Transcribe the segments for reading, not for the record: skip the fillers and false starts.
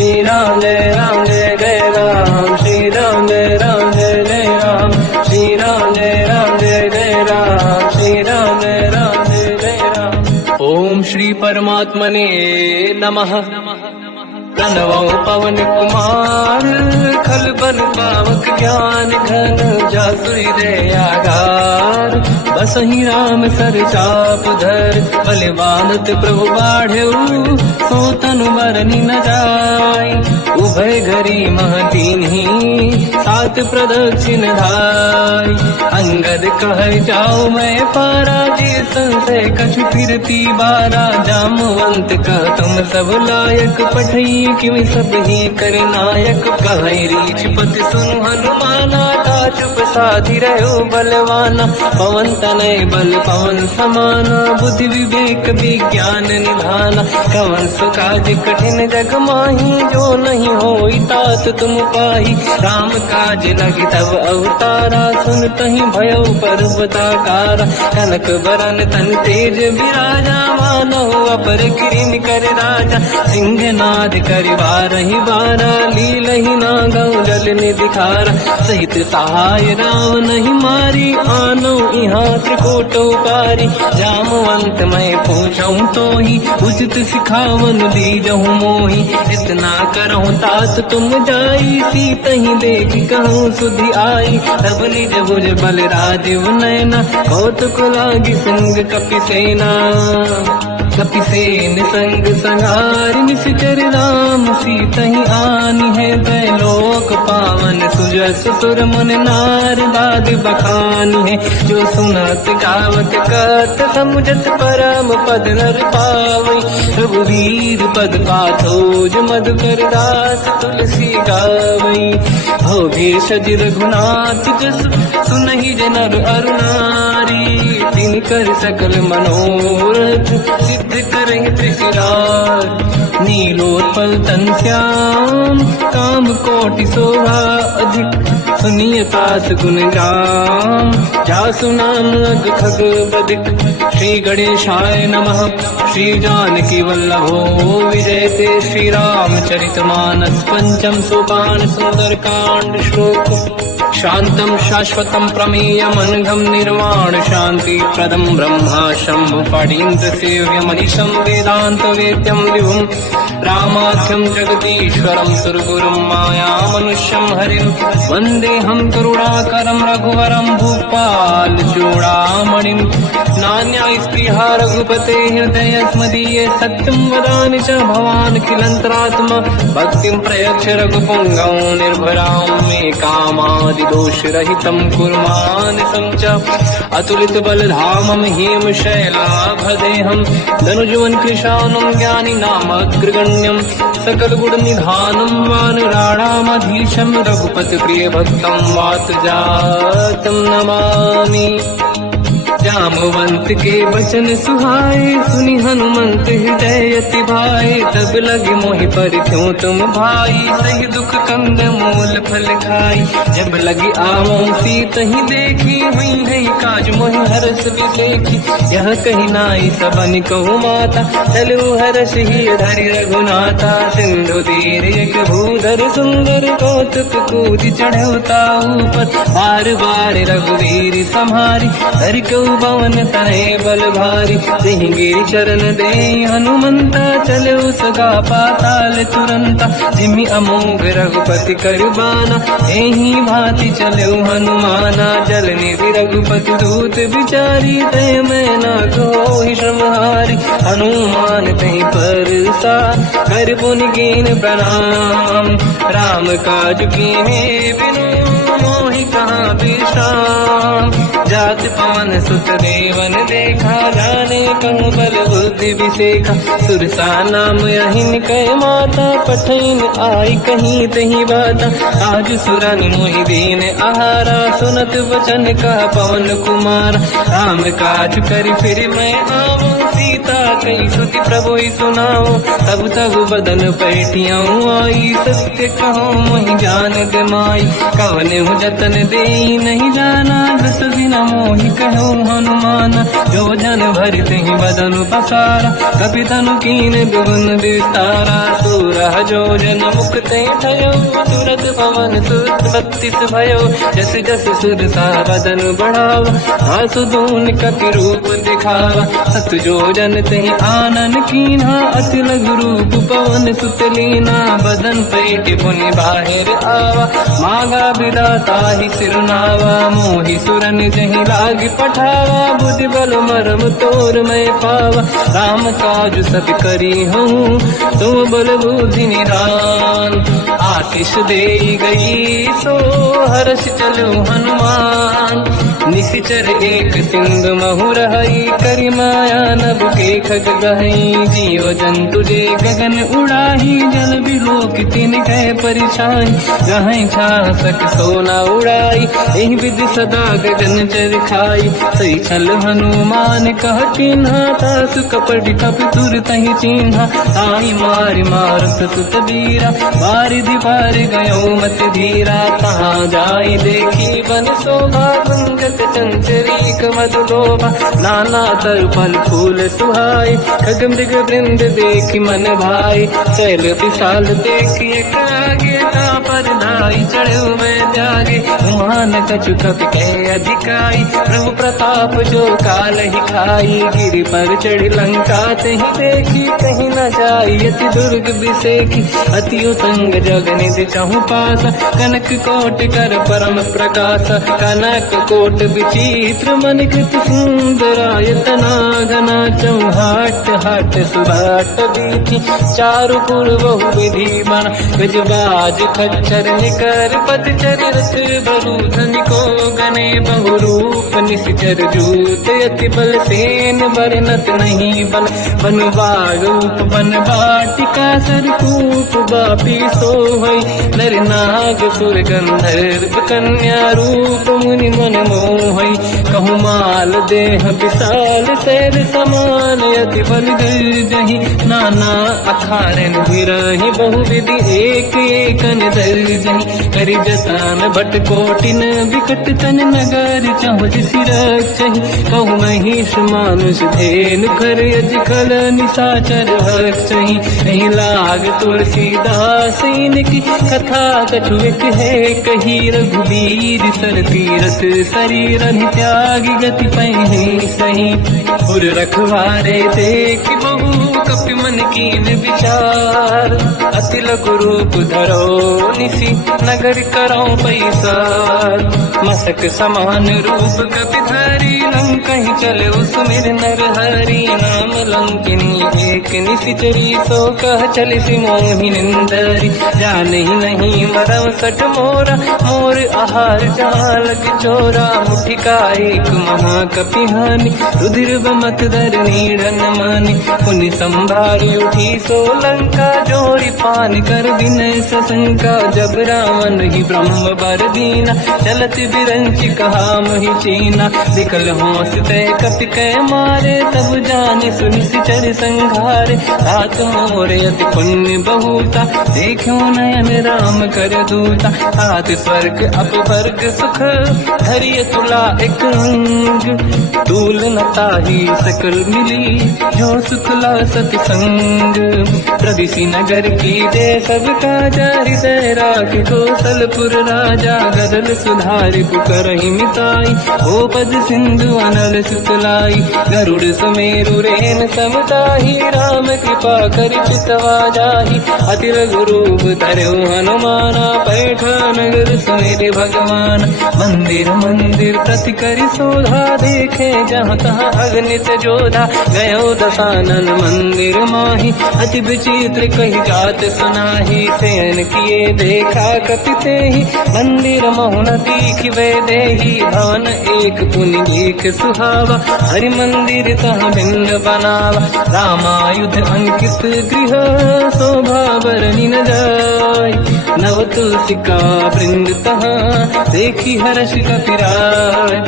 श्री राम जय जय राम, श्री राम जय जय राम, श्री राम जय जय राम, श्री राम जय जय राम। ओम श्री परमात्मने नमः। प्रणवो पवन कुमार, खल बन पावक ज्ञान घन, जासुरी दयागार, बसहि राम सर चाप धर, बलवानत प्रभु बाढ़ऊ, सो तनु मरनि न जाय, उभय घरी महतीन्ही, सात प्रदक्षिण धाय, अंगद कह जाओ मैं पारा, जी संशय कछु फिरती बारा, जामवंत कह तुम सब लायक, पठई किमि सब ही कर नायक, कहि रीछ पति सुनु हनुमाना, चुप साधि रहो बलवाना, पवन तनय बल पवन समाना, बुद्धि विवेक विज्ञान निधाना, कवन सुकाज कठिन जग माही, जो नहीं होई तात तुम पाही, राम काज लगी तब अवतारा, सुनतहि भयउ पर्वताकारा, कनक बरन तन तेज विराजा, मानव अपर किरिन कर राजा, सिंहनाद करिवारहि बारा, लीलहि नागौ जल निधिखारा, सहित सहाय राम नहीं मारी, आनो यहाँ त्रिकोटो पारी, जामवंत मैं पूछऊं तो ही, उचित सिखावन दीजहु मोही, इतना करहु तात तुम जाई, सीतहि देख कहूँ सुधि आई, तब निज भुज बल राजीव नैना, कौतुक लागी संग कपिसेना, कपिसेन संग संहारि निश्चर राम, सीतहि आनी है दैलोक पावन, सुजस सुर मुन नार बाग बखानी है, जो सुनत गावत कत समुझत परम पद नर पावई, रघुवीर पद पाथोज मधुकर दास तुलसी गावई, हो भेषज रघुनाथ जस सुनहि जनर अरुणारी, तिन कर सकल मनोरथ सिद्ध करहि त्रिशिरार, नीलोत्पल तन श्याम काम कोटि शोभा अधिक, सुनिय पास गुण राम, जासु नाम अग खग बदिक, श्री गणेशाय नमः। श्री जानकी वल्लभो विजयते, श्री रामचरित मानस पंचम सोपान सुंदर कांड श्लोक, शांतम शाश्वतम प्रमेयम अनघम निर्वाण शांति प्रदम ब्रह्मा शंभु फणीन्द्र सेव्य मनीषम वेदांत वेद्यम विभुम, रामाख्यम जगदीश्वरम सुरगुरुम माया मनुष्यम हरिम, वंदे हम करुणाकरम रघुवरम भूपाल चूड़ामणिम, नान्या स्पृहा रघुपते हृदय स्मदीये, सत्यम वदामि च भवान् खिलंतरात्मा, भक्तिं प्रयच्छ रघुपुंगव निर्भरां मे कामादि दोष रहितं कुर्मानिसं च, अतुलित बलधामं हेम शैलाभदेहं, धनुजवन कृशानं ज्ञानी नामग्रगण्यं, सकल गुण निधानं वानराणामधीशं, रघुपति प्रिय भक्तं वात जातं नमामि। जामवंत के वचन सुहाए, सुनि हनुमंत हृदय अति भाए, तब लगे मोहि पर क्यों तुम भाई, सही दुख कंद मूल फल खाई, जब लगी आवों सीतहि देखी, हुई है काज मोहि हरस विसेखी, यह कही नाई सबन कहु माता, चलु हरस ही धरि रघुनाथा, सिंधु तीर एक भूधर सुंदर, कौतुक कूद चढ़ौता ऊपर, बार बार रघुवीर सम्हारी, हरि को पवन तनय बल भारी, सिंह चरण दे हनुमंता, चलो सगा पाताल तुरंता, जिमि अमोघ रघुपति कर बाना, एहि भांति चलो हनुमाना, जल निधि रघुपति दूत विचारी, तय मैं ना कोहि श्रमहारी, हनुमान तहि परसा कर पुनि कीन प्रणाम, राम काज कीन्हे बिनु मोहि कहाँ विश्राम, जात पवन सुत देवन देखा, जाने कहूँ बल बुद्धि विसेखा, सुरसा नाम अहिन कह माता, पठैन आई कहीं तही बाता, आज सुरनि मोहि दीन आहारा, सुनत वचन का पवन कुमार, राम काज कर फिर मैं आवूं, सीता कई सुति प्रभु सुनाओ, तब तब बदन पैठियाँ आई, सत्य कहो मोहि जान गमाई, कवन जतन दे कई नहीं जाना, दस दिन मोहि कहो हनुमान। जो जन भरते ही बदन पसारा, कपि तनु कीन दुगुन विस्तारा। सूरह जो जन मुक्ते भयो, तुरत पवन सुत 32 भयो। जस जस सुर सा बदन बढ़ावा, आसु दून कपि रूप दिखावा। सत जो जन ते आनन कीन्हा, अति लघु रूप पवन सुत लीना। बदन पेट पुनि बाहिर आवा, मांगा विदाता ही सिरनावा। मोहि सुरन जहि लाग पठावा, बुद्धि बल मरम तोर मैं पावा। राम काज सब करी हूँ, तुम बल बुद्धि निदान। आशीष दे गई सो हर्ष चलो हनुमान। निशिचर एक सिंधु महु रहई, करि माया नभ के खग गहई। जीव जंतु जे गगन उड़ाही, जल बिलोक तिन कह परिछाई। जहाँ छा सक सोना उड़ाई, एहि विधि सदा गगन चर खाई। सही छल हनुमान कह किन्हा, तासु कपट कप तुर तहि चिन्हा। ताई मारि मारुत सुत बीरा, बारिधि पार गयो मत धीरा। कहाँ जाई देखी बन शोभा, गुंजत चंचरीक मधुलोभा। नाना तर फल फूल सुहाई, खग मृग वृंद देखी मन भाई। शैल विशाल देखी एक आगे, पर धाई चढ़ो मैं त्यागे। मान कछु कपि कह अधिकाई, प्रभु प्रताप जो काल ही खाई। गिरि पर चढ़ी लंका ते ही देखी, कहीं न जाई अति दुर्ग बिसेखी। अति उत्तंग जग निधि चहु पासा, कनक कोट कर परम प्रकाश। कनक कोट विचित्र मन कृत सुंदरायतना घना। चौहाट हाट सुभाट बीती, चारु पुर बहु विधि बना। गजबाज खच्चर निकर पतचर, रथ बरु धनिको गने बहु रूप। निशिचर जूत अति बल सेन, बरनत नहीं बल। बन बारूप बन बाटिका, सरकूप बापी सोहई। नर नाग सुर गंधर्व कन्या, रूप मुनि मन मोहई। कहु माल देह विशाल, शैल समान अति बल गर्जहि। नाना अखारन बिरहि, बहु विधि एक एकन दर्जहि। करि जसान भट कोटिन, विकट तन नगर चहु सिरक्षहि। कहु महिष मानुष धेनु, खर यज खल निशाचर भक्षहि। एहि लाग तुलसीदास इनकी, कथा कछु एक है कही। रघुबीर सर तीरथ शरीर, त्यागी गति पहि सही। उर रखवारे देख बहु, कपि मन कीन विचार। अति लघु रूप धरो निसी, नगर करौ पैसार। मसक समान रूप कपि धरी, लंकहि चले सुमिर नर हरि। नाम लंकिनी एक निशिचरी, सो कह चलिसि मोहि निंदरी। जानहि नहीं मरम सठ मोरा, मोर आहार जालक चोरा। मुठिका एक महाकपि हानि, रुधिर बमत धर नीड़न मानि। पुनि संभारी उठी सो लंका, जोरी पान कर विनय सशंका। जब रावण ही ब्रह्म बर दीना, चलत बिरंचि कहा मोहि चीना। विकल होश तय कपि कह मारे, तब जाने सुनि सिचर संघारे। तात मोर अति पुण्य बहुता, देखो नयन राम कर दूता। हाथ स्वर्ग अपवर्ग सुख, धरिय तुला एक अंग। तूल न ताहि सकल मिली, जो सुखला सतसंग। प्रदिशि नगर की दे सब काजा, हृदय राख कौशलपुर राजा। गदल सुधारि पुकरहि मिताई, हो पद सिंधु अनल सुतलाई। गरुड़ सुमेरु रेन समताहि, राम कृपा करि चितवा जाहि। अति लघु रूप धरौ हनुमाना, पैठा नगर सुमिरि भगवान। मंदिर मंदिर प्रति करि शोधा, देखे जहाँ तहाँ अगणित जोधा। गयो दशानन मंदिर माहि, अति विचित्र कही जात सुनाहि। शयन किए देखा कपि तेहि, मंदिर महु न दीखिबे देहि। भवन एक पुनि देख सुहावा, हरि मंदिर तहाँ भिन्न बनावा। रामायुध अंकित गृह, शोभा बरनि न जाय। नव तुलसिका वृंद तहाँ, देखी हर्ष कपि राय।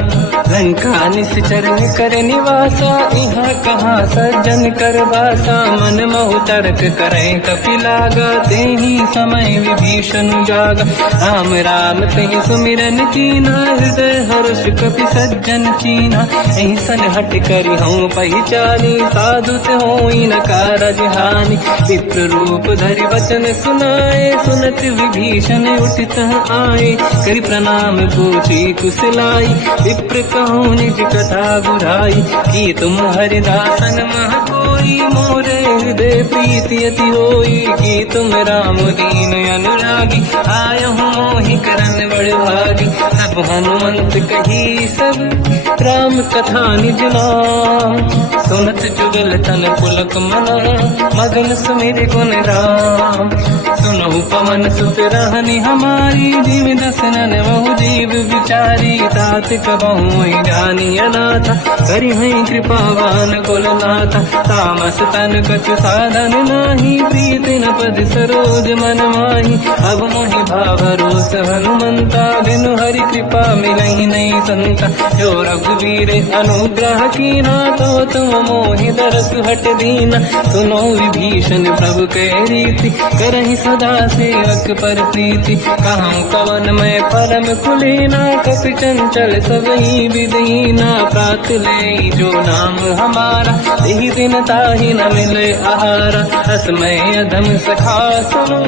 लंका निश्चर कर निवासा, यहाँ कहाँ सज्जन कर वासा। मन महु तर्क करें कपिलागा, ते ही समय विभीषण जागा। राम राम कहीं सुमिरन कीना, हृदय हर्ष कपि सज्जन चीना। ऐसन हट करी हूँ पहचानी, साधु ते होई न कारज हानि। विप्र रूप धरि वचन सुनाए, सुनत विभीषण उठित आए। करि प्रणाम पूछी कुशलाई, विप्र कहूँ निज कथा बुझाई। कि तुम हरिदासन मह कोई, मोरे हृदय प्रीति अति होई। कि तुम राम दीन अनुरागी, आय हूँ मोहि करन बड़ भागी। तब हनुमंत कही सब राम कथा निज नाम, सुनत जुगल तन पुलक मना, मगन सुमिर गुण राम। सुनहु पवन सुत रहनी हमारी, जीव दसनन बहु जीव विचारी। तात कबहु जानी अनाथा, करि हैं कृपावान कुलनाथा। तामस तन कछु साधन नाही, प्रीत न पद सरोज मन माही। अब मोहि भावरोस हनुमंता, बिनु हरि कृपा मिलहि नहीं संता। जो रघुवीर अनुग्रह कीना, तो तुम मोहि दरस हट दीना। सुनो विभीषण प्रभु के रीति, करहि सदा सेवक पर प्रीति। कहूँ कवन मैं परम कुलीना, कपि चंचल सबहि विदहीना। प्रात ले जो नाम हमारा, यही दिन ताहि न मिले आहारा। असमय अधम सखा सुनो,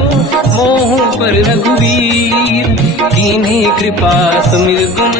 मोह पर रघुवीर। कीन्ही कृपा सुमिर गुण,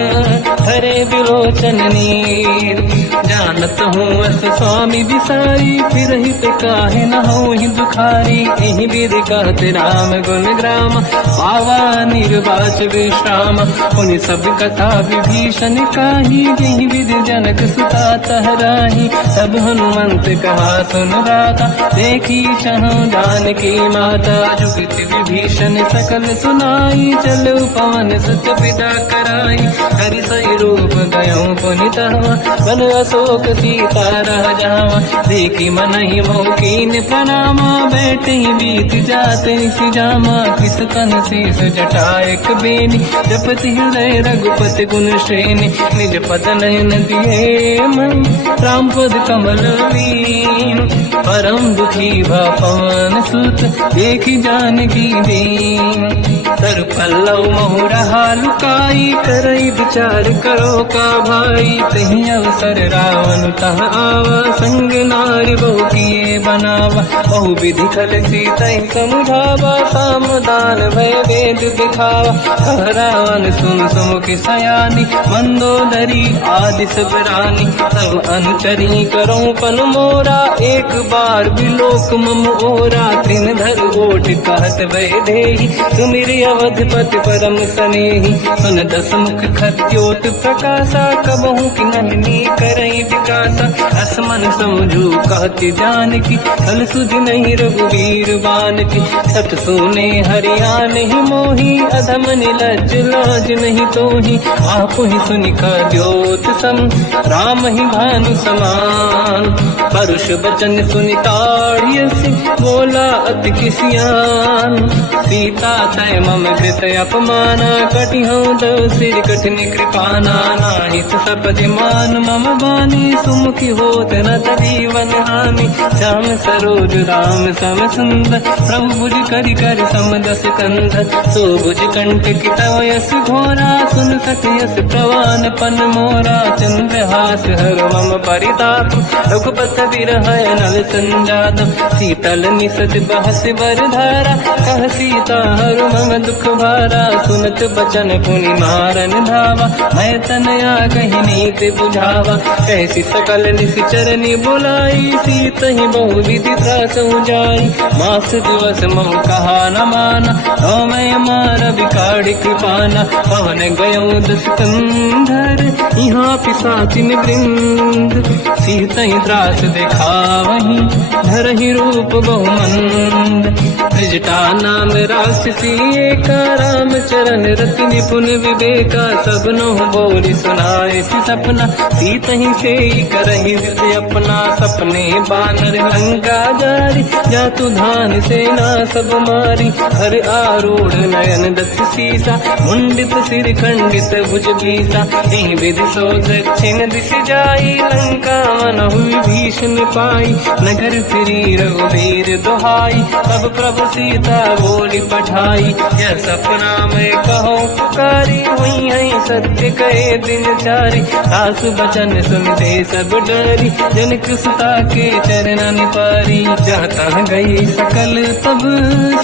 हरे बिलोचन नीर। जानत हूँ अस स्वामी बिसारी, फिर हित काहे न होहि दुखारी। एहि विधि कहते राम गुण ग्राम, पावा निर्वाच विश्राम। पुनि सब कथा विभीषण काही, जेहि विधि जनक सुता तहराही। तब हनुमंत कहा सुन राता, देखी चहु जानकी माता। जुगति विभीषण सकल सुनाई, चलो पवन सुत पिता कराई। हरि सही रूप गयो पुनितवा, बन अशोक सीता रह जावा। देखी मनहि मोह कीन प्रणामा, बैठे ही बीत जाते निसि जामा। किस तन शेष जटायक बेनी, जपति हृदय रघुपति गुण श्रेणी। निज पद नयन दिए मन, राम पद कमल लीन। परम दुखी भा पवन सुत, देखी जानकी दीन। तर पल्लव महु रहा लुकाई, करई विचार करो का भाई। तही अवसर रावण तह आवा, संग नारी बहु किए बनावा। बहु विधि खल सीता समुझावा, साम दान भय वेद दिखावा। कह रावण सुन सुमुखि सयानी, मंदोदरी आदि सब रानी। सब अनुचरी करो पन मोरा, एक बार बिलोक मम ओरा। त्रिन धर ओठ कहत भय ढेही, सुमिर अवधपति परम सनेही। सुन दस मुख खद्योत प्रकाशा, कबहु कि नहिनी करई विकासा। असमन समझू कहति जानकी, कल सुध नहीं रघुवीर बानकी। सत सुने हरियाण ही मोही, अधम निलज लाज नहीं तोही। आप ही सुनि खद्योत सम, राम ही भानु समान। परुष बचन सुनि ताड़ियसि, बोला अति किसियान। सीता तय मम कृत अपमाना, कटिहउँ दो सिर कठिन कृपाना। नाहित सपदि मान मम बानी, सुमुखी होत न जीवन हानि। श्याम सरोज राम सम सुंदर, प्रभु भुज करि कर समदस कंधर। सो भुज कंठ की तव यस घोरा, सुन सत यस प्रवान पन मोरा। चंद्रहास हर मम परिताप, रघुपत बिरह नल संजात। शीतल निसत बहस बर धारा, कह सीता हर मम दुख भारा। सुनत बचन पुनि मारन धावा, मैं तनया कहीं नीति बुझावा। कैसी सकल निश्चरनी बुलाई, सीत ही बहु विधि त्रासहु जाई। मास दिवस मोह कहा न माना, तो मैं मार बिकाड़ी कृपाना। पवन गयो दस कंधर, यहाँ पिशाचिन वृंद। सीत ही त्रास दिखावहीं, धरहि रूप बहुमंद। त्रिजटा नाम राक्षसी एका, राम चरण रति निपुण विवेका, सबनो बोली सुनाए सी सपना, सीत ही से करहि हृदय अपना, सपने बानर लंका जारी, जातु धान सेना सब मारी, हर आरूढ़ नयन दत्त सीसा, मुंडित सिर खंडित भुज बीसा, यही विधि सो दक्षिण दिश जाई, लंका मन हुई भीषण पाई, नगर फिरी रघुबीर दुहाई, तब प्रभु सीता बोली पठाई, यह सपना मैं कहो पुकारी, हुई है सत्य कहे दिन चारी, सास बचन सुन दे सब डरी, जनक सुता के चरणन पारी, जाता गई सकल तब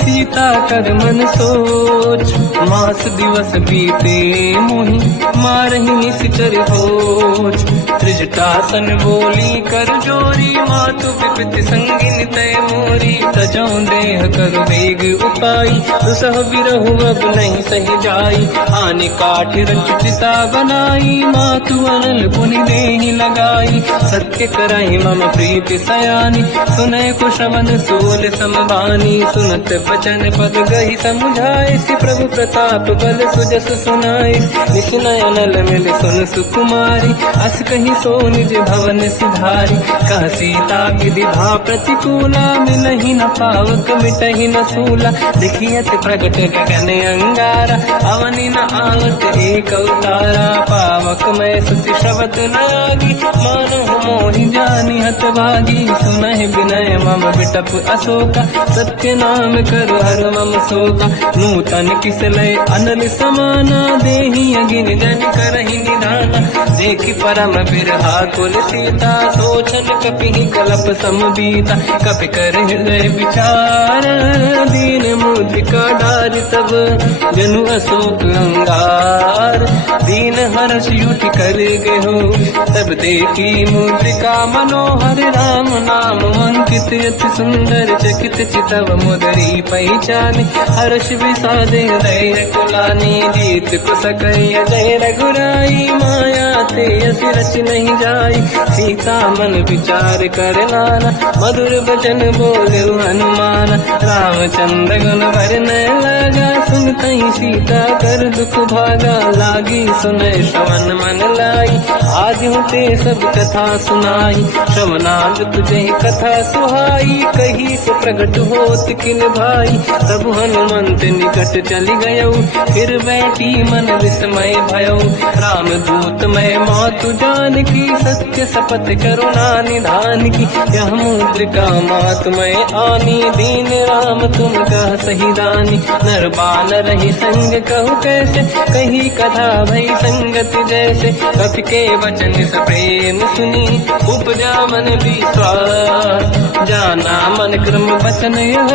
सीता कर मन सोच, मास दिवस बीते मोहि मारहि निश्चर होच, त्रिजटासन बोली कर जोरी, मातु विपति संगिन तय मोरी, तजौ देह कर वेग उपाई, दुसह बिरहु अब नहीं सही जाई, आने काठ रचिता बनाई, मातु अनल पुनि देहि लगाई, सत्य कराई मम प्रीति सयानी, सुनय कुशवन सोल समबानी, सुनत बचन पद गही समुझाए, सि प्रभु प्रताप बल सुजस सुनाई, निश्नय अनल मिल सुन सुकुमारी, अस कही सो निज भवन सिधारी, कह सीता विधि भा प्रतिकूला, मिलहि न पावक मिटहि न सूला, दिखियत प्रगट गगन अंगारा, अवनि न आवत एक अवतारा, पावक मैं सुति श्रवत न आगी, मानहु मोहि जानि हत भागी, सुनहि विनय मम बिटप अशोका, सत्य नाम कर हर मम शोका, नूतन किसलय अनल समाना, देहि अगिन जन करहि निधाना, देखि परम बिरहा कुल सीता, सोचन कपिहि कलप समबीता, कपि कर हृदय विचार, दीन मुद्रिका डार तब जनु अशोक अंगार, दीन हर्ष युति कर गेहो, तब देखी मुद्रिका मनोहर, राम नाम अंकित अति सुंदर, चकित चितव मुदरी पहचान, हर्ष विषादे हृदय कुलानी, जीत कुसकय जय रघुराई, माया ते अति रच नहीं जाई, सीता मन विचार कर नाना, मधुर बचन बोले हनुमान, रामचंद्र गुण वर्णय लगा, सुनतहि सीता कर दुख भागा, लागी सुनय श्रवण मन लाई, आज होते सब कथा सुनाई, श्रवणाद तुझे कथा सुहाई, कही से प्रगट होत किन भाई, तब हनुमंत निकट चली गयो, फिर बैठी मन विस्मय भयो, राम दूत मैं मातु जान की, सत्य शपथ करुणा निधान की, यह मुद्रिका मात मैं आनी, दीन राम तुम कह सही दानी, नर बानर ही संग कहु कैसे, कही कथा भई संगत जैसे, कपि के वचन सप्रेम सुनी, उपजा मन विश्वास, जाना मन क्रम वचन यह,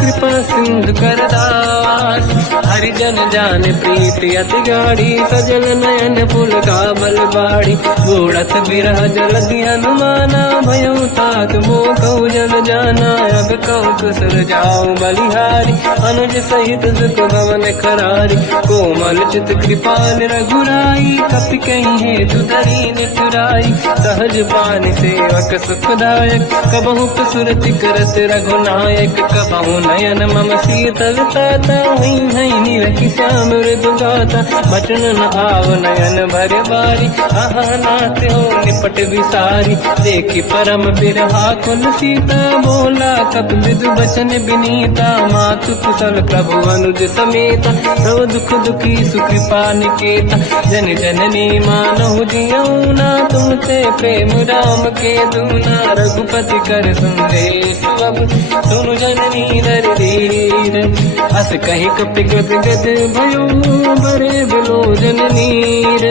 कृपा सिंधु कर दास, हरिजन जान प्रीति अति गाढ़ी, सजल नयन पुल का बल बाड़ी, गोड़थ बिरह जलधि हनुमाना, भयो तात मोह जल जाना, अब कहु कुशल जाओ बलिहारी, अनुज सहित सुख भवन करारी, कोमल चित कृपाल रघुराई, कपि कहीं हेतु दरीन तुराई, सहज पान सेवक सुखदायक, कबहु सुरति करत रघुनायक, कबहु नयन मम शीतल ताता, हुई है निरखि श्याम मृदु गाता, बचन न आव नयन भर बारी, आहा नाथ हो निपट विसारी, देखि परम बिरहा कुल सीता, बोला कपि मृदु बचन विनीता, मातु कुशल प्रभु अनुज समेता, सब दुख दुखी सुकृपा निकेता, जन जननी मानहु जियौना, तुमसे प्रेम राम के दूना, रघुपति कर संदेश अब सुनु जननी नर धीर, अस कहि कपि गद गद भयो, बरे बिलोचन नीर,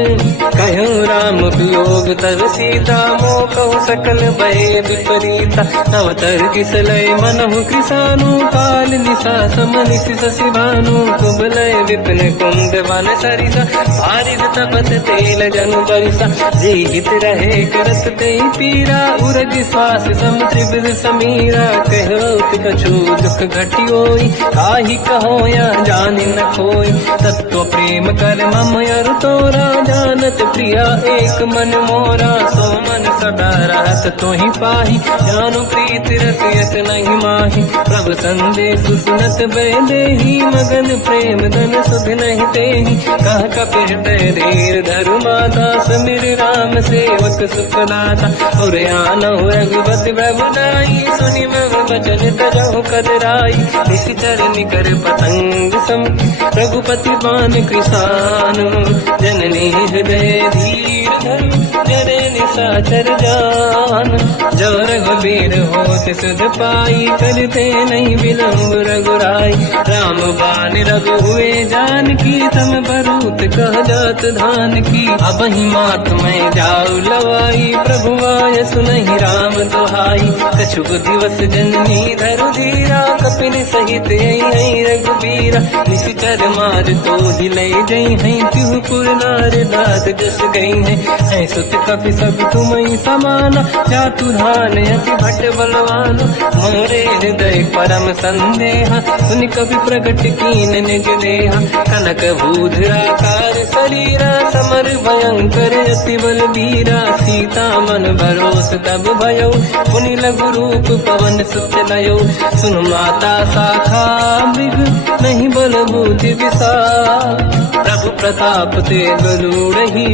कहूँ राम वियोग तर सीता, मोह कहु सकल भय विपरीता, तव तर किसलय मनहु कृसानु, काल निशा समनिशि शशि भानु, कुबलय विपिन कुंद वन सरिसा बारिद तपत तेल जनु बरिसा जीवित रहे करत ते पीरा उरग श्वास सम त्रिविध समीरा कहत कछु दुख घटियोई काहि कहो या जानि न खोई तत्व प्रेम कर मम अरु तोरा जानत प्रिया एक मन मोरा सो मन सदा रहत तोहि पाहि जानु प्रीत रसियत नहीं माहि प्रभु संदेश सुनत बेदेहि मगन प्रेम धन सुध नहीं तेहि कह कपि हृदय धीर धरु माता समिर राम सेवक सुखदाता और आनहु रघुपति प्रभुदाई सुनि मम वचन तरहु कदराई निश्चर निकर पतंग सम रघुपति पान कृषानु जननी हृदय धीर धरु जरे निशाचर जान जो रघुबीर होत सुध पाई करते नहीं विलम्ब रघुराई राम बान रघु हुए जान की तम बरूत कह जात धान की अब ही मात में जाऊ लवाई प्रभु आय सुनहि राम दुहाई कछुक दिवस जननी धरु धीरा कपिन सहित आई रघुबीरा निश्चर मार तो ही ले जई है तिहु पुर नार दात जस गई है सुत कपि सब तुमहि समाना जातु धान अति भट बलवान मोरे हृदय परम संदेहा सुनि कपि प्रगट कीन निज देहा कनक भूधराकार शरीरा समर भयंकर अति बल बीरा सीता मन भरोस तब भयो पुनि लघु रूप पवन सुत लयो सुन माता शाखा मृग नहीं बल बुद्धि विशाल प्रभु प्रताप ते गरुड़हि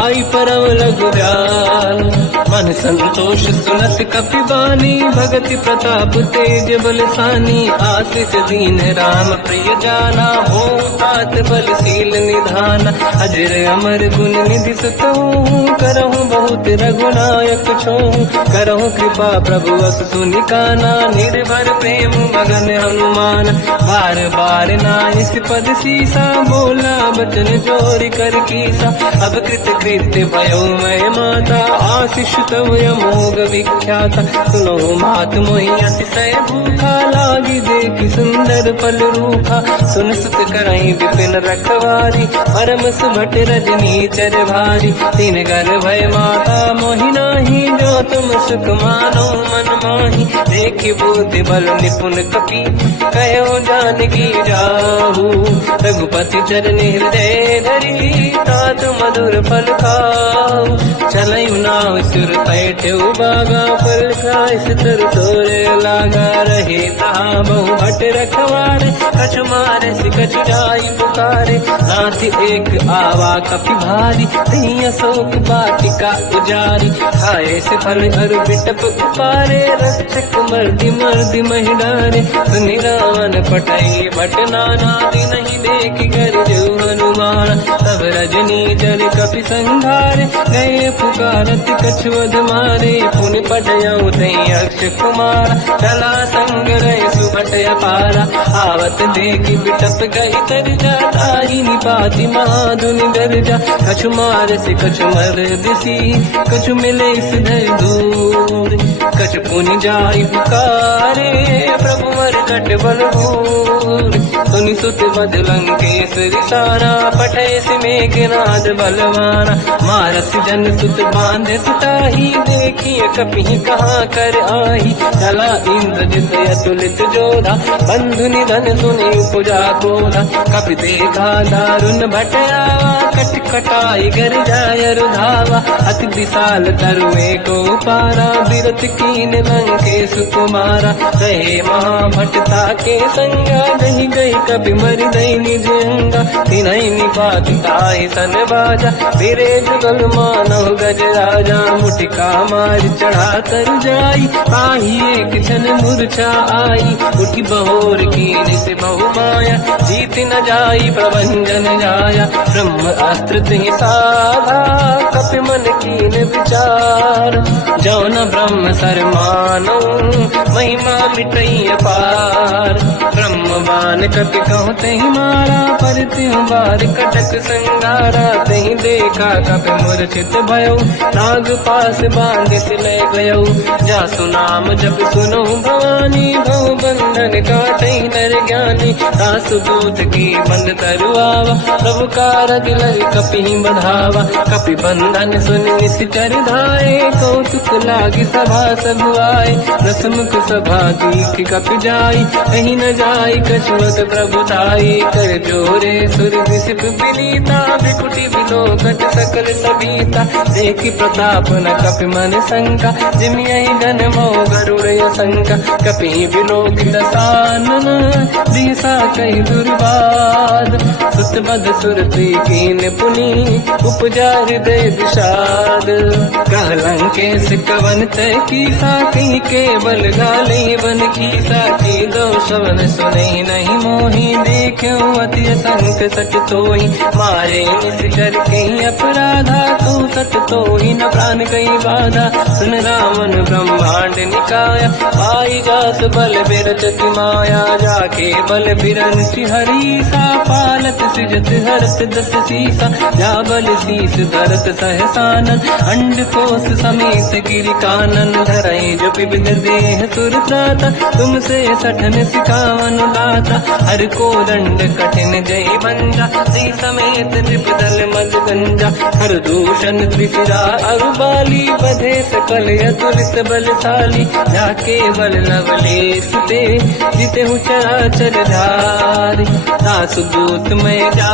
आई परम लघु दयाल मन संतोष सुनत कपि बानी भगति प्रताप तेज बलसानी आशिष दीन राम प्रिय जाना हो तात बलशील निधान अजर अमर गुण निधि सुतहु करहु बहुत रघुनायक छोहु करहु कृपा प्रभु अस सुनि काना निर्भर प्रेम मगन हनुमान बार बार नाइस पद सीसा बोला बचन जोरि कर कीसा अब कृत कृत्य भयो मैं माता आशीष तव अमोघ विख्याता सुनो मात मोहि अतिशय भूखा लागी देखि सुंदर फल रूखा सुन सुत करई विपिन रखवारी परम सुभट रजनी चर भारी तीन घर भय माता मोहि नाही जो तुम सुख मानो मन माही देखि बुद्धि बल निपुण कपि कहो जानकी जाहू रघुपति चरनि हृदय धरी तात मधुर फल खाऊ चलयु नाव सुर पैठे बागा फल खाय सितर तोरे लागा रहे तहाँ बहु भट रखवारे कछु मारे सि कछु जाई पुकारे नाथ एक आवा कपि भारी तीय अशोक वाटिका उजारी खाए से फल अरु बिटप उपारे रक्षक मर्दि मर्दि महि डारे सुनि रावण पटई भट नाना नहीं देख कर जो हनुमान तब रजनी जल कपि संघारे गए पुकारत कछुअध मारे पुनि पटयऊ तई अक्ष कुमार चला संग रहे सुभट अपारा आवत देखि बिटप गई तर जाताई निपाति महाधुनि गर्जा कछु मार से कछु मर दिसी कछु मिले सिधर दूर कछु पुनि जाई पुकारे प्रभु मर कट बल भूर सुनि सुत बद लंकेश रिसारा पठय सि मेघनाद बलवाना मारस जन सुत बांधे सुताही देखिए कपि कहाँ कर आही चला इंद्रजित अतुलित जोधा बंधु निधन सुनि उपजा क्रोधा कपि देखा दारुण भटयावा कट कटाई गर जाय रुधावा अति विशाल तरुए को पारा बिरत कीन लंकेश कुमारा रहे महाभटता के संगा दही गई कपि मरि दई निज अंगा तिनहि निपात ताहि सन बाजा फिरे जुगल मानव गज राजा मुटिका मार चढ़ा तर जाई पाही एक क्षण मूर्छा आई उठी बहोर कीन से बहु माया जीत न जाई प्रभंजन जाया ब्रह्म अस्त्र तिहि साधा कपि मन कीन विचार जौन ब्रह्म सर मानो महिमा मिटई अपार ब्रह्म बान कपि कहु तहि मारा पर तिहु बार कटक संगारा तहि देखा कपि मूर्छित भयो नाग पास बांध सिले गयो जासु नाम जप सुनो भवानी भव बंधन काटई नर ज्ञानी। दास दूत की बंद तरुआवा, प्रभु कारज लय कपि बढ़ावा। कपि बंधन सुनि निश्चर धाये, कौतुक लागी सभा सब आए। दसमुख सभा दीख कपि जाई, कहीं न जाई कछुअत प्रभु ताई। कर जोरे सुर विसिप विनीता, विकुटी विलोकट सकल सबीता। देखि प्रताप न कपि मन शंका, जिमियहि जन्मो गरुड़ शंका। कपि विलोकित सानन, दिशा कहि दुर्वाद। सुत बद सुरति कीन पुनि, उपजा हृदय विषाद। कहलंकेश कवन तय कीसा, कहीं केवल गाले बन कीसा। की दो शवन सुने नहीं मोहि, देख्यो अति संक सट तोहि। मारे निश्चर कहीं अपराधा, तू सट तोहि न प्राण कहीं बाधा। सुन रावण ब्रह्मांड निकाया, पाई जास बल बिरचति माया। जाके बल बिरंच हरीसा, पालत सृजत हरत दस सीसा। जा बल शीस धरत सहसानन, अंड कोश समेत गिरि कानन। धरई जो विविध देह सुर त्राता, तुमसे सठन सिखावन दाता। हर को दंड कठिन जय बंजा, श्री समेत नृपदल मद गंजा। हर दूषण त्रिशिरा अरुबाली, बधे सकल अतुलित बलशाली। जाके बल लवलेश ते, जिते चराचर धारी। दास दूत में जा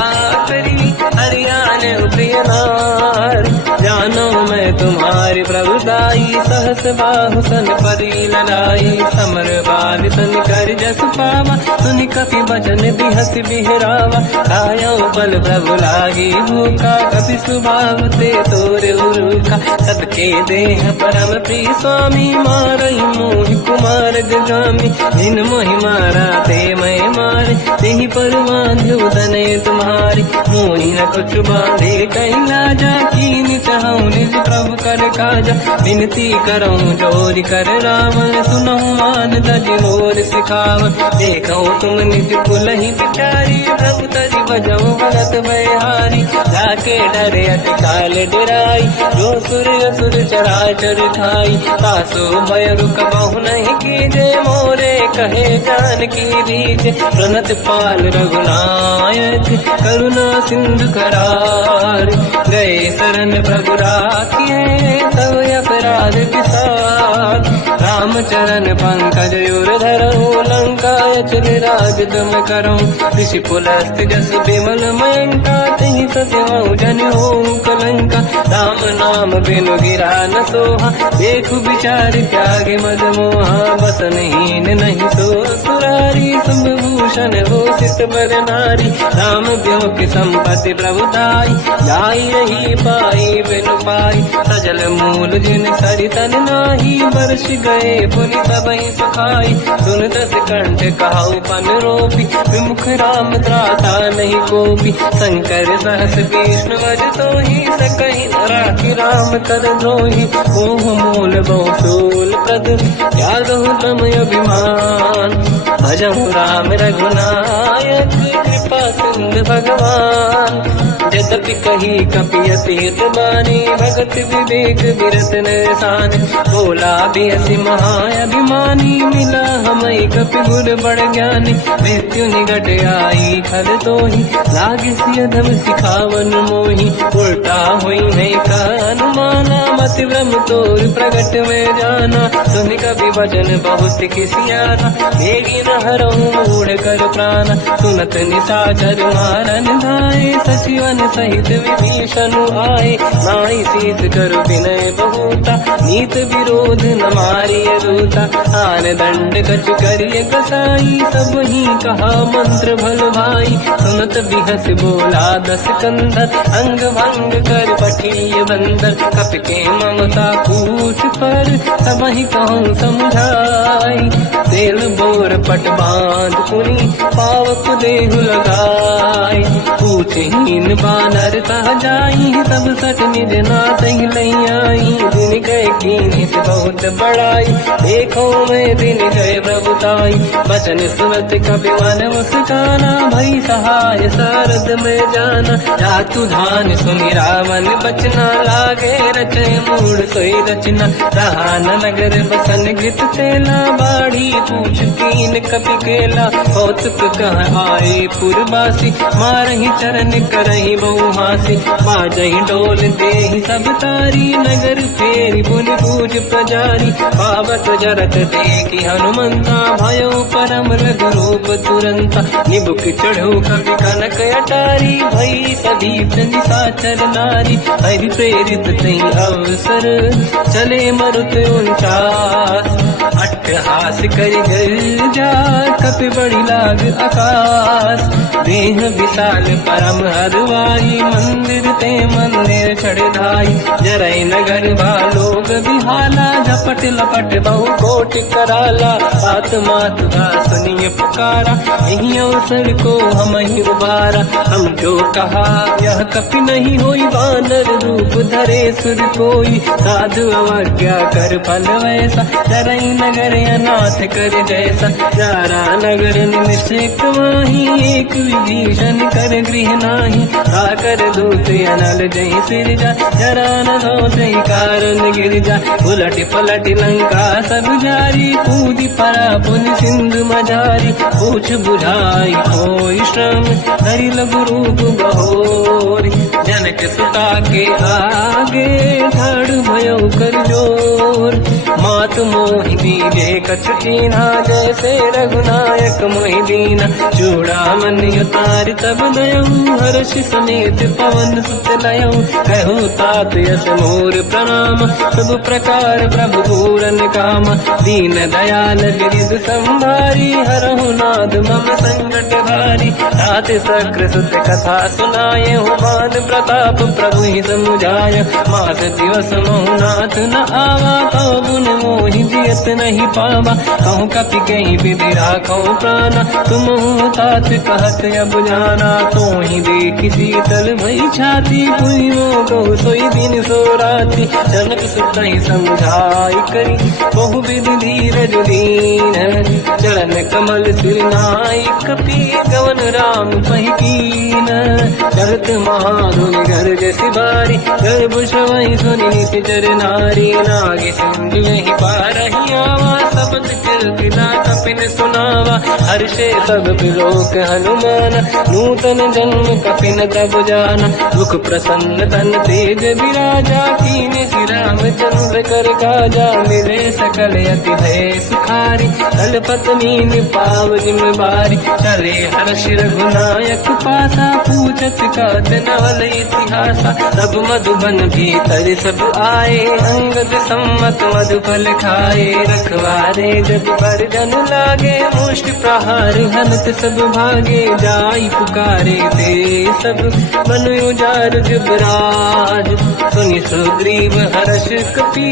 करी, हरियाण प्रिय नारी। जानो मैं तुम्हारी प्रभुदाई, सहस बाहु सन परी लड़ाई। समर बाल सन कर जस पावा, सुनि कपि बचन बिहस बिहरावा। खायो बल प्रभु लागी भूखा, कपि स्वभाव ते तोर उरुखा। सबके देह परम प्रिय स्वामी, मारई मोहि कुमार गगामी। जिन मोहि मारा ते मैं मारे, तेहि पर बांधो दने तुम्हारी। मोहि न कुछ बांधे कहीं लाजा, कीन चाहूं निज प्रभु कर काजा। विनती करऊं जोरि कर रावण, सुनहु मान तज मोर सिखावन। देखो तुम निज कुलहि बिचारी, प्रभु तज बजऊ भगत बहारी। जाके डरे अति काल डराई, जो सुर असुर चराचर खाई। तासो भय रुक बहु नहीं कीजे, मोरे कहे जान की दीजे। प्रणत पाल रघुनायक, करुणा सिंधु करार। गए शरण प्रभु राखिए, तब अपराध विसार। रामचरण पंकज उर धरऊं, लंका चल राज तुम करूं। ऋषि पुलस्त जस विमल मयंका, तहि सत्यवं जन हों कलंका। राम नाम बिनु गिरा न सोहा, देखु विचार त्यागे मद मोहा। बसनहीन नहीं सो सुरारी, शुभ भूषण हो सित बर नारी। राम ब्यों की संपत्ति प्रभुताई, जाई रही पाई बिनु पाई। सजल मूल जिन सरितन नाही, बरस गए पुनि सबहि सुखाई। सुन दस कंठ कहाऊ पन रोपी, विमुख राम त्राता नहीं कोपी। शंकर सहस विष्णु वज तोहि, सकहि न राखि राम कर द्रोही। मोह मूल बहु शूल प्रद, त्यागहु तम अभिमान। भजहु राम रघुनायक, कृपा सिंधु भगवान। यद्यपि कही कपि अतीत बानी, भगत विवेक विरत निशान। बोला बियसि महाअभिमानी, मिला हमई कपि गुर बड़ ज्ञानी। मृत्यु निकट आई खल तोहि, लागे सियधम सिखावन मोहि। उल्टा हुई नहीं का अनुमाना, मति भ्रम तोर प्रगट में जाना। सुन कपि वचन बहुत किसियाना, मेरी न हरऊं मूढ़ कर प्राण। सुनत निशाचर मारन धाये, सचिवन सहित विभीषण आए। नाई शीत करु विनय बहुता, नीत विरोध न मारिय दूता। आन दंड कछु करिय कसाई, सब ही कहा मंत्र भल भाई। सुनत बिहस बोला दस कंधर, अंग भंग कर पठिय बंदर। कपि के ममता पूछ पर, सब ही कहूँ समझाई। तेल बोर पट बांध पुनि, पावक देहु लगाई। पूछहीन बात नर तह जाई सब सट निज नाथ ही लई आई। दिन गए कीनी से बहुत बड़ाई देखो मैं दिन गए प्रभुताई। बचन सुनत कपि मन मुस्काना भई सहाय सारद में जाना। जातु धान सुनि रावण बचना लागे रचे मूड सोई रचना। रहा नगर बसन गीत तेला बाढ़ी पूछ कीन कपि केला। कौतुक कह आए पुरवासी मारही चरण करही बहु हासी। बाजही डोल देहि सब तारी नगर फेरी पुनि पूज प्रजारी। पावत जरत देखी हनुमंता भयो परम लघु रूप तुरंता। निबुक चढ़ो कवि कनक अटारी भई सभी निशाचर नारी। हरि प्रेरित तई अवसर चले मरुत 49। अट्टहास करि गर्जा कपि बड़ी लाग आकाश। देह विशाल परम हरवाई मंदिर ते मंदिर चढ़ धाई। जरई नगर भालोग बिहाला झपट लपट बहु कोट कराला। बात मात का सुनिए पुकारा यही अवसर को हम ही उबारा। हम जो कहा यह कपि नहीं होई वानर रूप धरे सुर कोई। साधु अवज्ञा कर फल वैसा जरई नगर अनाथ कर जैसा। जारा नगर निमिषेक माही एक विभीषण कर गृह नाही। आकर दूत अनल जय सिर जा जरा न दो कारण गिर जा। उलट पलट लंका सब जारी कूदी परा पुन सिंधु मजारी। पूछ बुझाई कोई श्रम हरि लघु रूप बहोरी। जनक सुता के आगे ठाड़ भयो कर जोर। मात मोहि दीजे कछु कीन्हा जैसे रघुनायक मोहि दीना। चूड़ामणि उतारि तब दयऊ हर्ष समेत पवन सुत लयऊ। कहो तात यस मोर प्रणाम सब प्रकार प्रभु पूरन काम। दीन दयाल गिरिध संभारी हरहु नाद मम संकट भारी। तात सक्र सुत कथा सुनाये हो मान प्रताप प्रभु ही समुझाय। मास दिवस महु नाथ न आवा कहो गुण मोहि जियत नहीं पावा। कहूँ कपि कहीं विधि राखो प्राणा तुम तात कहत अब जाना। तो ही देखी शीतल भई छाती पुइयो कहो सोई दिन सो राति। जनक सुत ही समझाई करी बहु विधि धीरज दीन। चरण कमल सिर नाई कपि गवन राम पहि कीन। चलत महाधुनि गर्ज सिबारी गर्भ श्रवहि सुनि निशिचर नारी। नागे सिंधु ही पारही आवा सबद कीर्तिना कपिन सुनावा। हर्षे सब बिलोक हनुमान नूतन जन्म कपिन तब जाना। मुख प्रसन्न तन तेज विराजा कीने श्री रामचंद्र कर काजा। मिले सकल अति भय सुखारी कलपत मीन पाव जिम्मेवारी। चले हर्ष रघुनायक पासा पूछत कात नवल इतिहासा। सब मधुबन भीतर सब आए अंगद सम्मत मधुफल खाए। रखवारे जब पर जन लागे मुष्टि प्रहार हनत सब भागे। जाई पुकारे ते सब मन उजार जुबराज। सुनि सुग्रीव हर्ष कपि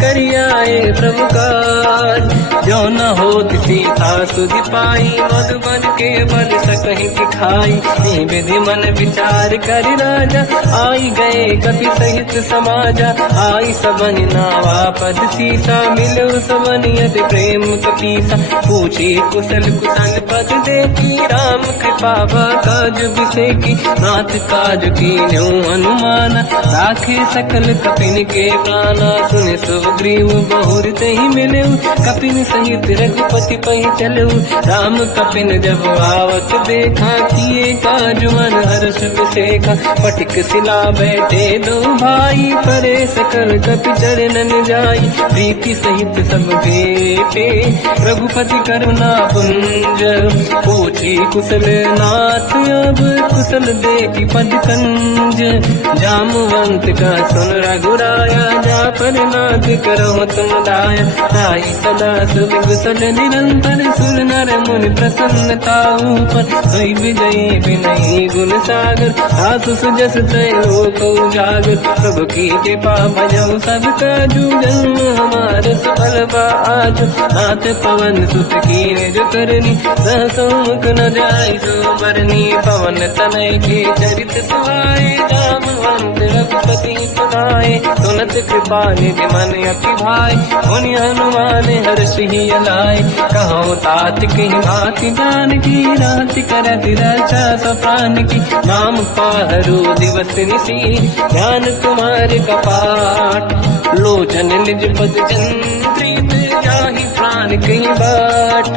करियाए प्रभु काज। जो न होत सीता सुधि पाई मधुबन के बल सकहि दिखाई। विधि मन विचार कर राजा आई गए कपि सहित समाजा। आई सबन नावा पद सीसा मिलो सबन यदि प्रेम कपीसा। पूछी कुशल कुशल पद देखी राम कृपा काज बिसेकी। नाथ काज कीन्यो हनुमाना राखे सकल कपिन के प्राणा। सुन सुग्रीव बहुर तहि मिलऊ कपिन सहित रघुपति पहि चलऊ। राम कपिन जब आवत देखा किए काज मन हर्ष बिसेखा। पटिक सिला बैठे दो भाई परे सकल कपि चरणन जाई। प्रीति सहित सब भेटे रघुपति करुणा पुंज। पूछी कुशल नाथ अब कुशल देखी पद कंज। जामवंत का सुन रघुराया जा पर नाथ करो तुम दाया। ताई सदा सुख कुशल निरंतर सुर नर मुनि प्रसन्नता ऊपर। सोई विजयी विनयी गुण सागर आसु सुजस तय लोक उजागर। प्रभु की कृपा भजऊ सब काजू जन्म हमारे सफल बा आज। नाथ पवन सुत कीन्ह जो करनी सहसो मुख न जाय सो बरनी पवन तनय के चरित सुहाए जामवंत रघुपति सुनाए सुनत कृपा निधि मन अति भाई मुनि हनुमान हर्षि अलाय कहो तात कहीं भांति जान की रात करत रक्षा सप्रान की नाम पाहरो दिवस निसी ध्यान तुम्हारे कपाट लोचन निज पद चंद्रित जाहि प्राण कहीं बाट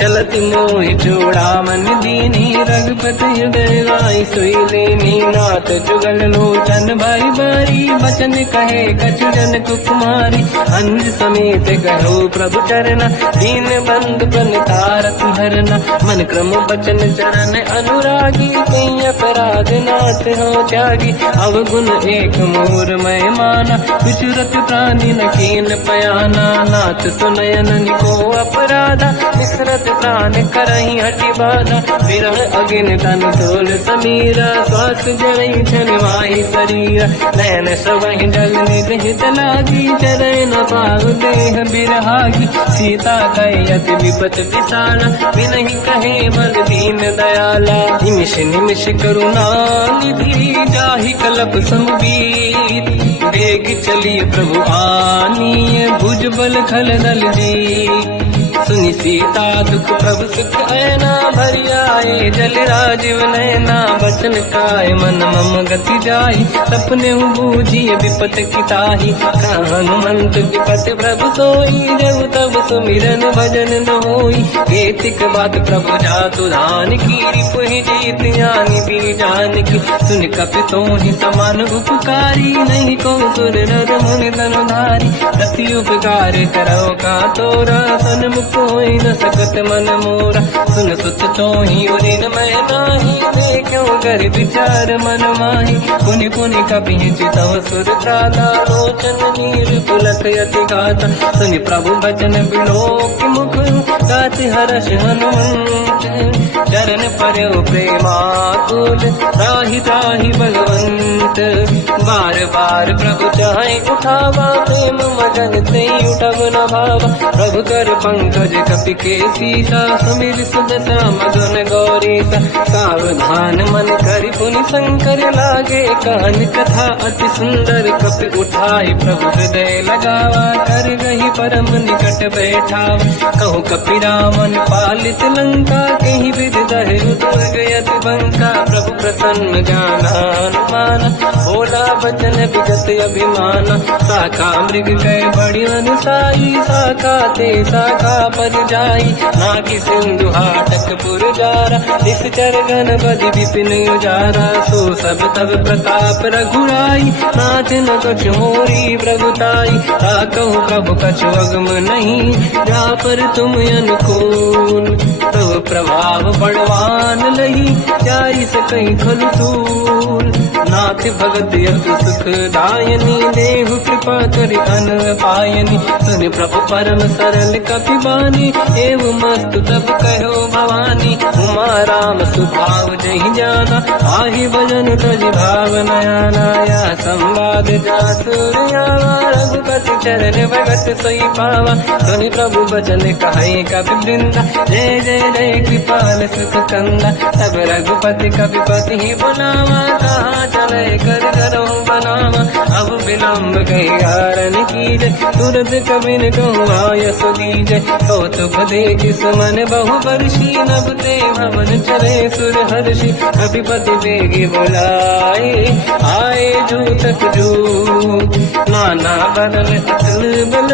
चलत मोहि जोड़ा मन दीनी रघुपति हृदय राय सोई लेनी नाथ जुगल लोचन भाई बारी बचन कहे कछु जन कुमारी अंज समेत कहो प्रभु चरना दीन बंधु प्रणतारत हरना मन क्रम बचन चरण अनुरागी कहीं अपराध नाथ हो त्यागी अवगुण एक मोर मैं माना विचुरत प्राणी न कीन पयाना नाथ सुनयन को अपराधा विसरत प्राण करही हटि बाधा विरह अगिन तन तोल समीरा श्वास जड़ई छनवाही शरीर नयन सवहि जल निज हित लागी चरण न पाहु देह बिरहागी सीता कहि अति विपत विसाला बिनहि कहे बल दीन दयाला निमिष निमिष करुणा निधि जाहि कलप समबीत वेग चलिए प्रभु आनीय भुज बल खल दल जी सुनि सीता दुख प्रभु सुख ऐना भरि आए जल राजीव नैना बचन काय मन मम गति जाई सपने बूझिए विपत किताही हनुमंत विपत प्रभु सोई जब तब सुमिरन भजन न होई केतिक बात प्रभु जातु धान की रिपुहि जीत ज्ञानी भी जान की सुन कपि तोहि समान उपकारी नहीं को सुर नर मुनि तनुधारी दति उपकार करो का तोरा सन्मुख कोई न सकत मन मोरा सुन सुत तोहि उदिन मैं नाही देखो कर विचार मन माही पुनि पुनि कपि चितव सुर त्राता लोचन नीर पुलक यति गाता सुनि प्रभु बचन बिलोक मुख गाति हर्ष हनुमंत चरण पर्यो प्रेमाकुल त्राहि त्राहि भगवंत बार बार प्रभु चाहे उठावा प्रेम मगन ते उठब न भावा प्रभु कर पंकज कपि के सीसा समीर सुदशा मगन गौरीसा सावधान मन करि पुनि शंकर लागे कान कथा अति सुंदर कपि उठाई प्रभु हृदय लगावा कर गही परम निकट बैठावा कहु कपि रामन पालित लंका कहीं विधि दहे दुर्ग यति बंका प्रभु प्रसन्न ज्ञानानुमान भोला बचन विगत अभिमान शाखा मृग गए बड़ी अनुसाई शाखा ते शाखा पर जाई नाकि सिंधु हाटक पुरजारा निश्चर गण बदि विपिन उजारा सो सब तब प्रताप रघुराई नाथ न कछु मोरी प्रभुताई ताकहु प्रभु कछु अगम नहीं जा पर तुम अनुकूल तब प्रभाव बड़वान लही जाई सकई खल तूल नाथ भगत यतु सुख दायनी देहु कृपा करि अन पायनी सुनि प्रभु परम सरल कपि बानी एव मस्तु तब कहो भवानी उमा राम सुभाव जहि जाना आहि भजन तज भाव नयाना या संवाद जासुर आवा रघुपति चरण भगत सोई पावा सुनि प्रभु बचन कहे कपि वृंदा जय जय जय कृपाल सुख कंदा तब रघुपति कपिपति ही बुलावा कहाँ चले कर करो बनावा अब विलम्ब कही कारण कीजय तुरंत कबिन कहूँ आयस दीजय कौतुक देख सुमन बहु वर्षी नभ ते भवन चले सुर हर्षि कपिपति बेगी बुलाए आए जूतक जू नाना बदल अतल बल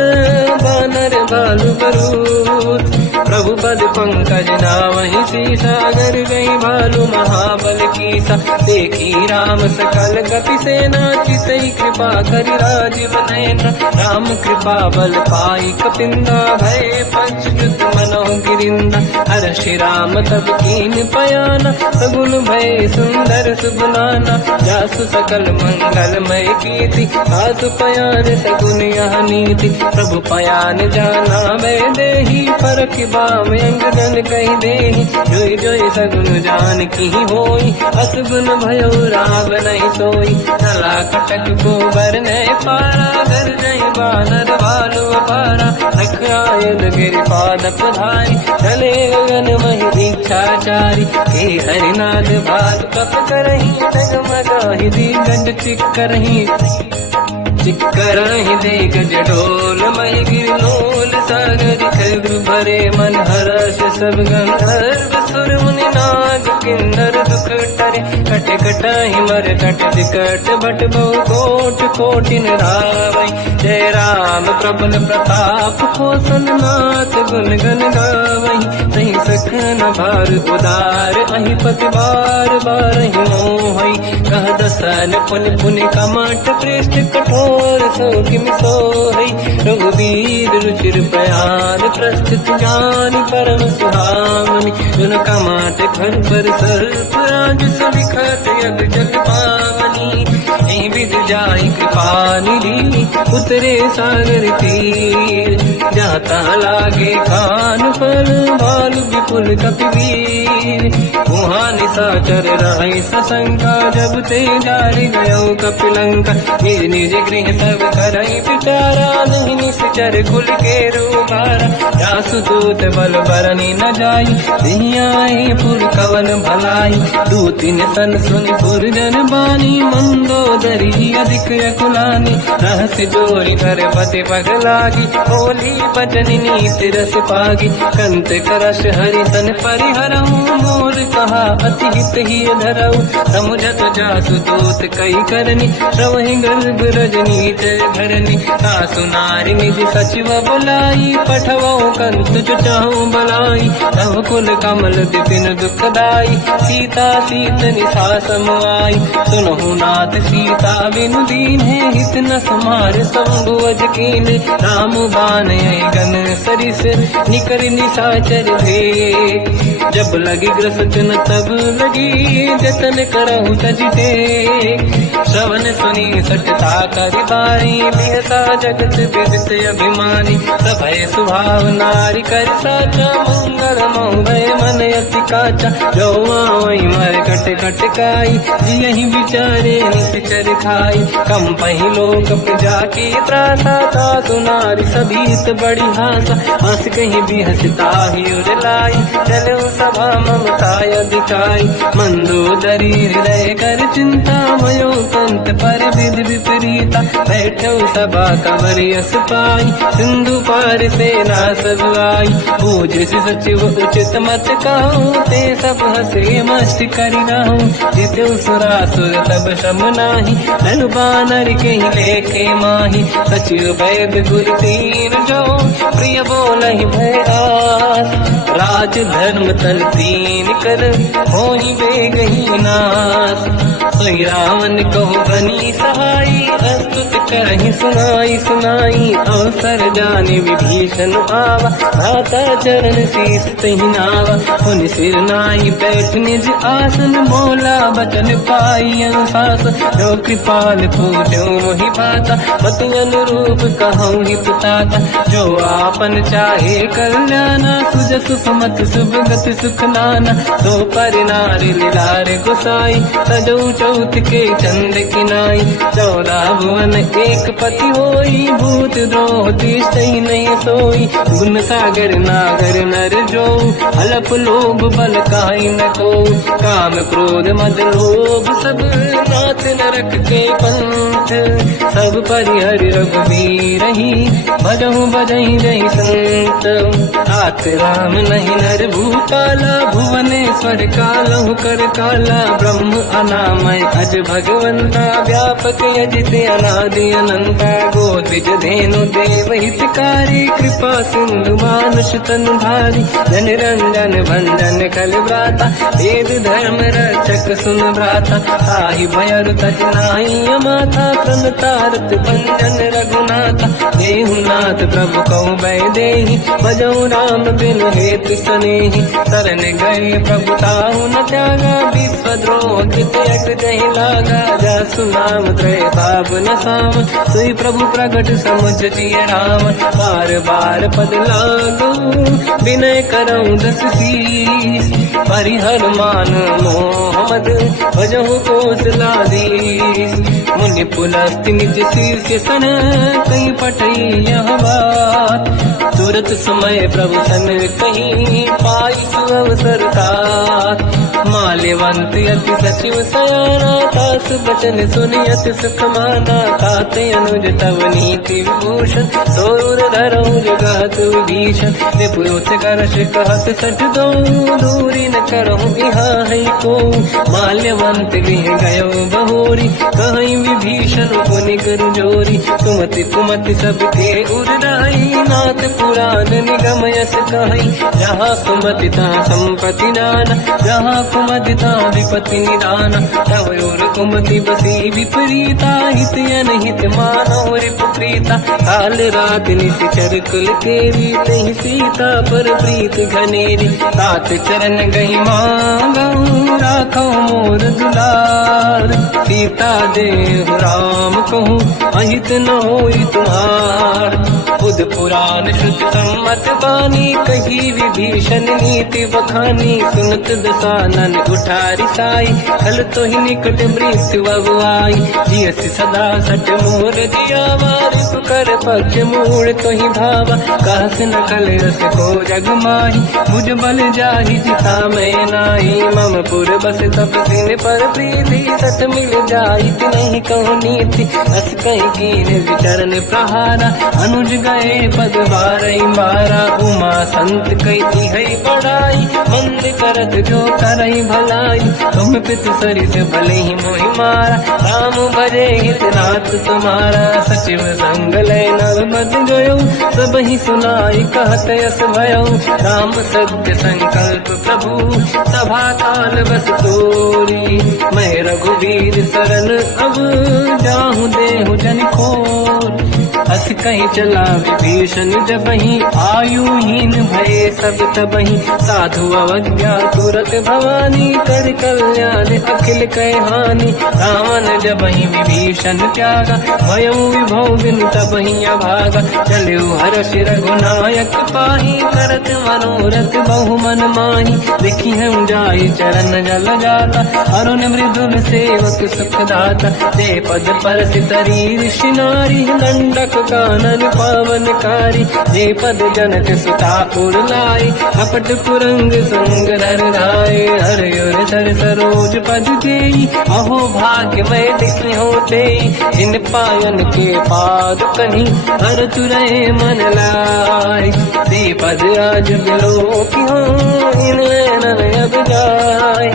बानर बालु बरूद प्रभु पद पंकज नामहि सीसागर गई भालू महाबल कीसा देखी राम सकल कपि सेना चितई कृपा करि राजीव नयना राम कृपा बल पाई कपिंदा भय पंचयुत मनो गिरिंदा हर श्री राम तब कीन पयाना सगुन भय सुंदर सुगुनाना जासु सकल मंगलमय कीर्ति आसु पयान सगुन यह नीति प्रभु पयान जाना मैं देही परख बाम अंगजन कही देही जोई जोई सगुन जान की होई असगुन भयो राव नहीं सोई नला कटक को बर ने पारा घर जई बानर भालू अपारा रख आयल गिर पाद पधारी चले गगन मही इच्छाचारी हे हरिनाथ भाल कप करही डगमगाहि दी गंड चिक्करहि दे गज ढोल महि गिरलोल सागर खैर भरे मन हर्ष सब गंधर्व सुर मुनि नाग किन्नर दुख टरे कट कटाहि मर कट विकट भट बहु कोट कोटिन रावै जय राम प्रबल प्रताप कौशल नाथ गुण गन गावै तहि सखन भार उदार अहि पति बार बारहि मोहै कह दसन पुनि पुनि कमठ पृष्ठ कठोर सो किम सोहै रघुवीर रुचिर प्रयाण प्रस्थित ज्ञान परम सुहामनि जुन कमठ घर पर सर्प राज सविखत यग जग पावनी एहि विध जाहि कृपा निधि उतरे सागर तीर जाता लागे कान फल भालु विपुल कपिवीर वहाँ निशाचर रहि सशंका जब ते जारि गयो कपिलंका निज निज गृह सब करहि विचारा नहीं निश्चर कुल के रूबारा जासु दूत बल बरनी न जाई दिहियाए पुर कवन भलाई दूतिन सन सुनि पुर जन बानी मंदोदरी अधिक अकुलानी रहस्य जोरी कर पति पगलागी होली बचन नीति रस पागी कंत करश हरि सन परिहरऊ मोर कहा अति हित ही धरऊ समुझत जासु दूत कई करनी श्रवहि गर्भ रजनी जय धरनी सासु नारी निज सचिव बुलाई पठवऊ कंत जो चाहू बलाई तव कुल कमल विपिन दुखदाई सीता सीत निशा समाई सुनहु नाथ सीता बिनु दीन है हित न समार शंभु अज कीन राम बान गन सरिस निकर निशाचर भेद जब लगी ग्रसन तब लगी जतन करहु तजते श्रवण सुनी सटता करि बारी बिहसा जगत विदित अभिमानी सभय सुभाव नारी कर साचा मंगल मोहय मन अति काचा जो आवई मर कट कट काई जियहि विचारे निश्चर खाई कम पहि लोक प्रजा की त्रासा था सुनारी सभीत बड़ी हासा हंस कहीं भी हंसता ही उर लाई चलो सभा ममता अधिकाई मंदोदरी हृदय कर चिंता मयो कंत पर विध विपरीता बैठो सभा कंवर यस पाई सिंधु पार सेना सब आई पूज सचिव उचित मत कहूँ ते सब हसे मस्त करि रहूं जितु सुरासुर तब शम नाही धनु बानर के लेखे माही सचिव वैद गुर तीन जो प्रिय बोलहि भय आस राज धर्म तल तीन कर होई बेगही नास सोई रावण कहो बनी सहाई अस्तुत करहि सुनाई सुनाई अवसर जाने विभीषण आवा भ्राता चरण शीस तहि नावा पुनि सिर नाई बैठ निज आसन बोला बचन पाई अनुशास जो कृपाल पूजो मोहि पाता मति अनुरूप कहूँ हित ताता जो आपन चाहे कल्याणा सुजस सुमति सुभगति सुख नाना तो पर नारी लीलार गोसाई सजौ चौथ के चंद किनाई 14 भुवन एक पति होई भूत द्रोह तिष्ठई नहीं सोई गुण सागर नागर नर जो हलप लोभ बल काई न को काम क्रोध मद लोभ सब नाथ नरक के पंथ सब परिहरि रघुवीर ही भजहु बजहि जहि संत हाथ राम नहीं नर भूपाला भुवनेश्वर कालहु कर काला ब्रह्म अनामय अज भगवंता व्यापक यजित अनादि अनंता गोद्विज धेनु देव हितकारी कृपा सिंधु मानुष तनु धारी जन रंजन भंजन कल व्राता वेद धर्म रक्षक सुन भ्राता ताहि भयर तज नाहि माथा प्रणतारत भंजन रघुनाथा देहुनाथ प्रभु कहु बै देहि भजऊ राम बिनु हेतु सनेहि शरण गए प्रभु ताहु न त्यागा विश्वद्रोह कृत यक जहि लागा जासु नाम त्रय पाप न साम सोई प्रभु प्रगट समुझ जिय राम बार बार पद लागू विनय करऊं दस शीस परिहर मान मोहम्मद भजहु कौशलाधीश मुनि पुलस्त्य निज शीर्ष सन कहीं पटई यह बात। तुरत समय प्रभु सन कहीं पाई सुअवसर तात। माल्यवंत अति सचिव सयाना तास बचन सुनियत सुख माना। ताते अनुज तव नीति विभूषण सोर धरऊ जगत विभीषण। निपुत करश कहत सठ दो दूरी न करहु इहा है को। माल्यवंत गृह गयो बहोरी कहीं विभीषण पुनि कर जोरी। सुमति कुमति सबके उरराई नाथ पुराण निगम यस कहीं। जहाँ कुमति तहाँ संपत्ति नाना जहाँ कुमति तहाँ विपत्ति निदाना। तव और कुमति बसी विपरीता हित अनहित मानव रिपुप्रीता। काल रात निशिचर कुल केरी तहि सीता पर प्रीत घनेरी। तात चरण गई मांगऊ राखो मोर दुलार। सीता देव राम कहूँ अहित न होई तुम्हार। बुध पुराण श्रुति सम्मत बानी कही विभीषण नीति बखानी। सुनत दसानन उठारी साई खल तो ही निकट मृत्यु अब आई। जियस सदा सट मोर दिया वारिप कर पक्ष मूड़ तो ही भावा। कहस न कल रस को जग माही भुज बल जाहि जिता मैं नाई। मम पुर बस तब सिन पर प्रीति सत मिल जाई नहीं कहूँ नीति। अस कहीं कीन विचरण प्रहारा अनुज गए पद बारई मारा। उमा संत कही है बड़ाई मंद करत जो करई भलाई। तुम पित सरिस भले ही मोहि मारा राम भजे हित नाथ तुम्हारा। सचिव संग लय नव मद गयो सब ही सुनाई कहत यस भयो। राम सत्य संकल्प प्रभु सभा काल बस तोरी। मैं रघुवीर शरण अब जाहूँ देहु जन खोर। अस कहीं चला विभीषण जबहि आयुहीन भये सब तबहि। साधु अवज्ञा तुरत भवानी कर कल्याण अखिल कह हानि। रावण जबहि विभीषण त्यागा भयउ विभव बिनु तबहि अभागा। चलु हर्ष रघुनायक पाहि करत मनोरथ बहु मन माहि। देखी हम जाय चरण जल जाता अरुण मृदुल सेवक सुख दाता। ते पद परस तरी ऋषि नारी दंडक कानन पावनकारी। जे पद जनक सुता पुर लाई कपट पुरंग संग धर धाय। हर सर सरोज पद देई अहो भाग्य मैं देखी होते। इन पायन के पाद कहीं हर तुरहे मन लाई। दे पद आज बिलो की हो इन नैनन अब जाय।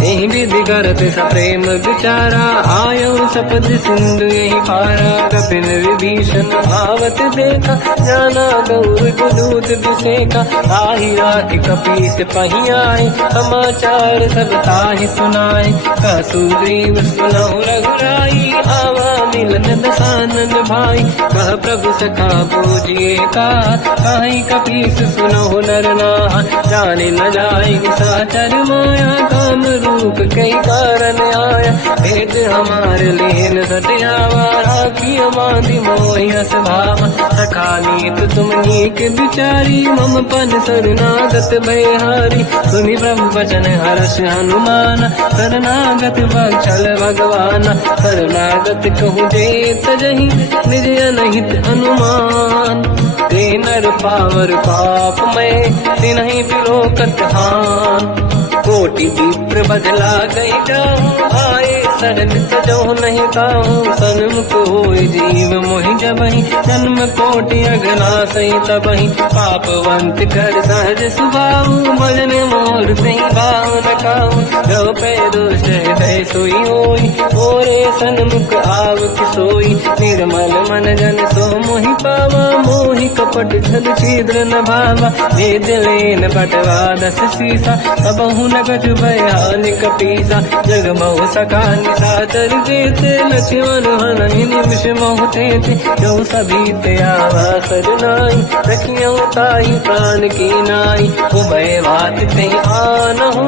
यही विधि करत सप्रेम विचारा आयो सपद सिंधु यही पारा। कपिन विभीषण आवत देखा जाना गौर गुदूत विसेका। आही राख कपीस पही आए समाचार सब ताहि सुनाए। कह सुग्रीव सुनहु रघुराई आवा मिलन दसानन भाई। कह प्रभु सखा पूजिए का कहीं कपीस सुनहु नर नाहा। जाने न जाए साचर माया काम रूप कई कारण आया। भेद हमार लेन सत्यावा राखी बांधि मोहि हस भावा। सखा नीत तुम नीक बिचारी मम पन शरणागत भयहारी। सुनि प्रभु वचन हर्ष हनुमान शरणागत वत्सल भगवाना। शरणागत कहूँ जे तजहि निज अनहित अनुमान। ते नर पावर पाप में तिन्हि बिलोकत हान। कोटि विप्र बदला गई जाऊँ आए शरण तजो नहीं ताऊँ। सन्मुख होय जीव मोहि जबहि जन्म कोटि अगना सही तबहि। पापवंत कर सहज सुभाऊ भजन मोर सही भाव न खाऊँ। जो पे दुष्ट हृदय सोई होई ओरे सन्मुख आव सोई। निर्मल मन जन सो मोहि पावा मोहि कपट छल छिद्र न भावा। भेद लेन बटवा दस सीसा सबहु नगज भयान कपीसा। जग बहु सका निशाचर जेते लक्ष्मण हनहि निमिष मोह तेते। जो सभी ते आवा सरनाई रखियो ताई प्राण की नाई। उभय बात ते आनहु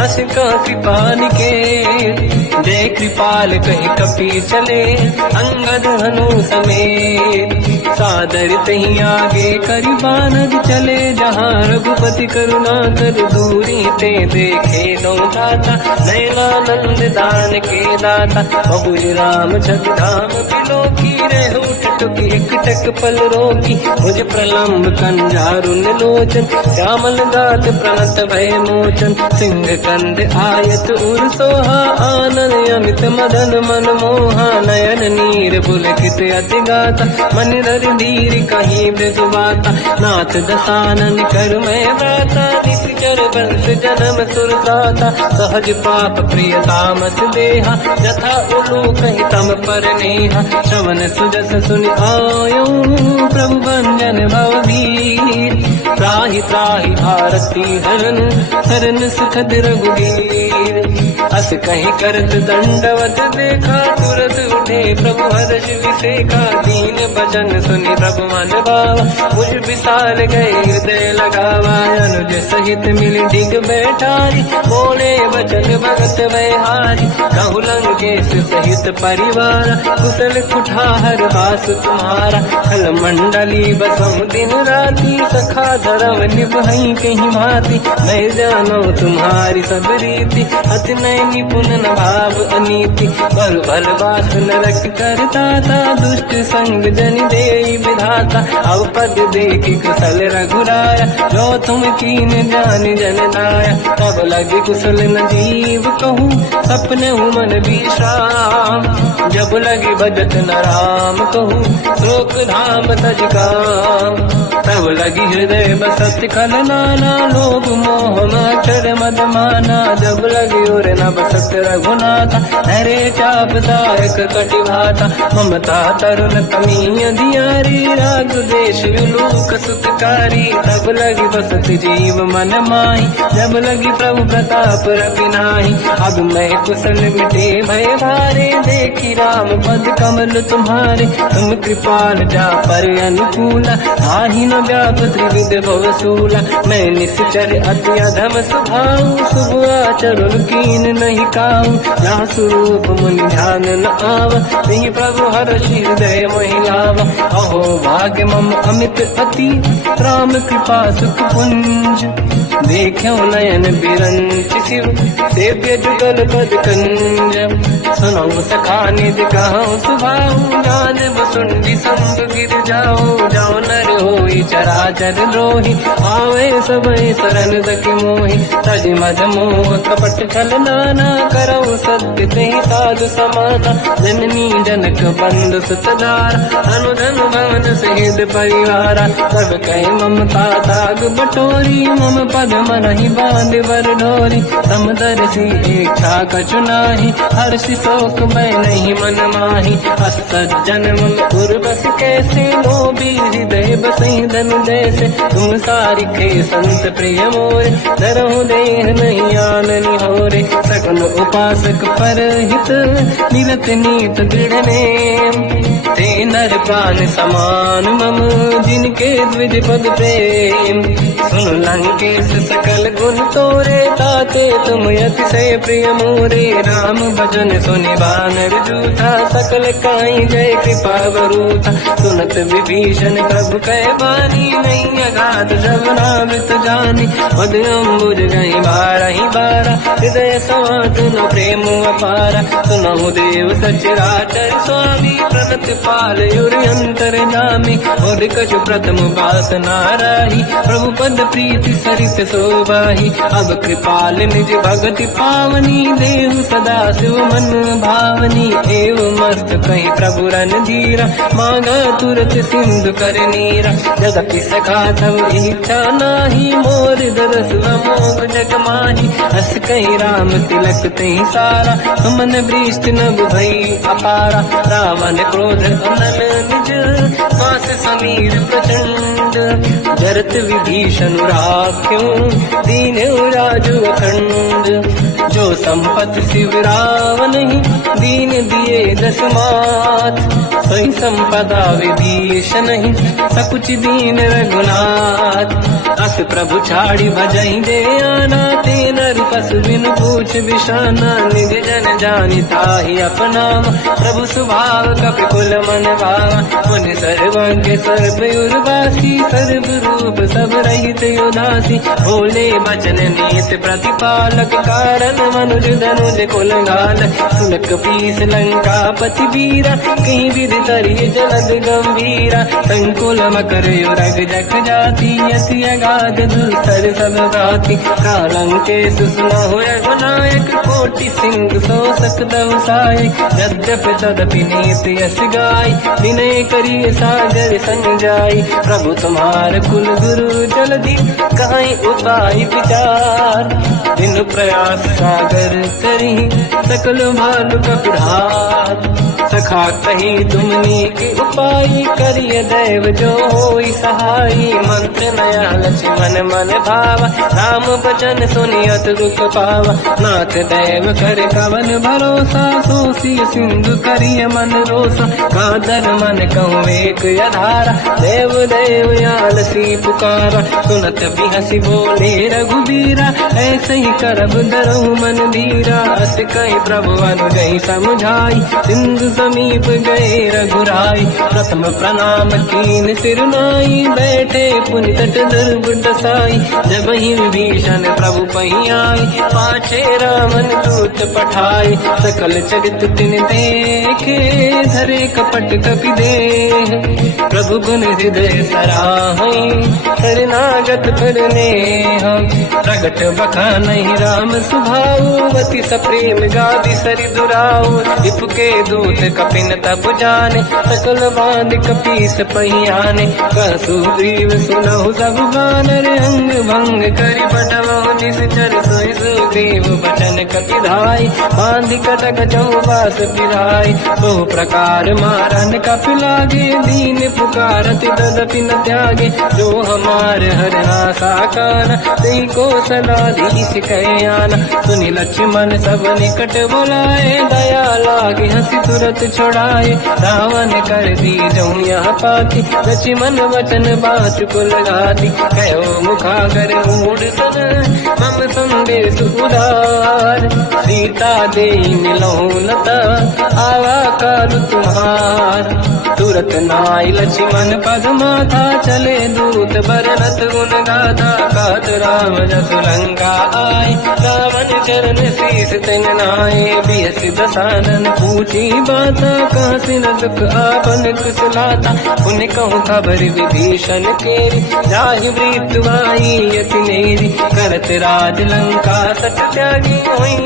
हस का कृपान के। जय कृपाल कहि कपी चले अंगद हनु समेत। सादर तहीं आगे करी बानग चले जहाँ रघुपति करुणा कर दूरी ते देखे दो दाता नयनानंद दान के दाता बहुज राम जगधाम बिलो की रह उठ टुक एक टक पल रोकी मुझ प्रलम्ब कंजारुन लोचन श्यामल दात प्रणत भय मोचन सिंह कंद आयत उर सोहा आनंद अमित मदन मन मोहा नयन नीर पुलकित अति गाता मन धर धीर कहीं मृदुबाता नाथ दसानन कर मैं व्राता निश्चर वंश जन्म सुरदाता सहज पाप प्रिय तामस देहा जथा उलू कहीं तम पर नेहा श्रवण सुजस सुनि आयो प्रभु भंजन भववीर त्राहि त्राहि आरती हरन हरन सुखद रघुवीर अस कहीं करत दंडवत देखा तुरत उठे प्रभु हर्ष विसेखा दीन भजन सुनि प्रभु मन भावा मुझ विसार गए हृदय लगावा अनुज सहित मिल डिग बैठारी बोले वचन भगत वैहारी कहु लंकेश सहित परिवार कुशल कुठार वास तुम्हारा खल मंडली बसम दिन राती सखा धर्म निभई कहीं भांति मैं जानो तुम्हारी सब रीति अति नय निपुण न भाव अनीति पर भल बात नरक करता था दुष्ट संग जन दे विधाता अब पद देखी कुशल रघुराया जो तुम कीन जान जन नाया तब लगे कुशल न जीव कहूँ सपने मन विश्राम जब लगे भजत न राम कहूँ शोक धाम तज काम तब लगी हृदय बसत खल नाना लोभ मोह मचर मद माना जब लगी और न बसत रघुनाथा हरे चाप दायक कटिभाता ममता तरुण कमीय दियारी राग देश विलूक सुतकारी तब लगी बसत जीव मन माही जब लगी प्रभु प्रताप रविनाही अब मैं कुशल मिटे भय भारे देखी राम पद कमल तुम्हारे तुम कृपाल जा पर अनुकूला आही न व्याप त्रिविध भवसूला मैं निश्चर अति अधम स्वभाव शुभ आचरण कीन नहीं काऊ जहाँ स्वरूप मुनि ध्यान न आव नहीं प्रभु हर्ष हृदय महिलाव अहो भाग्य मम अमित अति राम कृपा सुख पुंज देखो नयन बिरंच शिव सेव्य जुगल पद कंज सुनो सखा निध कहो सुभाऊ जान बसुंडी संग गिर जाओ जाओ नर होई चराचर द्रोही आवे सबई शरण सखी मोहि तज मद मोह कपट छल नाना करौ सत्य तेहि साधु समाना जननी जनक बंधु सुतदार अनुधन भवन सहित परिवारा सब कहे ममता ताग बटोरी मम पद मनहि बांध बर डोरी समदर्शी इच्छा कछु नाही हर्षि शोक मैं नहीं मन माही असज्जन मम उर्वश कैसे लोभी हृदय बसई धन जैसे तुम सारिखे संत प्रिय मोरे धरहु देह नहीं आननि होरे सकल उपासक पर हित निरत नीत दृढ़ नेम ते नर प्राण समान मम जिनके द्विज पद प्रेम सुन लंकेश सकल गुण तोरे ताते तुम अतिशय प्रिय मोरे राम भजन सुनि बानर जूथा सकल काई जय कृपा वरूथा सुनत विभीषण प्रभु कह बानी नहीं अगाध जब नामित जानी पद अम्बुज गई बारहि बारा हृदय समात न प्रेम अपारा सुनहु देव सचराचर स्वामी प्रणत पाल युरि अंतर जामी और कछु प्रथम बास नाराही प्रभु पद प्रीति सरित शोभाही अब कृपाल निज भगति पावनी देव सदा शिव मन भावनी एवं मस्त कहीं प्रभु रन धीरा मांगा तुरत सिंधु कर नीरा जगति सखा तब इच्छा नाही मोर दरस मोग जग माही हस कहीं राम तिलक तही सारा सुमन वृष्टि नभ भई अपारा रावण क्रोध अनल निज मास समीर प्रचंड जरत विभीषण राख्यों दीन राजु अखंड जो संपत शिवराव नहीं, दीन दिए दस मात। सोई संपदा विभीष नहीं, सकुच दीन रघुनाथ। अस प्रभु छाड़ी भजई दे आना, ते नर पशु बिनु पूछ बिशाना। निज जन जानिता ही अपनाम, प्रभु स्वभाव कपि कुल मन भावा। मुनि सर्वज्ञ सर्व उर्वासी, सर्व रूप सब रहित उदासी। भोले बचन नीत प्रतिपालक, कारण मनुज धनुज कुल घाल। सुनक पीस लंका पति वीरा, कहीं विधि तरिय जलद गंभीरा। संकुल मकर युरग जख जाति, अति अगाध दुस्तर सब भाति। कालंकेश सुनहुँ रघुनायक, कोटि सिंह सो सकदहु साय। यद्यपि तदपि नीत यश गाय, विनय करिय सागर संग जाय। प्रभु तुम्हार कुल गुरु जल्दी, कहीं उपाय विचार। दिन प्रयास सागर करी, सकल भालु कपिधार। सखा कही तुमनी के उपाय, करिय दैव जो होई सहाय। मंत्र नया लक्ष्मण मन भावा, राम बचन सुनियत दुख पावा। नाथ दैव कर कवन भरोसा, सोसी सिंधु करिय मन रोसा। कादर मन कहूँ एक अधारा, देव देव आलसी पुकारा। सुनत बिहसी बोले रघुबीरा, ऐसे ही करब डरहु मन धीरा। अस कहीं प्रभु अनुजहि समझाई, सिंधु समीप गए रघुराई। प्रथम प्रणाम कीन सिर नाई, बैठे पुनि तट दुर्ग दसाई। जब ही विभीषण प्रभु पही आई, पाछे रामन दूत पठाई। सकल चरित तिन देखे, धरे कपट कपि देह। प्रभु गुण हृदय सराहई, शरणागत फिरने हम। प्रगट बखानहि राम सुभाऊ, अति सप्रेम गादि सरि दुराऊ। विपुके दूत कपिन तब जाने, सकल बांध कपीस पहियाने। कह सुग्रीव सुनहु सब बानर, अंग भंग करि बटवहु निश्चर। सोई सुग्रीव बचन कपि धाई, बांध कटक चौबास पिराई। बहु प्रकार मारन कपि लागे, दीन पुकारत तदपि न त्यागे। जो हमार हरना साकाना, तेई को सलाधीश कहे आना। सुनि लक्ष्मण सब निकट बुलाए, दया लागे हंसी तुरत छुड़ाए। रावण कर दी जऊँ यहाँ पाती, लक्ष्मण वचन बात कुल गाती। कहो मुखागर मूढ़ सन, मम संदेश उदार। सीता दे मिलऊँ लता, आवा काल तुम्हार। तुरत नाई लक्ष्मण पद माथा, चले दूत बरनत गुण गाथा। कहत राम जसु लंका आए, रावण चरण शीस तिन नाए। बियस दसानन पूछी बाता, कहाँ सिन दुख आपन कुशलाता। पुन कहूँ खबर विभीषण केरी, जाहि मृत्यु आई यति नेरी। करत राज लंका सट त्यागी, हुई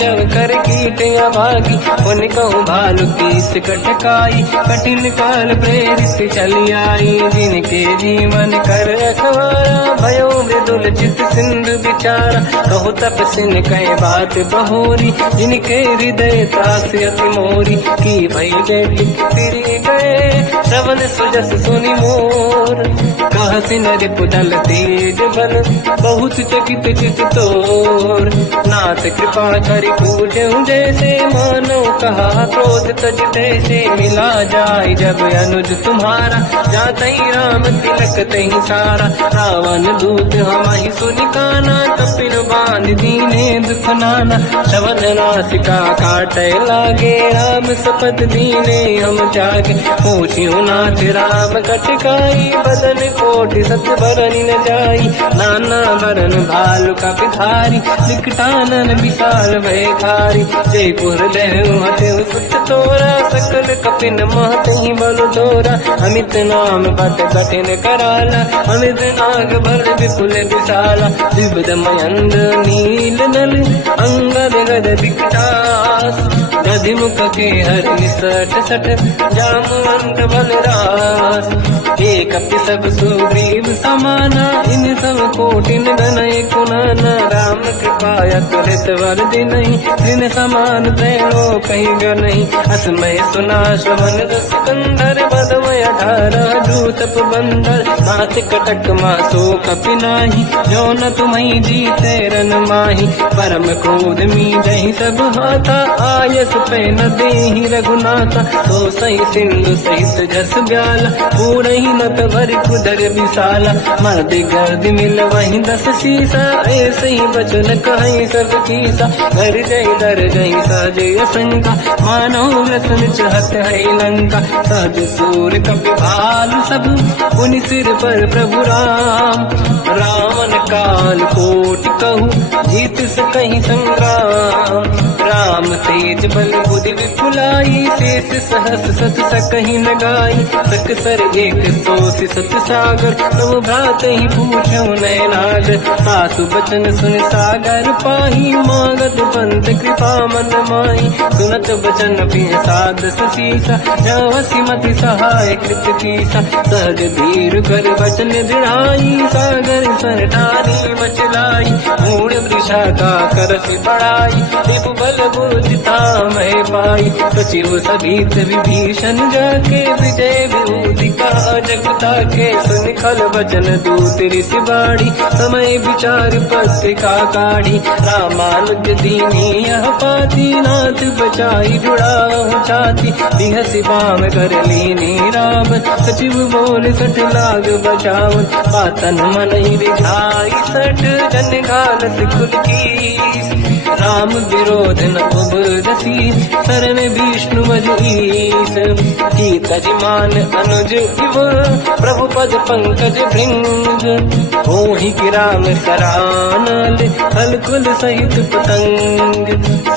जब कर कीट अभागी। पुन कहूँ भालु कीस कटकाई, कठिन काल प्रेरित चली आई। जिनके जीवन कर रखवारा, भयो मृदुल चित सिंधु विचारा। कहो तपसिन कह बात बहोरी, जिनके हृदय त्रास अति मोरी। की भई बेटी तिरि गए, श्रवण सुजस सुनि मोर। कहसिन रिपुदल तेज बल, बहुत चकित चित तोर। नाथ कृपा करि पूजऊँ जैसे, मानो कहा क्रोध तज तैसे। मिला जाय जब अनुज तुम्हारा, जातहि राम तिलक तहि सारा। रावण दूत हमहि सुनि काना, कपिन बांध दीने दुख नाना। श्रवण नासिका काटय लागे, राम सपथ दीने हम जागे। पूछियो नाथ राम कटकाई, बदन कोटि सत बरनि न जाई। नाना बरन भालु कपिधारी, विकटानन विशाल भयखारी। जयपुर लहु हतेउ सुत तोरा, सकल कपिन महतहि बल तोरा। अमित नाम बट कठिन कराला, अमित नाग बल विपुल विशाला। विबुध मयंद्र नील नल, अंगद गद विकटास। दधिमुख के हरि सठ सठ जामवंत बलराज। एक अपि सब सुग्रीव समाना इन सब कोटिन गनय कुनाना। राम कृपाया तुरत वर दिनहि दिन समान त्रैलो कहीं गनहि। असमय सुना श्रवण रस कंधर बदमय 18 दूतप बंदर। मात कटक मासो कपि नाही जो न तुम्हि जीते रन माही। परम क्रोध मीजहि सब हाथा आयस पे न देहि रघुनाथा। तो सही सिंधु सहित जस ब्याला पूरहि नत भरि कुदर विशाला। मर्द गर्द मिल वही 10 सीसा ऐसे ही बचन कहि सब कीसा। घर जय दर जय सहजय शंका मानो रसन चहत है लंका। सहज सूर कपि भालु सब पुनि सिर पर प्रभु राम। रावण काल कोटि कहु जीत सकहि संग्राम। राम तेज बल बुद्धि विपुलाई शेष सहस सत सकहि न गाई। सकसर एक सोसि सत सागर तब भ्रात ही पूछौ नैनागर। सासु बचन सुन सागर पाही मांगत पंत कृपा मन माही। सुनत बचन पिय साध सीसा जवसी मति सहाय कृत कीसा। सहज धीर कर बचन दृढ़ाई सागर सन ठानी मचलाई। मूढ़ वृषा का करसि बढ़ाई रिपु बल बुद्धि मैं पाई। सचिव सभीत विभीषण जाके विजय विभूति का जगता के। सुन खल बचन दूत ऋषि बाड़ी समय विचार पत्रिका काढ़ी। रामानुज दीनी यह पाती नाथ बचाई जुड़ाहु छाती। बिहसि बाम कर लीनी राम सचिव बोल सठ लाग बचावन। पातन मन ही रिझाई सठ जन घालत कुल कीस। राम विरोध न उबरसी शरण विष्णु मजीस। कीतज मान अनुज इव प्रभु पद पंकज भृंग। होहि कि राम सरानल हलकुल सहित पतंग।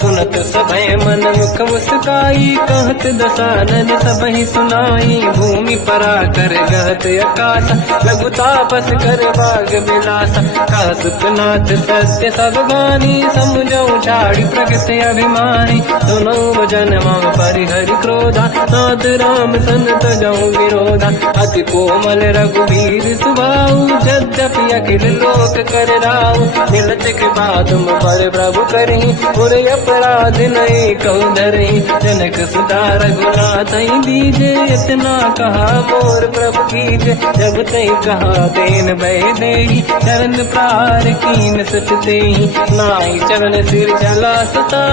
सुनत सभय मन मुख मुस्काई कहत दसानन सबहि सुनाई। भूमि परा कर गहत आकाश लघु तापस कर बाग विलासा। कह सुखनाथ सत्य सब गानी समझौ ठाड़ी प्रगट अभिमानी। सुनो भजन मम परिहरि क्रोधा नाथ राम सन तजौ विरोधा। अति कोमल रघुवीर सुभाऊ यद्यपि अखिल लोक कर राऊ। मिलत कृपा तुम पर प्रभु करहि पुर अपराध नहीं कहु धरहि। जनक सुता रघुनाथ दीजे इतना कहा मोर प्रभु कीजे। जब तई कहा देन भय देहि चरण प्रार कीन सत तेहि। नाई चरण सिर चला सता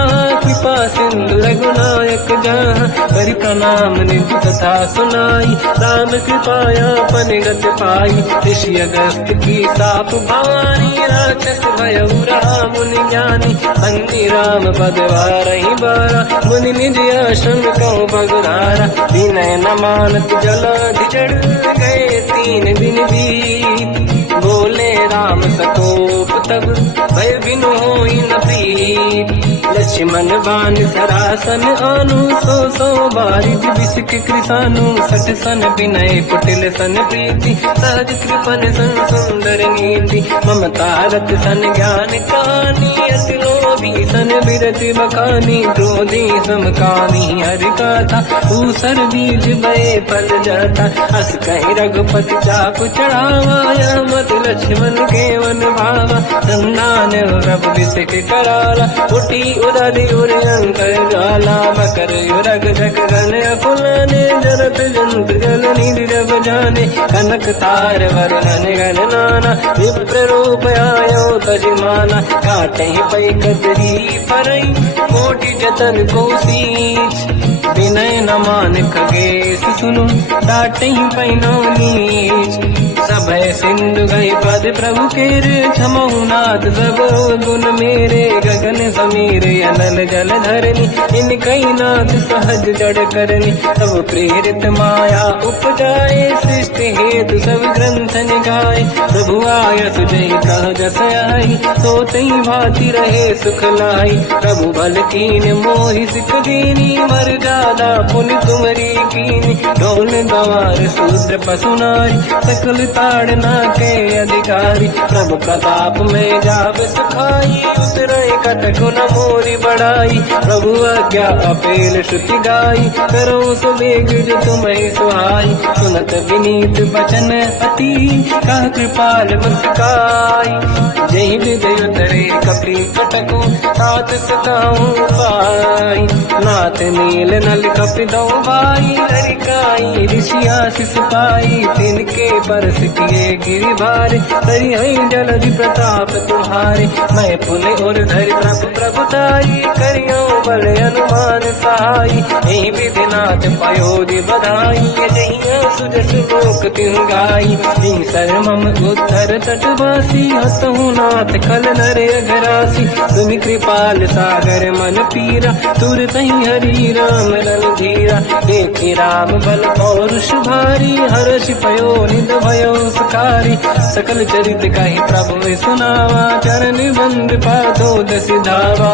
कृपा सिंधु रघुनायक जहाँ। हरि प्रणाम निधि कथा सुनाई राम कृपाया पनिगत पाई। ऋषि अगस्त की साप भवानी राक्षस भयउ राम मुनि ज्ञानी। बंदी राम पद वारहि बारा मुनि निज आश्रम कहु बगुधारा। विनय न मानत जलाधि जड़ गए 3 दिन बीत। बोले राम सकोप तब भय बिनु होई न प्रीत। लक्ष्मण बाण सरासन आनु 100 बारिज बिसिक कृसानु। सठ सन विनय कुटिल सन प्रीति सहज कृपन सन सुंदर नीति। ममता रत सन ज्ञान कहानी अति लोभी सन बिरति बखानी। क्रोधी समकामी हरि गाथा ऊसर बीज बये फल जाता। अस कहि रघुपति चाप चढ़ावा मत लक्ष्मण के वन भावा। संदान प्रभु बिसिक कराला उठी उदधि उर अंकर ज्वाला। मकर युरग जग गण अकुलाने जरत जंत जल निधि जब जाने। कनक तार वरन गण नाना विप्र रूप आयो तजमाना। काटे पै कतरी परई कोटि जतन को सींच। विनय न मान खगेश सुनु डाटे पैनो नीच। सभय सिंधु गई पद प्रभु केरे क्षमहु नाथ सब गुण मेरे। गगन समीर अनल जल धरनी इन कई नाथ सहज जड़ करनी। सब प्रेरित माया उपजाए सृष्टि हेतु सब ग्रंथ निगाए। प्रभु आय सुजय कह जस आई सो तई भांति रहे सुख लाई। प्रभु बल कीन मोहि सिख दीनी मर्यादा पुनि तुमरी कीनी। ढोल गवार शूद्र पशु नारी सकल ताड़ना के अधिकारी। प्रभु प्रताप में जाब सुखाई उतरे कटक न मोरी पढ़ाई। प्रभु आज्ञा अपेल श्रुति गाई, करो सो वेग जो तुम्हें सुहाई। सुनत विनीत बचन अति, कह कृपाल मुस्काई। जय हृदय तरे कपि कटकु, तात सताऊं पाई। नाथ नील नल कपि दो भाई, हरिकाई ऋषि आशीष पाई। तिनके परस किए गिरि भारे, तरी हई जलधि प्रताप तुम्हारे। मैं पुनि और धरि प्रभु प्रभुताई, करियो बल अनुमान सहाय। यही विधिनाथ पयोधि बधाई, जहिया सुजस लोक तिहु गाई। सर मम उत्तर तटवासी, हसहु नाथ खल नर अघरासी। तुम कृपाल सागर मन पीरा, तुरत ही हरि राम रणधीरा। देखि राम बल पौरुष भारी, हर्ष पयो निध भयो सुखारी। सकल चरित कहि प्रभु सुनावा, चरण बंद पादो सिधावा।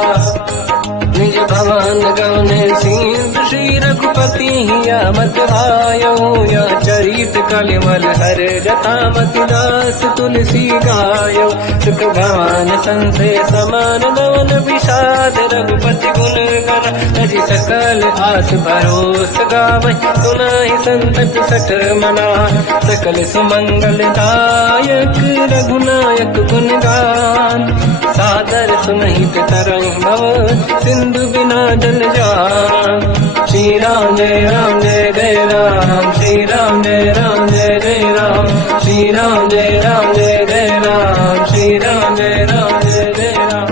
निज भवन गवने सिंधु, श्री रघुपति हिया मत आयो। या चरित कलिमल हर जटामति दास, तुलसी गायो। सुख भवन संसे समान, गवन विषाद रघुपति गुण गण। तजि सकल आस भरोस गावै, सुनाहि संतत सठ मना। सकल सुमंगल दायक, रघुनायक गुण गान। सादर सुनहित तरंग भव, सिंधु बिना जल जान। श्री राम जय राम जय जय राम, श्री राम जय राम जय जय राम। श्री राम जय राम जय जय राम, श्री राम जय राम जय जय राम।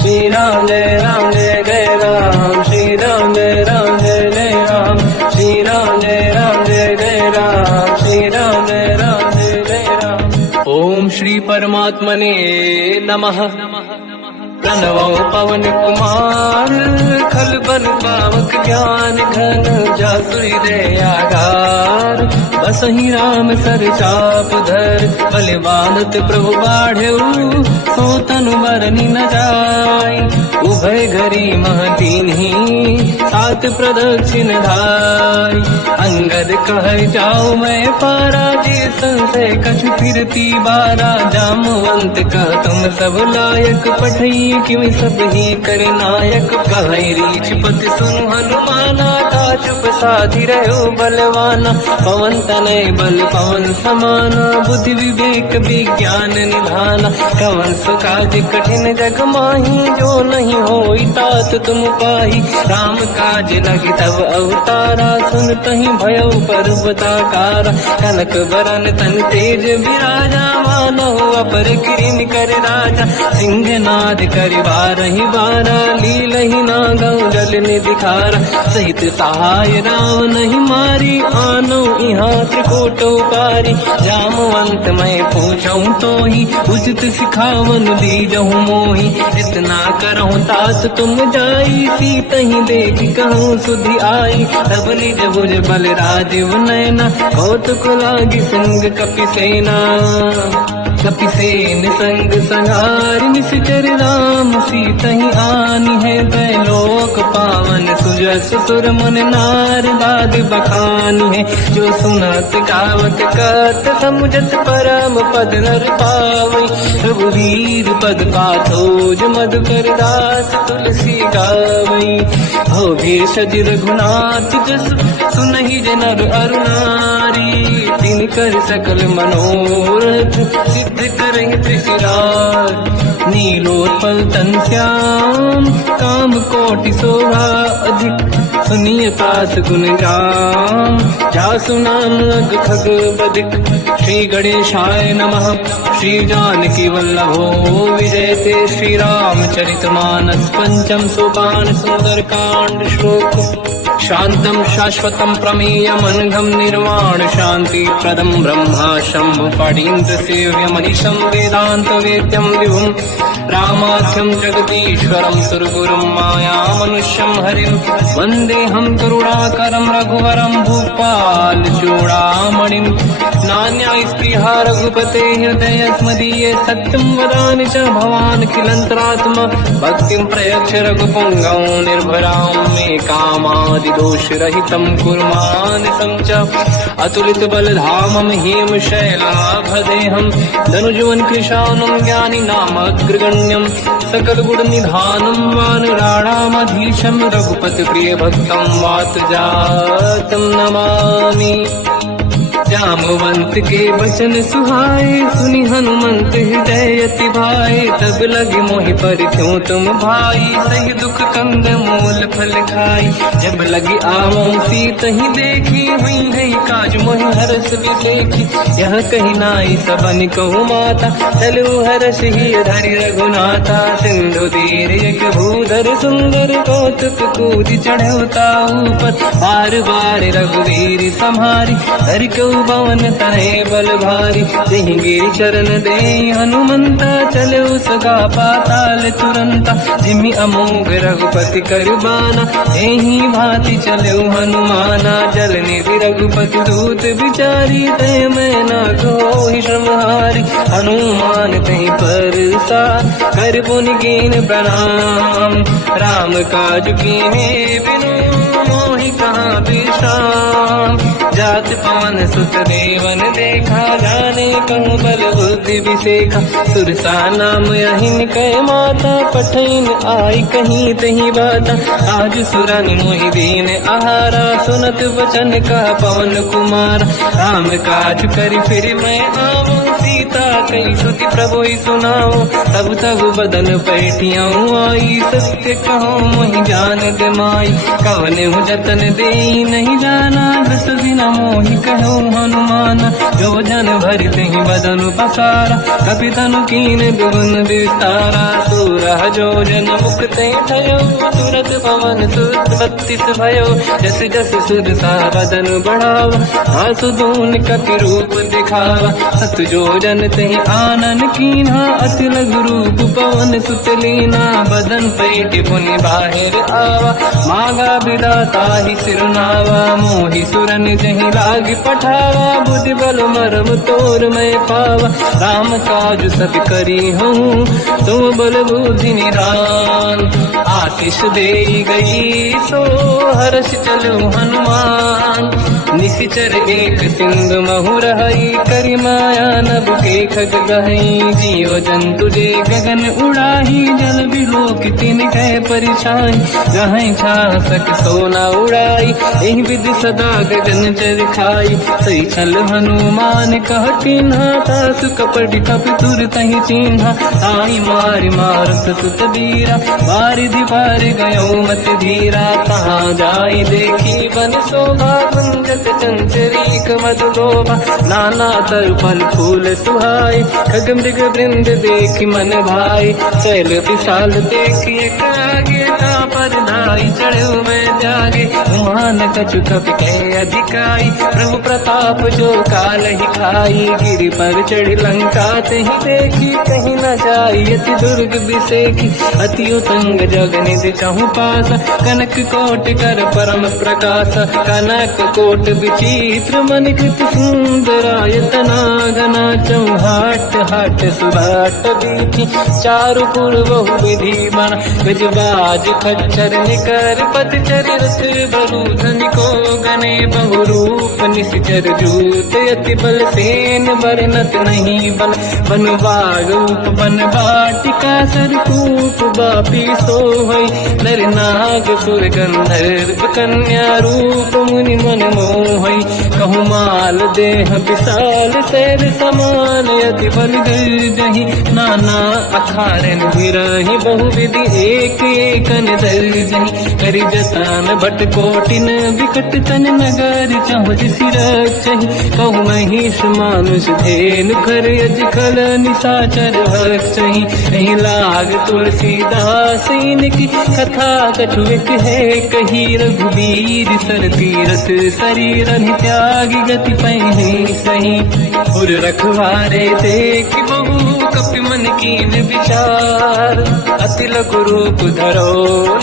श्री राम जय राम जय जय राम, श्री राम जय राम जय जय राम। श्री राम जय राम जय जय राम, श्री राम जय राम जय जय राम। ओम श्री परमात्मने नमः। प्रणवो पवन कुमार, खल बन पावक ज्ञान घन। जासुरी दयागार, बसहि राम सर चाप धर। बलवानत प्रभु बाढ़ऊ, सो तनु बरनि न जाय। उभय घरी मह दीन्ही, सात प्रदक्षिण धाय। अंगद कह जाओ मैं पारा, जी संशय कछु फिरती बारा। जामवंत कह तुम सब लायक, पठई किमि सब ही कर नायक। कहै रीछ पति सुनु हनुमाना, चुप साधि रहो बलवाना। पवन तनय बल पवन समाना, बुद्धि विवेक विज्ञान निधाना। कवन सुकाज कठिन जग माही, जो नहीं होई तात तुम पाही। राम काज लगी तब अवतारा, सुनतहि भयो पर्वताकारा। कनक बरन तन तेज विराजा, मानो अपर किरिन कर राजा। सिंहनाद करि बारहि बारा, लीलहि नागौ जल निधिखारा। सहित सहाय राम नहीं मारी, आनो इहाँ त्रिकोटो पारी। जामवंत मैं पूछऊं तो ही, उचित सिखावन दीजहु मोही। इतना करहु तात तुम जाई, सीतहि देख कहूँ सुधि आई। तब निज भुज बल राजीव नयना, कौतुक लागी संग कपि सेना। कपिसेन संग संहार, निश्चर राम सीतहि आनी है। दैलोक पावन सुजस सुर मुन नार, बाद बखानी है। जो सुनत गावत कत, समुझत परम पद नर पावै। रघुवीर पद पाथोज, मधुकर दास तुलसी गावै। हो भेषज रघुनाथ जस, सुनहि जनर अरु नारी। तिनकर सकल मनोरथ, सिद्ध करहि त्रिशिरार। नीलोत्पल तन श्याम, काम कोटि शोभा अधिक। सुनिय पास गुण राम, जासु नाम अग खग बदिक। श्री गणेशाय नमः। श्री जानकी वल्लभो विजयते। श्री रामचरित मानस पंचम सोपान, सुंदर कांड श्लोक। शांतं शाश्वतं प्रमेयम्, अनघं निर्वाण शांति प्रदं। ब्रह्मा शंभु फणीन्द्र सेव्यमनिशं, वेदांत वेद्यं विभुं। रामाख्यं जगदीश्वरं, सुरगुरुं मायामनुष्यं हरिं। वन्देऽहं करुणाकरं रघुवरं, भूपाल चूडामणिं। नान्यास्पृहा रघुपते हृदयस्मदीये, सत्यं वदामि च भवान् खिलन्तरात्मा। भक्तिं प्रयच्छ रघुपुङ्गं, निर्भरां मे कामादि दोष रहितं कुर्मानिसं च। अतुलित बलधाम धामम हेम शैलाभदेहम धनुजवन कृशानम ज्ञानी नामग्रगण्यम सकल गुण निधानम वानराणामधीशम रघुपति प्रिय भक्तम वात जातम नमामि। जामवंत के वचन सुहाए सुनि हनुमंत हृदय अति भाए तब लगे मोहि पर क्यों तुम भाई सही दुख कंद मूल फल खाई जब लगी आवो सीत ही देखी हुई है काज मोहि हरस विसेखी यह कही नाई सबन कहु माता चलो हरस ही धरि रघुनाथा सिंधु तीर एक भूधर सुंदर कौतुक कूद चढ़ौता ऊपर बार बार रघुवीर सम्हारी हर को पवन तनय बल भारी सिंह गिरि चरण दे हनुमंता चलो सगा पाताल तुरंता जिमि अमोघ रघुपति कर बाना एही भांति चलो हनुमाना जल निधि रघुपति दूत बिचारी तय मैं न कोहि श्रमहारी हनुमान तहि परसा कर पुनि कीन प्रणाम राम काज कीन्हे बिनु मोहि कहाँ विश्राम जात पवन सुत देवन देखा जाने कहूँ बल बुद्धि विसेखा सुरसा नाम अहिन कह माता पठैन आई कहीं तही बाता आज सुरनि मोहि दीन आहारा सुनत वचन का पवन कुमार राम काज करि फिर मैं आवो सीता कई सुति प्रभु सुनाओ तब तब बदन पैठियाँ आई सत्य कहो मोहि जान गमाई कवन हूँ जतन दे नहीं जाना दस दिन मोहि कहो हनुमान जो जन भरि तहि बदन पसारा कपि तनु कीन दुगुन विस्तारा सूरह जो जन मुख ते भयो तुरत पवन सुत 32 भयो जस जस सुरसा बदन बढ़ावा आंसू दून कपि रूप दिखावा सत जो जन तहि आनन कीन्हा अति लघु रूप पवन सुत लीना बदन पैठ पुनि बाहिर आवा मागा विदाता ही सिरनावा मोहि सुरन जहि लाग पठावा बुद्धि बल मरम तोर मैं पावा राम काज सब करी हूँ तुम बल बुद्धि निदान आशीष दे गई सो हर्ष चलो हनुमान निशिचर एक सिंधु महु रही करि माया नभ के खग गहई जीव जंतु जे गगन उड़ाही जल बिलोक तिन कह परिछाई जहाँ छा सक सोना उड़ाई एहि विधि सदा गगन चर खाई सही छल हनुमान कह चिन्हा तासु कपट कप तुर तहि चिन्हा आई मार मारत सुत बीरा बारिधि पार गयो मत धीरा कहाँ जाई देखी बन शोभा गुंजत चंचरीक मधुलोभा नाना तर फल फूल सुहाई खग मृग वृंद देख मन भाई शैल विशाल देखिए आगे का पर धाई चढ़ो मैं जागे मान कछु कपि के अधिकाई प्रभु प्रताप जो काल ही खाई गिरि पर चढ़ लंका तहि देखी कहीं न जाई अति दुर्ग विसेखी अति उतंग जग निधि चहु पास कनक कोट कर परम प्रकाश कनक कोट विचित्र मन कृत सुंदरायतना घना चौहाट हाट सुभाट बीती चारु पुर बहु विधि बन गजबाज खच्चर निकर पतचर रथ बरु धनिको गने बहु रूप निश्चर जूत अति बल सेन बरनत नहीं बल बन बाग रूप बन बाटिका सरकूप बापी सोहई नर नाग सुर गंधर्व कन्या रूप मुनि मन मोहई कहु माल देह विशाल शैल समान अति बल गर्जहि नाना अखारन बिरहि बहु विधि एक एकन दर्जहि करि जतान भट कोटिन विकट तन नगर चहुज सिरचहि कहु महिष मानुष धेनु खर यज खल निशाचर भक्षहि एहि लाग तुलसीदास इनकी कथा कछु एक है कही रघुवीर सर तीरथ शरीर त्यागी गति पहि सही उर रखवारे देख बहु कपि मन कीन विचार अति लघु रूप धरो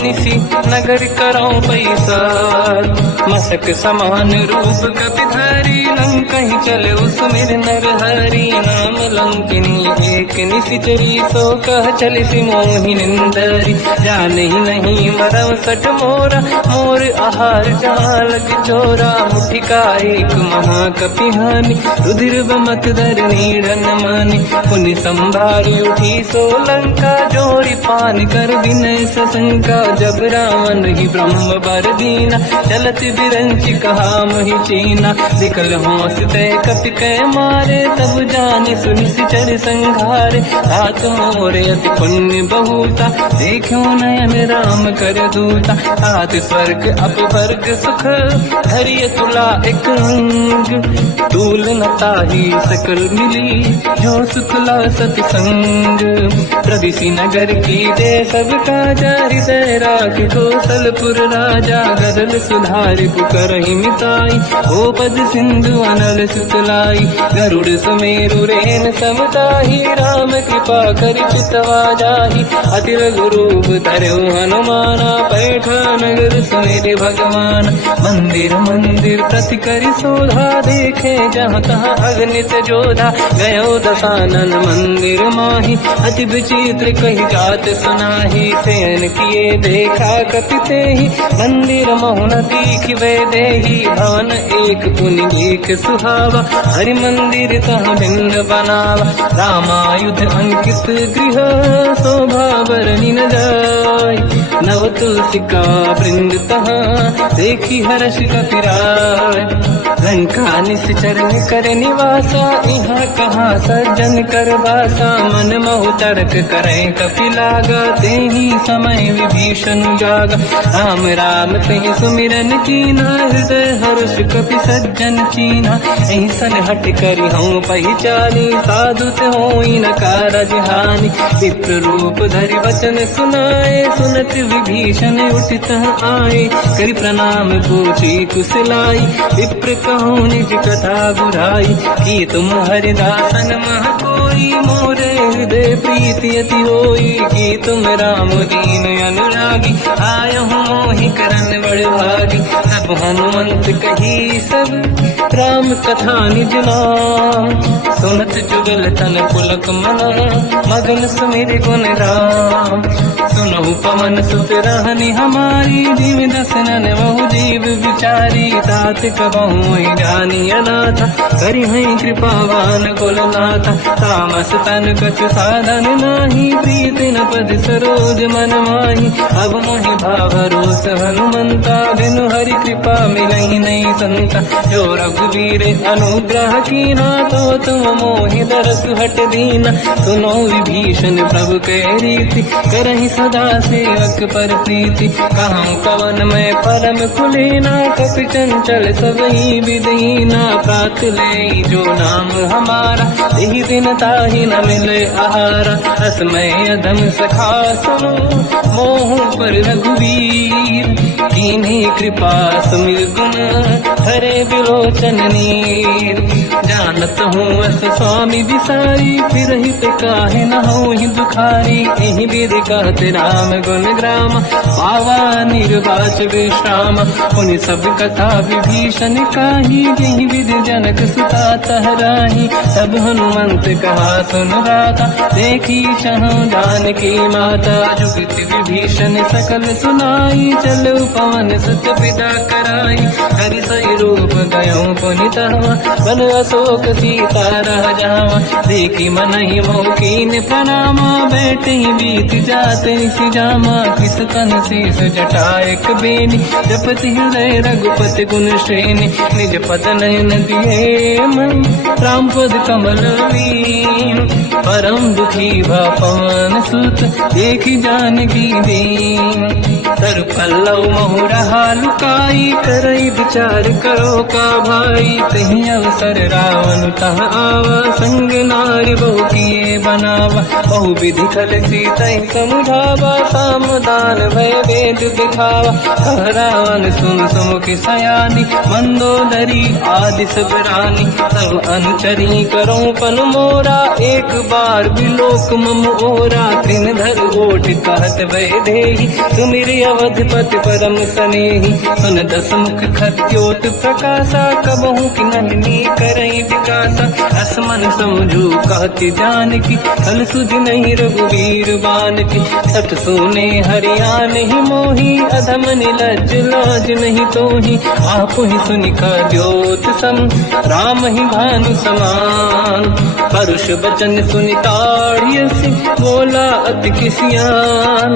निसी नगर करो पैसार मसक समान रूप कपि धरी नंग कहीं चले उसमें नर हरि नाम लंकिनी एक निशिचरी सो कह चल सी मोहि निंदरी जान ही नहीं मरम सट मोरा मोर आहार जाल चोरा मुठिका एक महाकपिहानी रुधिर बमत धर नीड़न मानी पुनि संभारी उठी सोलंका जोड़ी पान कर विनय सशंका जब रावण ही ब्रह्म बर दीना चलत बिरंच कहा मोहि चीना विकल होश तय कपि कै मारे तब जाने सुनि सिचर संघारे तात मोरे अति पुण्य बहुता देखो नयन राम कर दूता तात स्वर्ग अपवर्ग सुख हरिय तुला एक अंग तूल न ताही सकल मिली जो सुखला सतसंग प्रदिशि नगर की दे सब काजा हृदय राख कौशलपुर राजा गदल सुधारि पुकरहि मिताई ओ पद सिंधु अनल सुतलाई गरुड़ सुमेरु रेन समताही राम कृपा कर चितवा जाहि अति लघु रूप धरऊ हनुमाना पैठा नगर सुमेरे भगवान मंदिर मंदिर प्रति करि शोधा देखे जहाँ तहाँ अगणित जोधा गयो दशानन मंदिर माही अति विचित्र कही जात सुनाही शयन किए देखा कपिते ही मंदिर मोहन दीख वे देही भवन एक पुनि देख सुहावा हरि मंदिर तहाँ भिन्न बनावा रामायुध अंकित गृह शोभा बरनि न जाय नव तुलसी का वृंद तहाँ देखी हर्ष कपिराय लंका निश्चर कर निवासा यहाँ कहाँ सज्जन कर वासा मन महु तर्क करे कपि लागा तेहि समय विभीषण जागा राम राम तेहि सुमिरन कीना हृदय हर्ष कपि सज्जन चीना ऐसन हट करि हूँ पहचानी साधुत होई न कारज हानि विप्र रूप धरि वचन सुनाए सुनत विभीषण उठित आए करि प्रणाम पूछी कुशलाई विप्र कहूँ निज कथा बुराई कि तुम हरिदासन मह कोई मोरे हृदय प्रीति अति होई कि तुम राम दीन अनुरागी आय हूँ मोहि करन बड़ भागी सब हनुमंत कही सब राम कथा निज नाम सुनत जुगल तन पुलक मना मगन सुमिर गुण राम सुनहु पवन सुत रहनि हमारी जीव दसनन बहु जीव विचारी तात कबहु जानी अनाथ करि हैं कृपावान कुलनाथ तामस तन कछु साधन नाही प्रीति न पद सरोज मन माही अब मोहि भावरोस हनुमंता बिनु हरि कृपा मिलहि नहीं संता जो रघुवीर अनुग्रह कीना तो तुम मोहि दरस हट दीना सुनो विभीषण प्रभु के रीति करहि सदा सेवक पर प्रीति कहूँ कवन में परम कुलीना कपि चंचल सबही विदहीना प्रात ले जो नाम हमारा यही दिन ताहि न मिले आहारा असमय अधम सखा सुनो मोह पर रघुवीर कीन्ही कृपा सुमिर गुण हरे विलोचन नीर जानत हूँ अस स्वामी विसारी फिर हित काहे न हो ही दुखारी यही विधि कहते राम गुण ग्राम पावा निर्वाच विश्राम उन सब कथा विभीषण काही यही विधि जनक सुता तहराही सब हनुमंत कहा सुन राता देखी चहु जानकी माता जुगत विभीषण सकल सुनाई चल पवन सुत विदा कराई हरि सही रूप गयो पुनितवा बन अशोक सीता रह जावा देखी मन ही मोकीन प्रणामा बैठ ही बीत जाते सी जामा किस तन शीस जटायक बेनी जपति हृदय रघुपति गुण श्रेणी निज पद नयन दिए मन राम पद कमल लीन परम दुखी भा पवन सुत देखी जानकी दीन तर पल्लव महु रहा लुकाई करई विचार करो का भाई तही अवसर रावण तह आवा संग नारी बहु किए बनावा बहु विधि खल सीता समुझावा सामदान भय वेद दिखावा कह रावण सुन सुमुख सयानी मंदोदरी आदि सब रानी सब अनुचरी करो पन मोरा एक बार विलोक मम ओरा तृणधर ओट कहत वैदेही सुमिरि अवधपति परम सनेही सुन दस मुख खद्योत प्रकाशा कबहू की नलिनी करई विकासा असमन समझू कहती जान की कल सुध नहीं रघुवीर बान की सठ सोने हरियाण ही मोही अधम निलज लाज नहीं तोही आप ही सुनिका द्योत सम राम ही भानु समान परुष बचन सुनिताड़ियसि बोला अति किसियान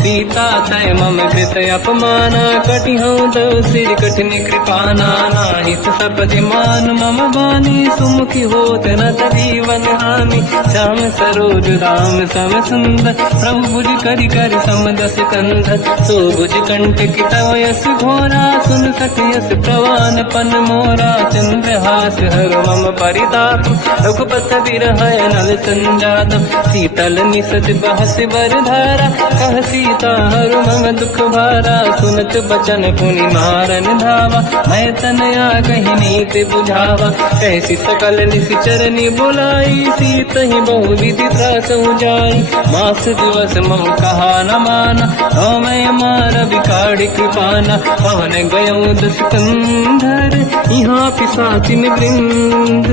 सीता तय मम कृत अपमाना कटिहौ दो सिर कठिन कृपाना नाहित सपदि मान मम बानी सुमुखी होत न जीवन हानि श्याम सरोज राम सम सुंदर प्रभु भुज करि कर समदस कंध सो भुज कंठ की तव यस घोरा सुन सकयस प्रवान पन मोरा चंद्रहास हर मम परिताप रघुपत विरह नल संजात शीतल निसत बहस बरधारा कह सीता हर मम दुख भारा सुनत बचन पुनि मारन धावा मैं तनया कही नीति बुझावा कैसी सकल निश्चरनी बुलाई सीत ही बहु विधि त्रास जाई मास दिवस मम कहा न माना तो मैं मार बिकाड़ी कृपाना पवन गयो दस कंधर यहाँ पिशाचिन वृंद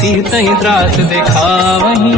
सीत ही त्रास देखा वही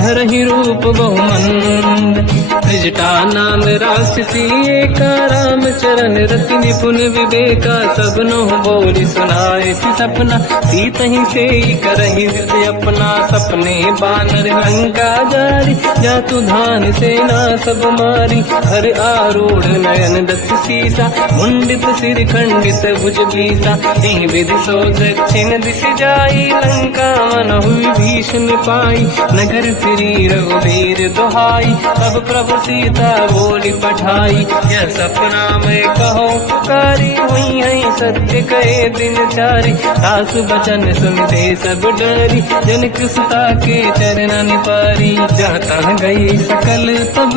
धर ही रूप बहुमंद त्रिजटा नाम राक्षसी एका राम चरण रति निपुण विवेका सबनो बोली सुनाए सपना सीत ही से करही हृदय अपना सपने बानर लंका जारी जातु धान सेना सब मारी हर आरूढ़ नयन दस सीसा मुंडित सिर खंडित भुज भीसा यही विधि सो दक्षिण दिश जाई लंका मन हुई भीषण पाई नगर फिरी रघुवीर दुहाई तब प्रभु सीता बोली पठाई यह सपना मैं कहो पुकारी हुई है सत्य कहे दिन चारी सास बचन सुनते सब डरी जनक सुता के चरण पारी जाता गई सकल तब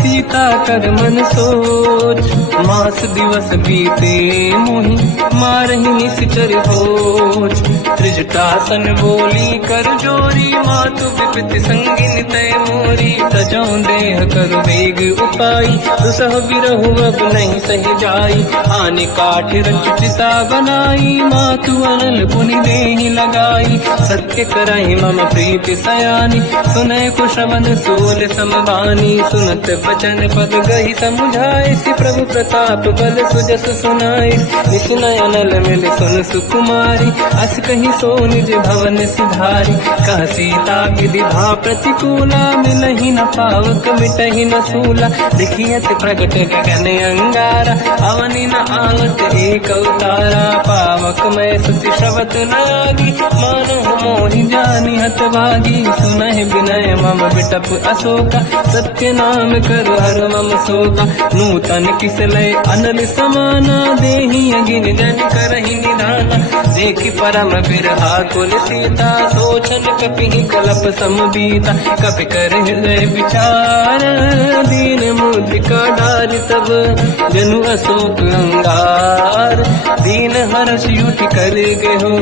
सीता कर मन सोच मास दिवस बीते मोही मारही निश्चर होच त्रिजटासन बोली कर जोरी मातु विपित संगिन तय मोरी तजौ देह कर वेग उपाई दुसह बिरहु अब नहीं सही जाई आने काठ रचिता बनाई मातु अनल पुनि देहि लगाई सत्य कराई मम प्रीति सयानी सुनय कुशवन सूल समबानी सुनत बचन पद गही समुझाए सि प्रभु प्रताप बल सुजस सुनाई निसुनय अनल मिल सुन सुकुमारी अस कही सो निज भवन सिधारी कह सीता की विधा प्रतिकूला मिलहि न पावक मिटहि न सूला दिखियत प्रगट गगन अंगारा अवनि न आवत एक अवतारा पावक मैं सुति श्रवत नागी मानो मोहि जानि हत भागी सुनहि विनय मम विटप अशोका सत्य नाम कर हर मम शोका नूतन किसलय अनल समाना देहि अगिन जन करहि निधाना देखि परम बिरहा कुल सीता सोचन कपिहि कलप समबीता कपि कर हृदय विचार दीन मुद्रिका डार तब जनु अशोक अंगार दीन हर्ष युति कर गयो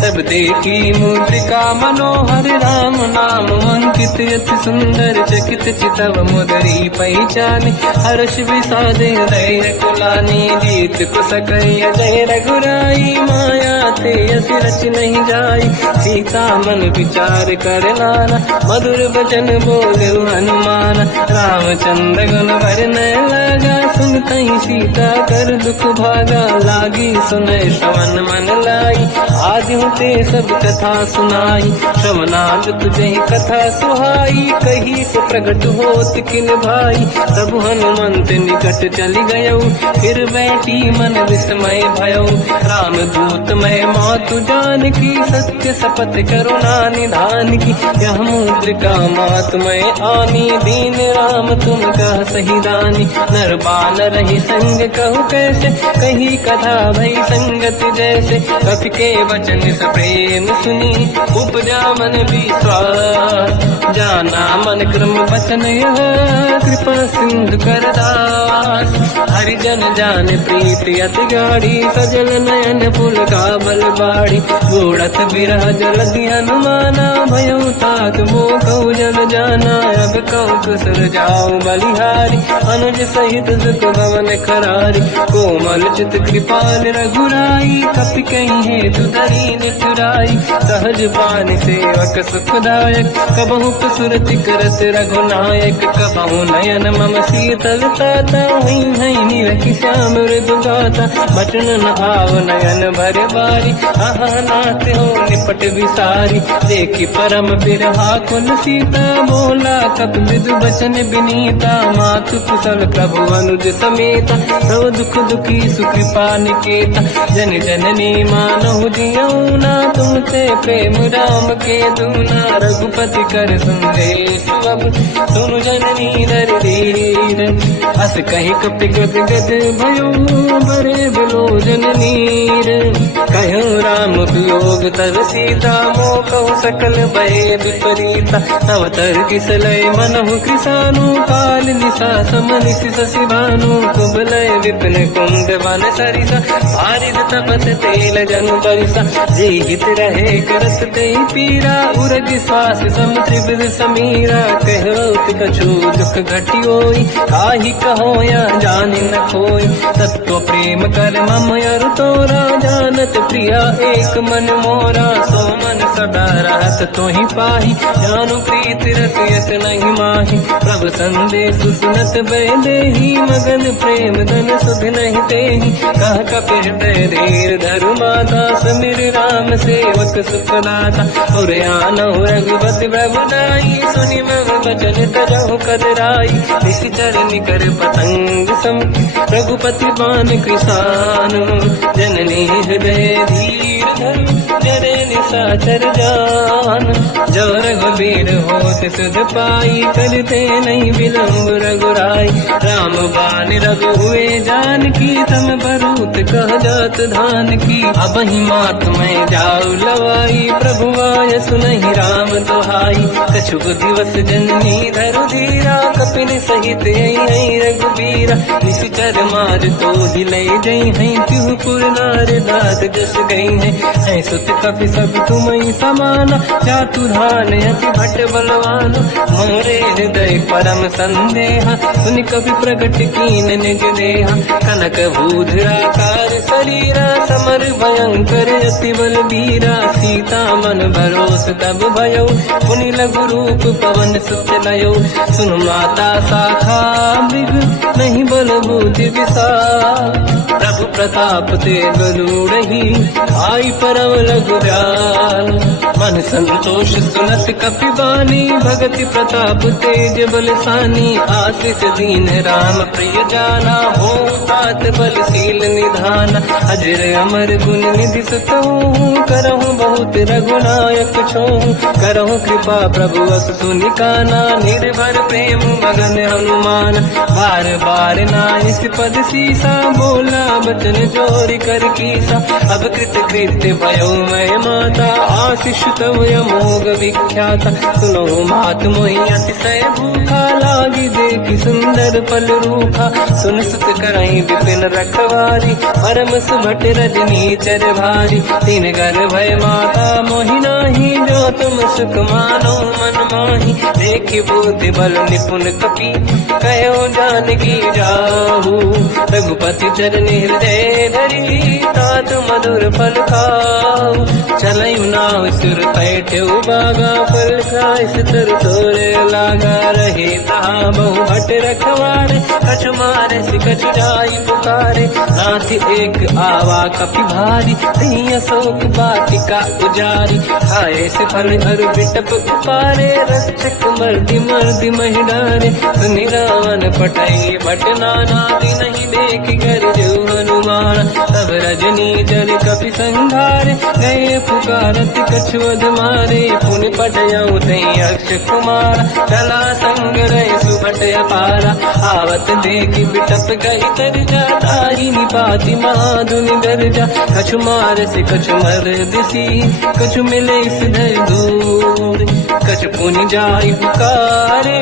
तब देखी मुद्रिका मनोहर राम नाम अंकित अति सुंदर चकित चितव मुदरी पहचान हर्ष विषाद हृदय कुलानी जीत को सकय जय रघुराई माया ते अति रच नहीं जाई सीता मन विचार कर नाना मधुर बचन बोले हनुमान रामचंद्र गुण वरन लगा सुनते ही सीता कर दुख भागा लागी सुनय श्रवण मन लाई आज होते सब कथा सुनाई श्रवणाद तुझे कथा सुहाई कही से प्रकट होत किन भाई सब हनुमंत निकट चली गयो फिर बैठी मन विस्मय भयो राम दूत मैं मातु जान की सत्य शपथ करुणा निधान की यह मुद्रिका मात मैं आनी दीन राम तुम कह सही दानी नर बानर ही संग कहु कैसे कही कथा भई संगत जैसे कपि के वचन सप्रेम सुनी उपजा मन विश्वास जाना मन क्रम वचन यह कृपा सिंधु कर दास हरिजन जान प्रीति अति गाढ़ी सजल नयन फूल का बल बाड़ी बूढ़त बिरह जल हनुमाना भयो ताग नाथ मोह कहु जल जाना, अब कहु कुशल जाओ बलिहारी, अनुज सहित सुख भवन खरारी, कोमल चित कृपाल रघुराई, कपि कहीं हेतु धरी निठुराई, सहज पान सेवक सुखदायक, कबहु सुरति करत रघुनायक, कबहु नयन मम शीतलता, हई हई निरखि श्याम मृदु गाता, बचन न आव नयन भर बारी, आहा नाथ हो निपट विसारी, देखी परम बिरहा कुल सीता, बोला कप मृदु बचन बिनीता, मातु कुशल प्रभु अनुज समेता, सब दुख दुखी सुकृपा निकेता, जन जननी मानहु जियऊ ना, तुमसे प्रेम राम के दूना, रघुपति कर संदेश अब सुनु जननी दर धीर, हस कहीं कपि गद गद भयो बरे बिलो जननीर, कहो राम वियोग तब सीता, मोह कहु सकल भय विपरीता, तव तर किसलय मनहु कृसानु, काल निशा समनिश शशि भानु, कुबलय विपिन कुंड वन सरिसा, बारिद तपत तेल जनु बरिसा, जे हित रहे करत ते पीरा, उरग श्वास सम त्रिविध समीरा, कहो कछु दुख घटियोई, काहि कहो या जानि न खोई, तत्व प्रेम कर मम अरु तोरा, जानत प्रिया एक मन मोरा, सो मन सदा रहत तोहि पाहि, जानु प्रीत रसियत नहीं माहि, प्रभु संदेश सुनत भय देहि, मगन प्रेम धन सुध नहीं तेहि, कह कपि हृदय धीर धरु माता, समिर राम सेवक सुखदाता, और आनहु रघुपति प्रभु नाई, सुनि मम बचन तजहु कदराई, निश्चर निकर पतंग सम, रघुपति बान कृसानु, जननी हृदय धीर धरु, जरे निशाचर जान, जो रघुबीर होत सुध पाई, करते नहीं विलम्ब रघुराई, राम बान रघु हुए जानकी, तम बरूत कह जात धान की, अब ही मात में जाऊ लवाई, प्रभु आय सुनहि राम दोहाई, कछुक दिवस जननी धरु धीरा, कपिन सहित आई रघुबीरा, निश्चर मार तो दिले जई हैं, तिहुपुर नार दात जस गई है, सुत कपि सब तुमहि समाना, चातुधान अति भट बलवान, मोरे हृदय परम संदेहा, सुनि कपि प्रगट कीन निज देहा, कनक भूधराकार शरीरा, समर भयंकर अति बलबीरा, सीता मन भरोस तब भयो, पुनि लघु रूप पवन सुत लयो, सुन माता शाखा मृग नहीं बल बुद्धि विशाल, प्रभु प्रताप ते गरुड़हि, आई परम लघु दयाल, मन संतोष सुनत कपि बानी, भगति प्रताप तेज बलसानी, आशीष दीन राम प्रिय जाना, हो तात बलशील निधान, अजर अमर गुण निधि सुतहु, करहु बहुत रघुनायक छोहु, करहु कृपा प्रभु अस सुनि काना, निर्भर प्रेम मगन हनुमान, बार बार नाइस पद सीसा, बोला बचन जोरि कर कीसा, अब कृत कृत्य भयो मैं माता, आशीष तव अमोघ विख्याता, सुनो मात मोहि अतिशय भूखा, लागी देखि सुंदर फल रूखा, सुन सुत करहि विपिन रखवारी, परम सुभट रजनी चर भारी, तीन घर भय माता मोहि नाही, जो तुम सुख मानो मन माही, देखि बुद्धि बल निपुण कपि, कहो जानकी जाहू, रघुपति चरनि हृदय धरी, तात मधुर फल खाऊ, चलयु नाव सुर पैठ्यु बागा, फल खाय सितर तोरे लागा, रहे तहाँ बहु भट रखवारे, कछु मारे सि कछु जाई पुकारे, नाथ एक आवा कपि भारी, तहीं अशोक वाटिका उजारी, खाए से फल हर बिटप उपारे, रक्षक मर्दि मर्दि महि डारे, सुनि रावण पटई भट नाना, नहीं देख कर जो हनुमान, तब रजनी जल कपि संघारे, गए पुकारत कछुअध मारे, पुनि पटयऊ तई अक्ष कुमार, चला संग रहे सुभट अपारा, आवत देखि बिटप गई तरजा, ताहि निपाति महाधुनि गरजा, कछु मार से कछु मर दिसी, कछु मिले सिधर दूर, कछ पुनि जाई पुकारे,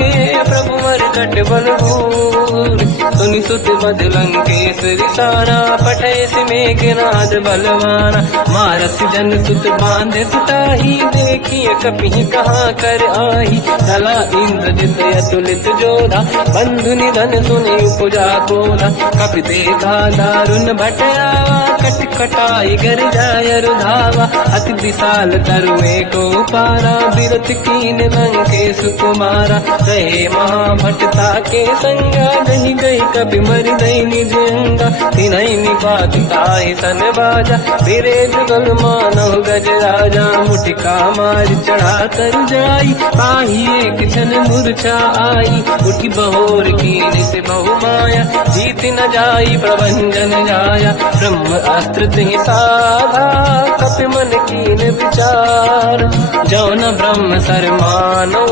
प्रभु मरकट बल भूर। सुनि सुत बद लंकेश रिसाना, पठे मेघनाद बलवाना। मारस जन सुत बांधे सुताही, देखिए कपि कहाँ कर आई। चला इंद्रजित अतुलित जोधा, बंधु निधन सुनि उपजा क्रोधा। कपि देखा दारुण भट आवा, कट कटाई गर जाय रुधावा। अति विशाल तरुए को पारा, बिरत कीन लंकेश कुमारा। कहे महाभटता के संगा, गही गई कपि मरि दई निज अंगा। तिन्हि निपात ताहि सन बाजा, फिरे जुगल मानव गज राजा। मुटिका मार चढ़ा तर जाई, पाही एक क्षण मूर्छा आई। उठी बहोर कीन से बहु माया, जीत न जाई प्रभंजन जाया। ब्रह्म अस्त्र तिहि साधा, कपि मन कीन विचार। जो न ब्रह्म सर मानो,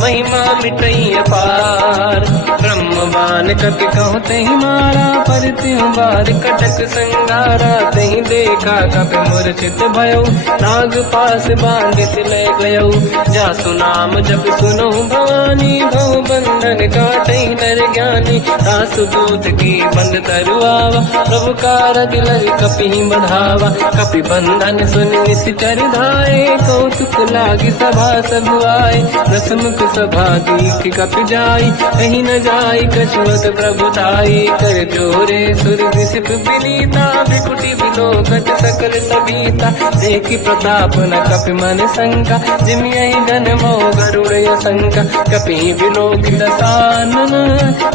महिमा मिटई अपार। ब्रह्मवान कपि कहु तहि मारा, पर त्यों बार कटक संगारा। तहि देखा कपि मूर्छित भयो, नाग पास बांध ले गयो। जासु नाम जब सुनो भवानी, भव बंधन काटई नर ज्ञानी। दासु दूत की बंद तरुआवा, प्रभु कारज लग कपि बढ़ावा। कपि बंधन सुन निश्चर धाये, कौतुक लागी सभा सब आए। दसमुख सभा दीख कपि जाई, कहीं न जाई कछुअत प्रभुताई। कर जोरे सुर विसिप विनीता, विकुटी विलोकट सकल सबीता। देखि प्रताप न कपि मन शंका, जिमियहि गन मोह गरुड़ शंका। कपि विलोकित सानन,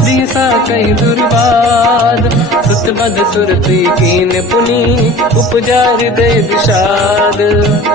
दिशा कहि दुर्वाद। सुत बद सुरति कीन पुनि, उपजा हृदय विषाद।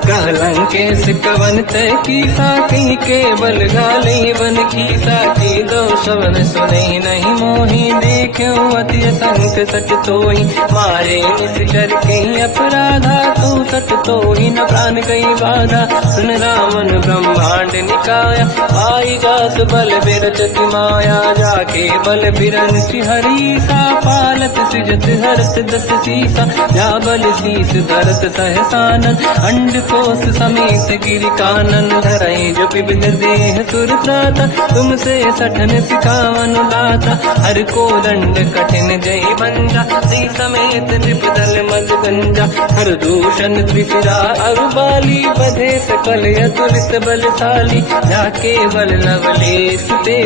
कह लंकेश कवन तय कीसा, कहीं केवल गाली बन कीसा। की दो शवन सुने नहीं मोही, देखो अति संक सट तोहि। मारे निश्चर कहीं अपराधा, तो सट तोहि न प्राण कहीं बाधा। सुन रावण ब्रह्मांड निकाया, आई जास बल बिरचति माया। जाके बल बिरन हरीसा, पालत सृजत हरत दस सीसा। जा बल शीस धरत सहसानन, अंड कोश समेत गिरि कानन। धरई जो विविध देह सुर त्राता, तुमसे सठन सिखावन दाता। हर को दंड कठिन जय बंजा, सी समेत त्रिपदल मद गंजा। हर दूषण त्रिशिरा अरुबाली, बधे सकल अतुलित बलशाली। जाके बल लवलेश ते,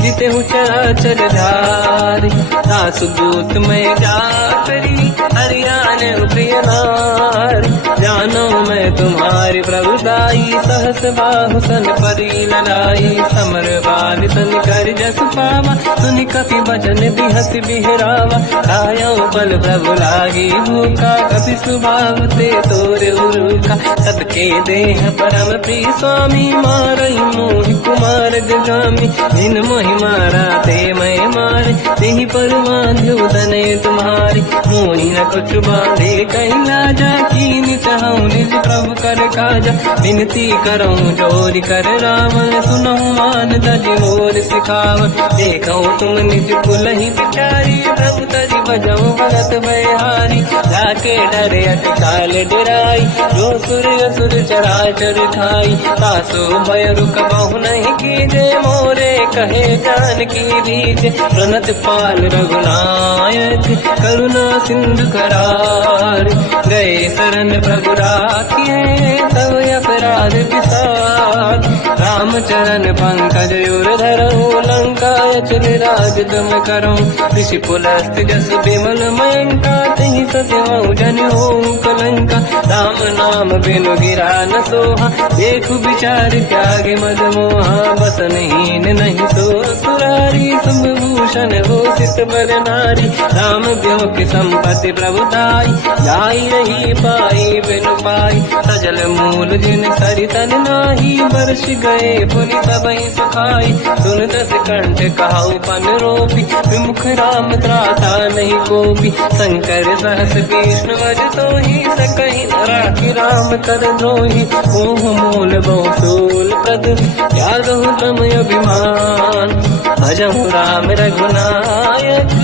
जिते हु चराचर धारी। दासु दूत में जाकरी, हरियाण प्रिय नारी। जानो मैं तुम्हारी प्रभुताई, सहस बाहु सन परी ललाई। समर बाल सन कर जस पावा, सुनि कपि बचन बिहस बिहरावा। आयो बल प्रभु लागी भूखा, कपि स्वभाव ते तोरे उरुखा। सबके देह परम प्रिय स्वामी, मारई मोहि कुमार जगामी। जिन मोहि मारा ते मैं मारे, तेहि पर बांधु तने तुम्हारी। मोहि न कुछ बांधे कहीं लाजा, कीन चाहूं निज प्रभु कर काजा। विनती करऊं जोरि कर रावण, सुनऊं मान तज मोर सिखावन। देखऊं तुम निज कुलहि बिचारी, प्रभु तज बजऊं भगत बलिहारी। जाके डरे अति काल डराई, जो सुर असुर चराचर खाई। तासो भय रुक बहु नहीं कीजे, मोरे कहे जान की दीजे। प्रणत पाल रघुनायक, करुणा सिंधु करार। गए शरण प्रभु राखिए, तब अपराध विसार। रामचरण पंकज उर धरऊं, लंका चल राज तुम करऊं। ऋषि पुलस्त जस विमल मयंका, तहि सत्यवं जन होऊं कलंका। राम नाम बिनु गिरा न सोहा, देखु विचार त्यागे मद मोहा। बसनहीन नहीं सो सुरारी, शुभभूषण हो सित बर नारी। राम ब्यों की संपत्ति प्रभुताई, जाई रही पाई बिनु पाई। सजल मूल जिन सरितन नाही, वर्ष गए पुनि सबहि सुखाई। सुन दस कंठ कहाऊ पन रोपी, विमुख राम त्राता नहीं कोपी। शंकर सहस विष्णु वज तोहि, सकहि न राखि राम कर द्रोही। ओह मूल बहु सूल प्रद, त्यागहु तम अभिमान। भजहु राम रघुनायक,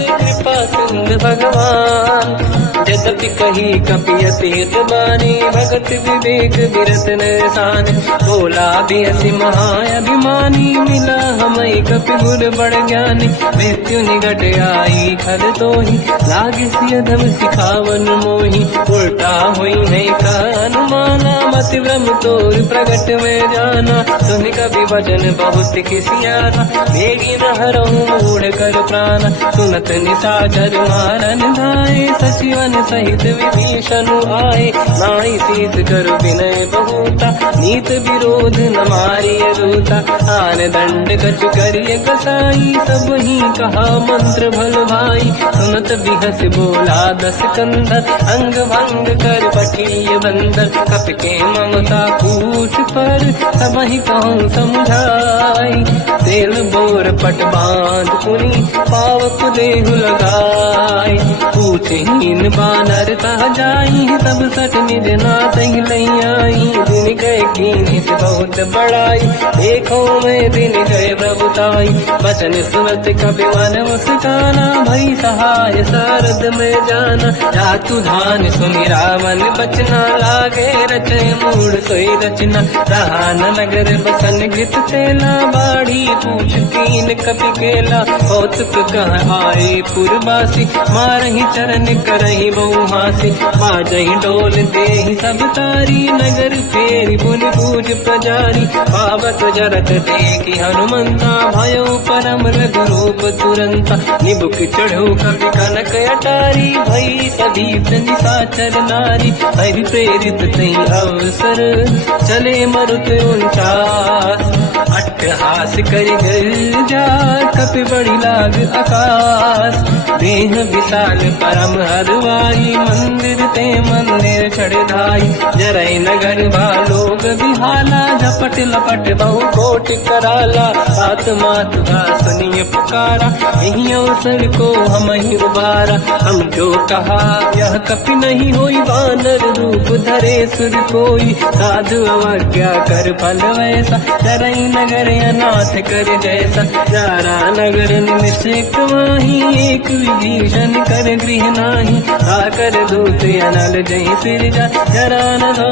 कृपा सिंधु भगवान। यद्यपि कही कपियति हित बानी, भगत विवेक बिरत निशान। बोला भी हसी महाअभिमानी, मिला हमें कपि गुर बड़ ज्ञानी। मृत्यु निकट आई खल तोहि, लागे सिय धम सिखावन मोहि। उल्टा हुई है का अनुमाना, मति भ्रम तोर प्रगट में जाना। सुन कवि वचन बहुत खिसियाना, मेरी न हरहु मूढ़ कर प्राण। सुनत निशाचर मारन धाये, सचिवन सहित विभीषण आए। नाई शीत कर विनय बहुता, नीत विरोध न मारिय रूता। आन दंड कछ करिय कसाई, सब ही कहा मंत्र भल भाई। सुनत बिहस बोला दस कंधर, अंग भंग कर पठिय बंदर। कपि के ममता पूछ पर, सब ही कहूँ समझाई। तेल बोर पट बांध पुनि, पावक देहु लगाई। पूछहीन बानर तह जाई, तब सट निज नाथ लई आई। दिन गए कीनी से बहुत बड़ाई, देखो मैं दिन गए प्रभुताई। बचन सुनत कपि मन मुस्काना, भई सहाय सारद में जाना। जातु धान सुनि रावण बचना, लागे रचे मूढ़ सोई रचना। रहा न नगर बसन घृत तेला, बाढ़ी पूछ कीन कपि केला। कौतुक कह आए पुरवासी, मारहि चरण करहि बहु हासी। बाजहि ढोल देहि सब तारी, नगर फेरि पुनि पूज प्रजारी। पावत जरत देखि हनुमंता, भयो परम रघुरूप तुरंता। निबुक चढ़ो कपि कनक अटारी, भई सभीत निशाचर नारी। हरि प्रेरित तई अवसर, चले मरुत 49। अट्टहास करि गर्जा, कपि बड़ी लाग आकाश। देह विशाल परम हरवाई, मंदिर ते मंदिर चढ़ धाई। जरई नगर भालोग बिहाला, झपट लपट बहु कोट कराला। सात मात का सुनिय पुकारा, यही अवसर को हम ही उबारा। हम जो कहा यह कपि नहीं होई, वानर रूप धरे सुर कोई। साधु अवज्ञा कर फल वैसा, जरई नगर अनाथ कर जैसा। जारा नगर निमिषेक माही, एक विभीषण कर गृह नाही। आकर दूत अनल जय सिर जा, जरा न दो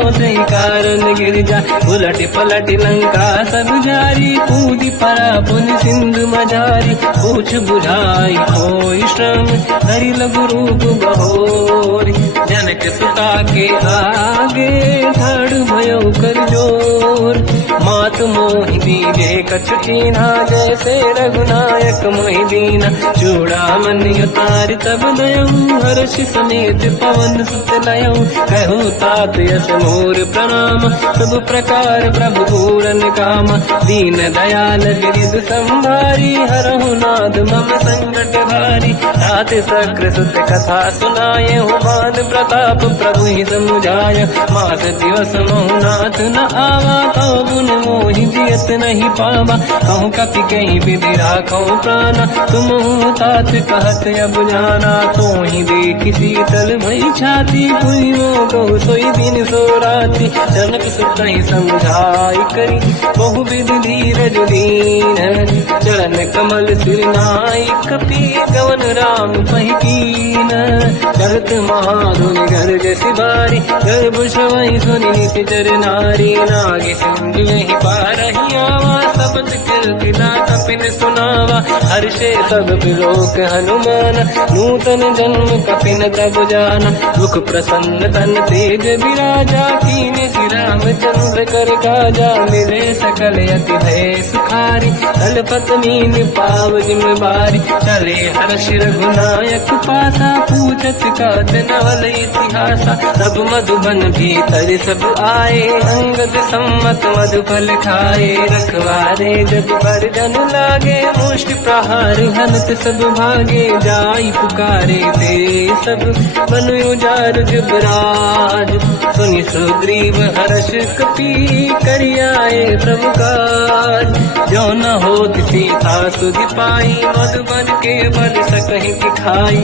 कारण गिर जा। उलट पलट लंका सब जारी, कूदी परा पुन सिंधु मजारी। पूछ बुझाई कोई श्रम, हरि लघु रूप बहोरी। जनक सुता के आगे, ठाड़ भयो कर जोर। मात मोहि दीजे कछु कीन्हा, जैसे रघुनायक मोहि दीना। चूड़ामणि उतारि तब दयऊ, हर्ष समेत पवन सुत लयऊ। कहु तात यस मोर प्रणाम, सब प्रकार प्रभु पूरन काम। दीन दयाल गिरिधु संभारी, हरहु नाद मम संकट भारी। तात सकृ सुत कथा सुनाए, मान प्रताप प्रभु ही समुझाय। मास दिवस महु नाथ न आवा, कौ गुण मोहि जियत नहीं पावा। कहूँ कपि कहीं विधि राखो प्राणा, तुम तात कहत अब जाना। तो ही देखि शीतल भई छाती, पुनि मोह कहु सोई दिन सो राति। जनक सुत ही समझाई करी, बहु विधि धीरज दीन। चरण कमल सिर नाई, कपि गवन राम पहि कीन। चलत महाधुनि गर्ज सिबारी, गर्भ श्रवहि सुनि निशिचर नारी। नागे सिंधु यहि पारहि आवा, सबद कीर्ति दाता पिन सुनावा। हर्षे सब बिलोक हनुमान, नूतन जन्म कपिन तब जाना। मुख प्रसन्न तन तेज विराजा, कीने श्री रामचंद्र कर काजा। मिले सकल अति भय सुखारी, तलपत मीन पाव जिम्मेवारी। चले हर्ष रघुनायक पासा, पूछत कात नवल इतिहासा। सब मधुबन भीतर सब आए, अंगद सम्मत मधुफल खाए। रखवारे जब पर जन लागे, मुष्टि प्रहार हनत सब भागे। जाई पुकारे ते सब, बन उजार जुबराज। सुनि सुग्रीव हर्ष कपि, करियाए प्रभु काज। जो न होत सीता सुधि पाई, मधुबन के बल सकहि दिखाई।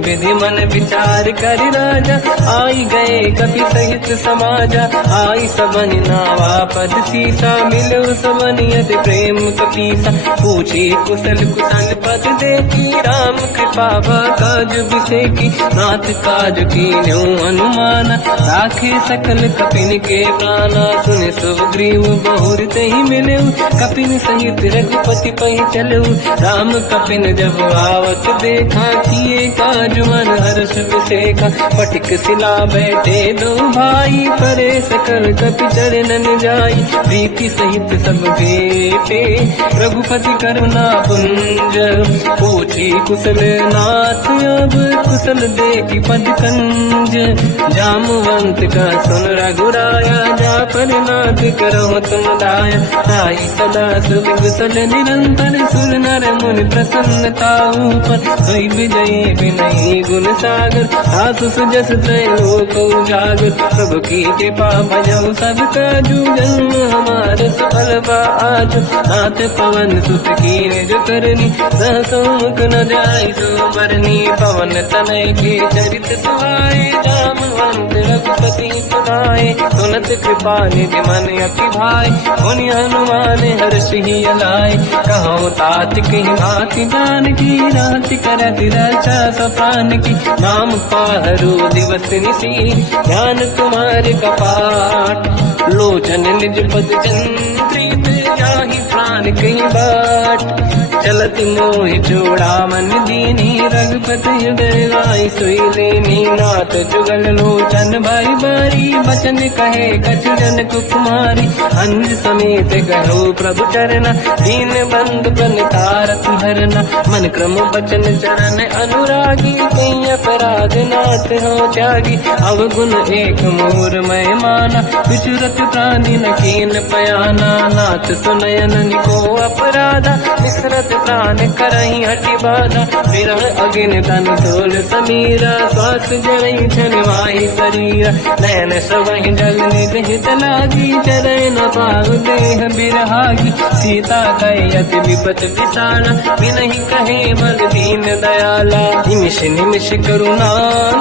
विधि मन विचार कर राजा, आई गए कपि सहित समाजा। आई सबन नावा पद सीसा, मिलो सब मनियत प्रेम कपीसा, पूछी कुशल कुशल पद देखी, राम कृपा काज बिसेकी, नाथ काज की न्यू अनुमाना, राखे सकल कपिन के प्राणा, सुन सुग्रीव बहुरत ही मिले, कपिन सहित रघुपति पहि चलऊ, राम कपिन जब आवत देखा, किए काज मन हर्ष विसेखा, पटिक सिला बैठे दो भाई, परे सकल कपि चरणन जाई, प्रीति सहित सब भेटे, रघुपति करुणा पुंज, पूछी कुशल नाथ अब कुशल देखी पद कंज, जामवंत का सुन रघुराया, जा पर नाथ करो तुम दाया, ताई सदा सुविकुशल निरंतर, सुर नर मुनि प्रसन्नता ऊपर, सोई विजयी विनयी गुण सागर, आसु सुजस त्रैलोक उजागर, प्रभु की कृपा भजऊ सब काजू, जन्म हमार सफल आज, नाथ पवन सुत की निज करनी, सहसो मुख न जाय सो बरनी, पवन तनय के चरित सुहाए, जामवंत रघुपति सुनाए, सुनत कृपा निधि मन अति भाई, मुनि हनुमान हर्ष ही अलाय, कहो तात कहीं बात जान की, रात करत रक्षा सपान की, नाम पाहरो दिवस निसी, ध्यान तुम्हारे कपाट, लोचन निज पद चंद्रित, जाहि प्राण कहीं बाट, चलत मोहि चूड़ा मन दीनी, रघुपति हृदय राय सोई लेनी, नाथ जुगल लोचन भाई बारी, बचन कहे कछु जन कुमारी, अंज समेत कहो प्रभु चरना, दीन बंधु प्रणतारत हरना, मन क्रम बचन चरण अनुरागी, कहीं अपराध नाथ हो त्यागी, अवगुण एक मोर मैं माना, विचुरत प्राणी न कीन पयाना, नाथ सुनयन को अपराधा, विसरत प्राण करही हटि बाधा, विरह अगिन तन तोल समीरा, श्वास जरई छन वाहि शरीरा, नयन सवहि जल निज हित लागी, चरै न पाउ देह बिरहागी, सीता कहे अति विपत विसाला, बिनहि कहे बल दीन दयाला, निमिष निमिष करुणा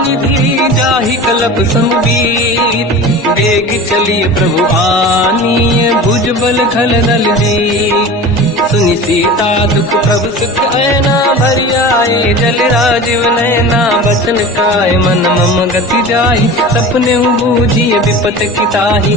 निधि, जाहि कलप समुबीर, बेग चलिए प्रभु आनीय, भुज बल खल दल जी, सुनि सीता दुख प्रभु सुख ऐना, भरि आए जल राजीव नैना, बचन काय मन मम गति जाहि, सपने बूझिए विपत किताहि,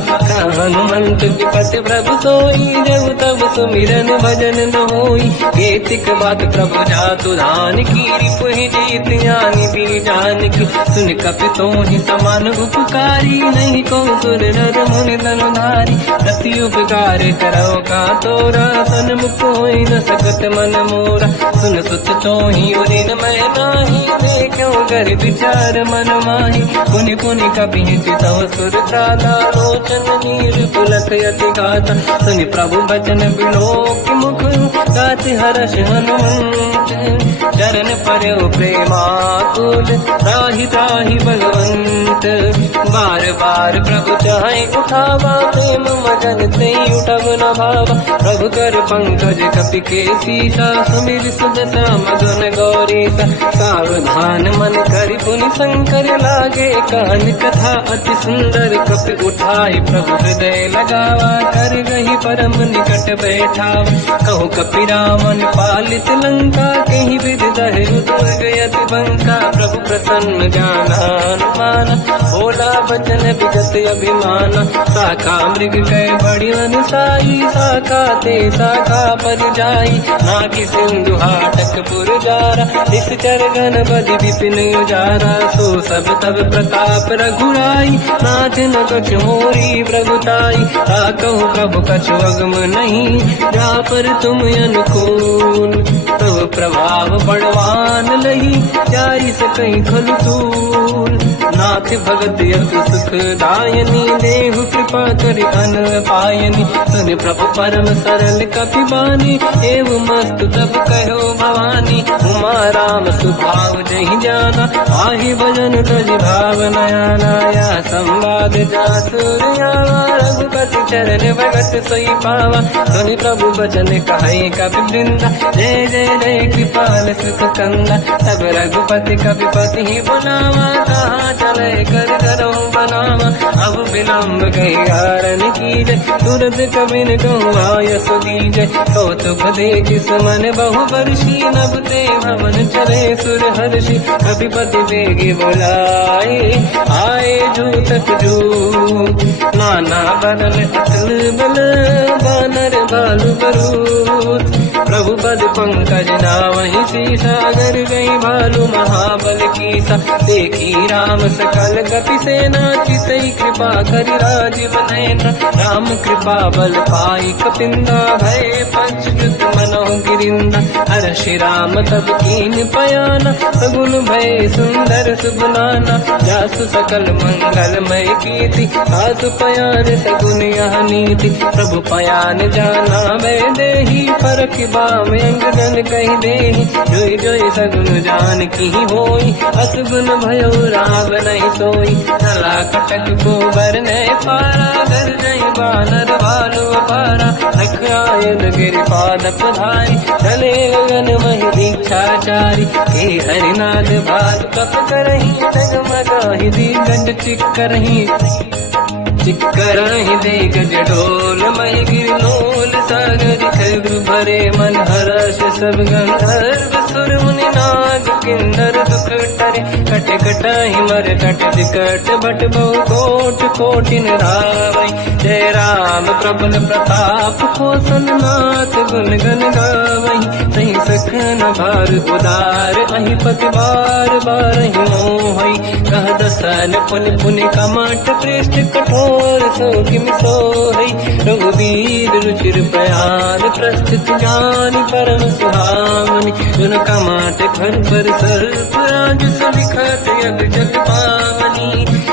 हनुमंत विपत प्रभु सोई, जब तब सुमिरन भजन न होई, केतिक बात प्रभु जातु धान की, रिपुहि जीत ज्ञानी भी जान की, सुन कपि तोहि समान उपकारी, नहीं को सुर नर मुनि धनुधारी, प्रति उपकार करो का तोरा, सन्मुख होई न सकत मन मोरा, सुन सुत तोहि उदिन मैं नाही, देखो कर विचार मन माही, पुनि पुनि कपि चितव सुर त्राता, लोचन नीर पुलक अति गाता, सुनि प्रभु बचन बिलोक मुख, गाति हर्ष हनुमंत, चरण पर्यो प्रेमाकुल, त्राहि त्राहि भगवंत, बार बार प्रभु चाहे उठावा, प्रेम मगन ते उठब न भावा, प्रभु कर पंकज कपि के सीसा, सुमिर सुदशा मगन गौरीसा, सावधान मन करि पुनि शंकर लागे, कहन कथा अति सुंदर, कपि उठाई प्रभु हृदय लगावा, कर गही परम निकट बैठावा, कहु कपि रामन पालित लंका, कहीं विधि दहे दुर्ग यति बंका, प्रभु प्रसन्न ज्ञानानुमाना, भोला बचन विगत अभिमाना, शाखा मृग कै बड़ी अनुसाई, शाखा ते शाखा पर जाई, नाकि सिंधु हाटक पुरजारा, निश्चर घन बदि विपिन उजारा, सो सब तब प्रताप रघुराई, नाथ न कछु मोरी प्रभुताई, ताकहु प्रभु कछु अगम नहीं, जा पर तुम अनुकूल, तब प्रभाव बड़वान लही, जाई सकई खलु तूल, नाथ भगत यत सुख दायनी, देहु कृपा करि अन पायनी, सुन प्रभु परम सरल कपि बानी, एव मस्त तब कहो भवानी, उमा राम सुभाव जहि जाना, आहि भजन तज भाव नयाना, या संवाद जासुर आवा, रघुपति चरण भगत सोई पावा, सुनि प्रभु बचन कहे कपि वृंदा, जय जय जय कृपाल सुख कंदा। तब रघुपति कपिपति ही बुलावा, कहा चले कर करो बनावा। अब विलम्ब कही कारण कीजे, तुरंत कबिन कहूँ आयस दीजे। कौतुक देख सुमन बहु वर्षी, नभ ते भवन चले सुर हर्षि। कपिपति बेगी बुलाए, आए जूतक जूत। नाना बदल अतल बल, बानर बालु बरूत। प्रभु पद पंकज नावहि सीसा, गर गई भालु महाबल कीसा। देखी राम सकल कपि सेना, चितई कृपा करि राजीव नयन। राम कृपा बल पाई कपिंदा, भय पंचकृत मनो गिरिंदा। हर्षि राम तब कीन पयाना, सगुन भय सुंदर सुबनाना। जासु सकल मंगलमय कीर्ति, आसु पयान सगुन यह नीति। प्रभु पयान जाना मैं देही, फरक बाम अंगदन कही देही। जोई जोई सगुन जान की होई, असगुन भयो राम नहीं सोई। चला कटक को बरने पारा, घर नहीं बानर बालु अपारा। लख आयन गिरिपाद पधारी, चले गगन महि दीक्षाचारी। हे हरिनाथ भाल कप करही, डगमगाहि दीगंज चिक्करही। चिक्करहि देख जडोल महि गिरलोल, सागर खग भरे मन हर्ष सब गंधर्व। सुर मुनि नाग किन्नर दुख टरे, कट कटाहि मर तट विकट भट बहु कोट कोटिन रावै। जय राम प्रबल प्रताप, कौशल नाथ गुण गन गावै। तहि सखन भार उदार, अहि पति बार बार ही मोहै। कह दसन पुनि पुनि कमठ, पृष्ठ कठोर सो किम सोहै। रघुवीर रुचिर प्रयान, प्रस्थित ज्ञान परम सुहावनी। सुन कमाट घर पर सर्प, आज सविखत यग जग पावनी।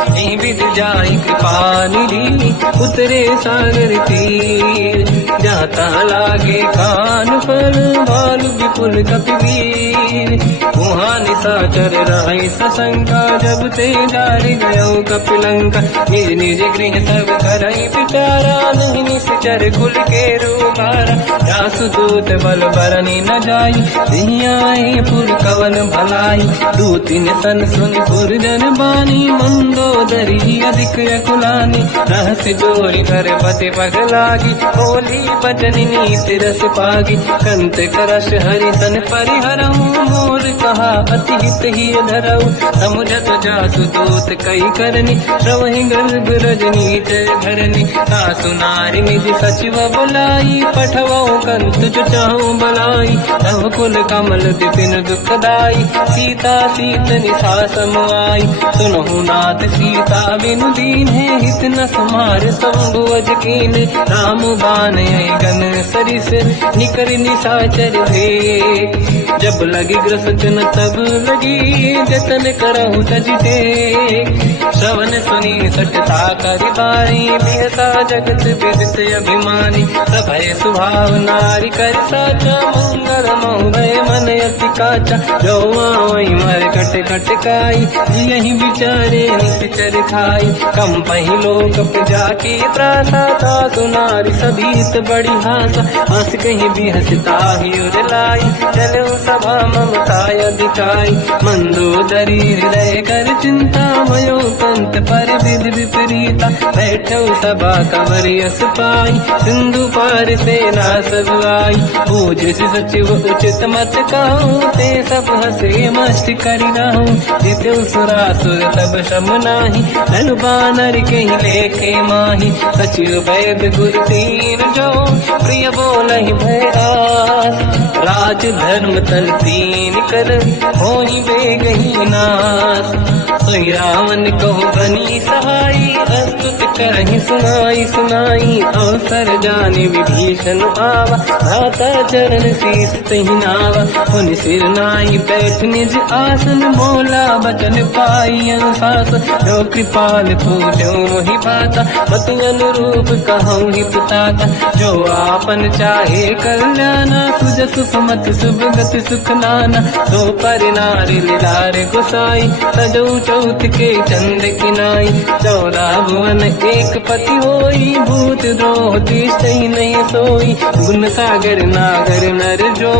यही विध जाई कृपा निधि, उतरे सागर तीर। जाता लागे कान पर, भालु विपुल कपिवीर। वहाँ निशाचर रहि सशंका, जब ते डारि गयो कपिलंका। निज निज गृह सब करई पिटारा, नहीं निश्चर कुल के रूबारा। जासु दूत बल बरनी न जाई, दियाए पुर कवन भलाई। दूतिन सन सुन पुर जन बानी, मंदोदरी अधिक अकुलानी। रहस्य जोरी कर पति पगलागी, होली बचन नीति रस पागी। कंत करश हरि सन परिहरऊ, मोर कहा अति हित ही धरऊ। समुझत जासु दूत कई करनी, श्रवहि गर्भ रजनी जय धरनी। सासु नारी निज सचिव बुलाई, पठवऊ कंत जो चाहूं बलाई। तब कुल कमल विपिन दुखदाई, सीता सीत निशा समाई। सुनहु नाथ सीता बिनु दीन्हे, हित न समार शंभु अज कीन्हे। राम बाण गन सरिस, निकर निशाचर भेद। जब लगी ग्रसन तब लगी, जतन करहु तज टेक। श्रवण सुनी सटता करि बारी, बिहसा जगत विदित अभिमानी। सभय स्वभाव नारी कर साचा, मंगल मोह भय मन अति काचा। जो आवै मर कट कट काई, यही विचारे निश्चर खाई। कम पही लोक जाके त्रासा, तासु नारी सभीत बड़ी हासा। हंस कहीं भी हंसता ही उरलाई, चलो सभा ममता अधिकाई। मंदोदरी हृदय कर चिंता, भयो पंत पर विध विपरीता। बैठो सभा कंवरि यस पाई, सिंधु पार सेना सब आई। पूज सचिव उचित मत कहूँ, ते सब हंसे मस्त करि रहूं। जितु सुरासुर तब शम नाही, धनु बानर कहीं लेखे माही। सचिव वैद गुर तीन जो, प्रिय बोलहि भय आस। राज धर्म तल तीन कर, होई बेगहि नास। सोई रावण कहो बनी सहाई, अस्तुत करहि सुनाई सुनाई। अवसर जाने विभीषण आवा, भ्राता चरण शीस तहि नावा। पुनि सिर नाई बैठ निज आसन, बोला बचन पाई अनुशास। जो कृपाल पूजो मोहि भाता, मति अनुरूप कहूँ हित ताता। जो आपन चाहे कल्याणा, सुजसु सुमति सुभगति सुख नाना, सो पर नारी लीलार गोसाई, सजौ चौथ के चंद की नाई, 14 भुवन एक पति होई, भूत द्रोह तीसई नहीं सोई, गुण सागर नागर नर जो,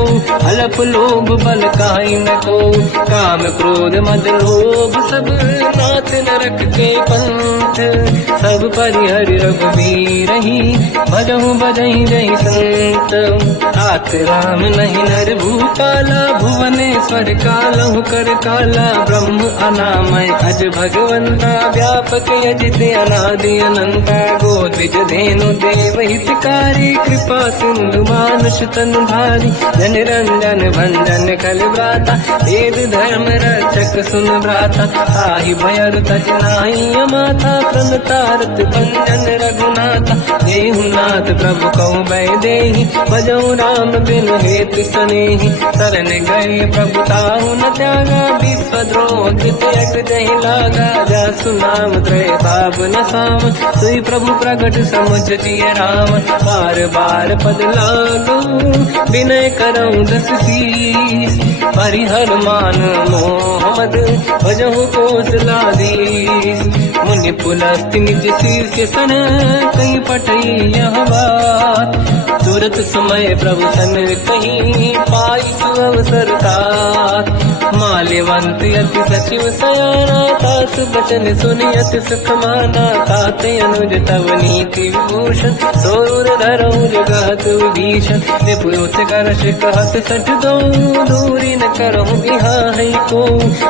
अलप लोभ बल काई न को, काम क्रोध मद लोभ सब नाथ नरक के पंथ, सब परिहरि रघुबीर ही, भजहु बजहि जय संत, तात राम नहीं नर भूपाला, भुवनेश्वर कालहु कर काला, ब्रह्म अनामय अज भगवंता, व्यापक यजित अनादि अनंता, गोद्विज धेनु देव हितकारी, कृपा सिंधु मानुष तनु धारी, जन रंजन भंजन कल व्राता, वेद धर्म रक्षक सुन व्राता, ताहि भयर तज नाहि अमाता, प्रणतारत भंजन रघुनाथा, देहु नाथ प्रभु कौ बै देहि, भजऊ राम बिनु हेतु सनेहि, शरण गए प्रभु ताहु न त्यागा, विश्वद्रोह कृतयक जहि लागा, जासु नाम त्रय भाव न साम, सोई प्रभु प्रगट समुझ जिय राम, बार बार पद लागू, विनय करऊं दस शीस, परिहर मान मोहम्मद, भजहु कौशलाधीश, मुनि पुलस्ति निज शीर्ष सन, कहीं पटई यह बात, तुरत समय प्रभु सन कहीं, पाई सुअवसर तात, माल्यवंत अति सचिव सयाना, तास बचन सुनियत सुख माना, तात अनुज तव नीति विभूषण, सोर धरऊ जगत विभीषण, निपुत करश कहत सठ दो, दूरी न करहु बिहार को,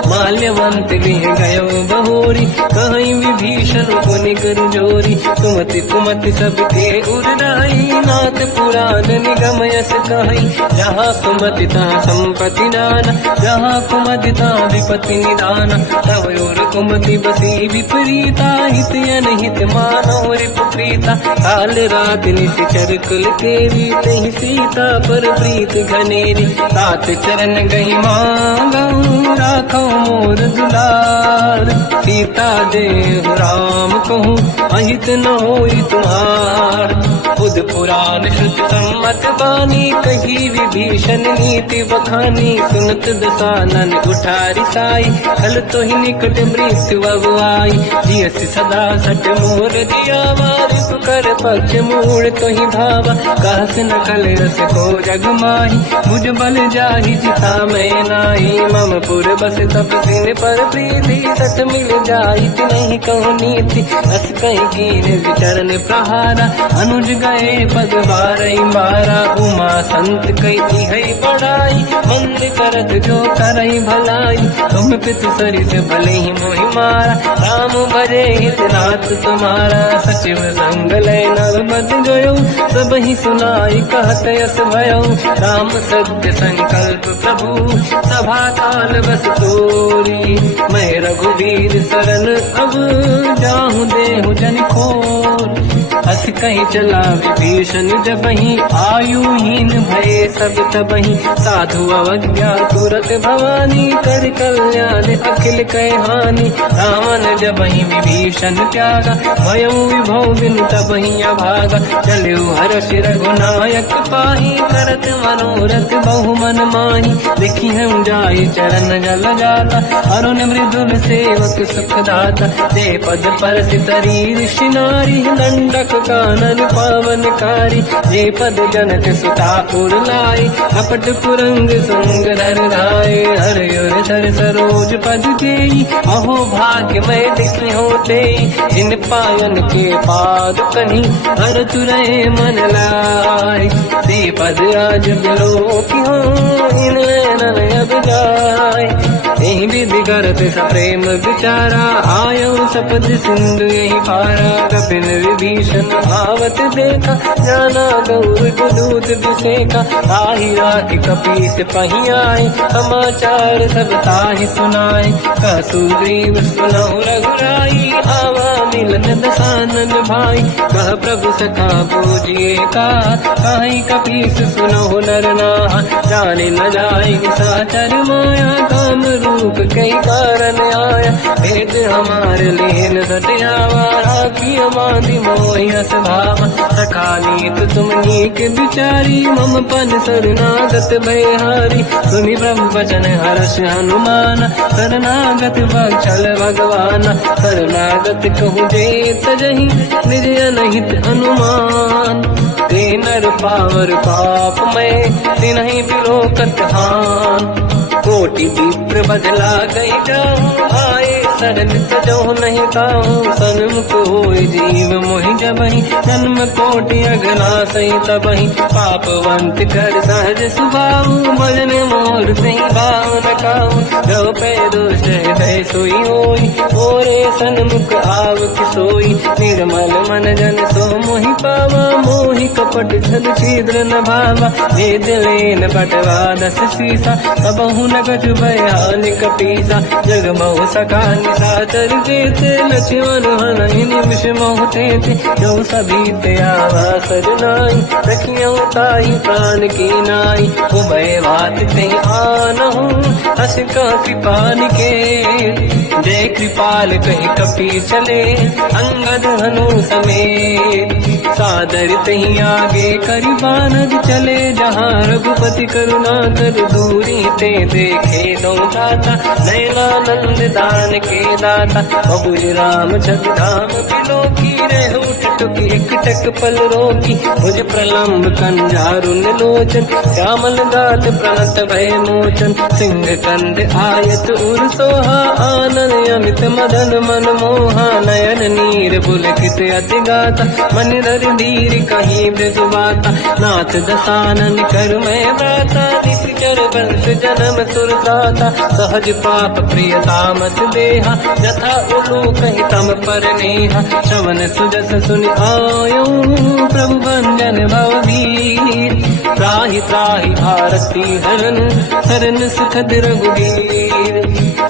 माल्यवंत लिह गयो बहोरी, कहीं विभीषण पुनि कर जोरी, सुमति कुमति सबके उरनाई, नाथ पुराण निगम यस कहीं, जहाँ सुमति तहाँ संपत्ति नाना, जहाँ कुमति तहाँ विपत्ति निदाना, तव और कुमति बसी विपरीता, हित अनहित मानव रिपुप्रीता, काल रात निशिचर कुल केरी, तहि सीता पर प्रीत घनेरी, तात चरण गई मांगऊ, राखो मोर दुलार, सीता देहु राम कहूँ, अहित न होई तुम्हार, बुध पुराण श्रुति सम्मत बानी, कही विभीषण नीति बखानी, सुनत दसानन उठारी साई, कल तो ही निकट मृत्यु अगुआई, जियस सदा सट मोर दिया, मारिप कर पक्ष मूल तो ही भावा, कहस न कल रस को जग माही, मुझ बल जाहि जिता मैं नाई, मम पुर बस तप सिन पर प्रीति, सत मिल जाई नहीं कहूँ नीति, अस कहीं कीन विचरण प्रहारा, अनुज गए पद बारई मारा, उमा संत कही है बढ़ाई, मंद करत जो करई भलाई, तुम पितु सरिस भले ही मोहि मारा, राम भजे हित नाथ तुम्हारा, सचिव संग लय नव मत गयो, सब ही सुनाई कहत यस भयो, राम सत्य संकल्प प्रभु, सभा काल बस तोरी, मैं रघुवीर शरण अब जाहु देहु जन खोर, हस कहीं चला विभीषण जबहि, आयुहीन भये सब तबहि, साधु अवज्ञा तुरत भवानी, कर कल्याण अखिल कह हानि, रावण जबहि विभीषण त्यागा, भयउ विभव बिनु तबहि अभागा, चलु हर्ष रघुनायक पाहि, करत मनोरथ बहु मन माहि, देखि हूँ जाय चरण जल जाता, अरुण मृदुल सेवक सुख दाता, ते पद पर सितरी ऋषि नारी, दंडक कानन पावनकारी, जे पद जनक सुता पुर लाई, कपट पुरंग संग धर राय, हर युर धर सरोज पद जेई, अहो भाग्य मैं देखी होते, जिन पायन के पाद कहीं, हर तुरहे मन लाय, ते पद आज बिलो की हो, इन नैनन अब जाय, यही विधि करत सप्रेम विचारा, आयो सपद सिंधु यही पारा, कपिन विभीषण आवत देखा, जाना गौर गुदूत विसेका, ताहि राखि कपीस पहि आए, समाचार सब ताहि सुनाए, कह सुग्रीव सुनहु रघुराई, आवा मिलन दसानन भाई, कह प्रभु सखा पूजिए का, काहि कपीस सुनहु नर नाहा, जाने न जाए साचर माया, काम रूप कई कारण आया, भेद हमारे लेन सत्यावा, राखी बांधी मोहिया स्वभाव, सखानी तो तुम नीक बिचारी, मम पन शरणागत भयहारी, सुनि ब्रह्म वचन हर्ष हनुमान, शरणागत वत्सल भगवान, शरणागत कहूँ जे तजहि, निज अनहित अनुमान, ते नर पावर पाप में, तिन्हि बिलोकत हान, कोटि विप्र बदला गई जाऊँ, आए शरण तजो नहीं ताऊँ, सन्मुख होय जीव मोहि जबहि, जन्म कोटि अगला सही तबहि, पापवंत कर सहज सुभाऊ, भजन मोर सही भाव न काऊ, जो पै दुष्ट हृदय सोई होई, मोरे सन्मुख आव किसोई, निर्मल मन जन सो मोहि पावा, मोहि कपट छल छिद्र न भावा, भेद लेन बटवा दस सीसा, सबहु न कछु भयान कपीसा, जग महु सका निशाचर जेते, लक्ष्मण हनि निमिष मोह तेते, जो सभी ते आवा सरनाई, रखियो ताई प्राण की नाई, उभय बात ते आनहु, हस का कृपान के, जय कृपाल कहि कपी चले, अंगद हनु समेत, सादर तही आगे करि बानर चले, जहाँ रघुपति करुणा कर दूरी ते देखे दो दाता, नयनानंद दान के दाता, बहुज राम छवि धाम बिलो की, रहु टुक एक टक पल रोकी, भुज प्रलम्ब कंजारुन लोचन, श्यामल गाल प्रणत भय मोचन, सिंह कंद आयत उर सोहा, आनन अमित मदन मन मोहा, नयन नीर पुलकित अति गाता, मन धर धीर कहीं मृदुबाता, नाथ दसानन कर मैं दाता, निश्चर वंश जन्म सुरदाता, सहज पाप प्रिय तामस देहा, यथा उलू कहीं तम पर नेहा, श्रवण सुजस सुनि आयो, प्रभु भंजन भववीर, त्राहि त्राहि आरती हरन, शरण सुखद रघुवीर,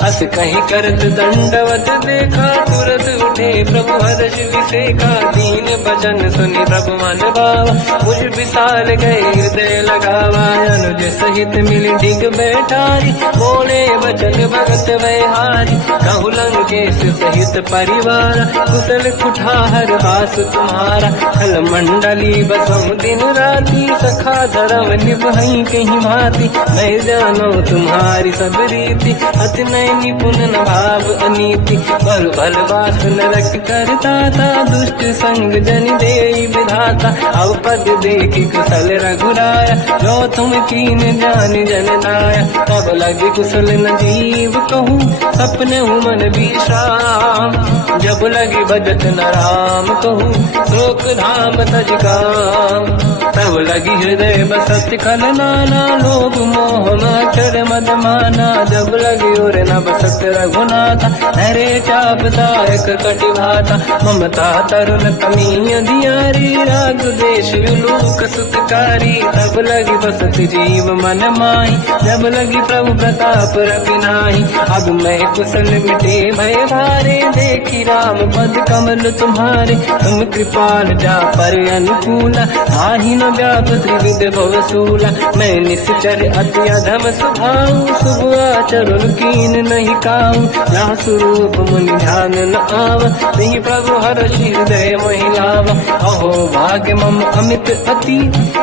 अस कहीं करत दंडवत देखा, तुरत उठे प्रभु हर्ष विसेखा, दीन भजन सुनि प्रभु मन भावा, मुझ विशाल गए हृदय लगावा, अनुज सहित मिली डिग बैठारी, बोले वचन भगत वैहारी, कहु लंकेश सहित परिवार, कुशल कुठार वास तुम्हारा, खल मंडली बसहु दिन राती, सखा धर्म निभहि कहीं भांति, मैं जानो तुम्हारी सब रीति, अति नय निपुण न भाव अनीति, पर भल बास नरक करता था, दुष्ट संग जन दे विधाता, अब पद देखी कुशल रघुराया, जो तुम कीन जान जन नाया, तब लगे कुशल न जीव कहूँ, सपने मन विश्राम, जब लगी भजत न राम कहूँ, शोक धाम तज काम, तब लगी हृदय बसत खल नाना, लोभ मोह मच्छर मद माना, जब लगी और न बसत रघुनाथा, हरे चाप दायक कटि भाता, ममता तरुण तमी अधियारी, राग देश विलोक सुखकारी, तब लगी बसत जीव मन माही, जब लगी प्रभु प्रताप रवि नाही, अब मैं कुशल मिटे भय भारे, देखी राम पद कमल तुम्हारे, तुम कृपाल जा पर अनुकूला, आहि न व्याप त्रिविध भवसूला, मैं निश्चर अति अधम स्वभाव, शुभ आचरण कीन नहीं काऊ, जहाँ स्वरूप मुनि ध्यान न आव, नहीं प्रभु हर्षि हृदय महिलावा, अहो भाग्य मम अमित अति,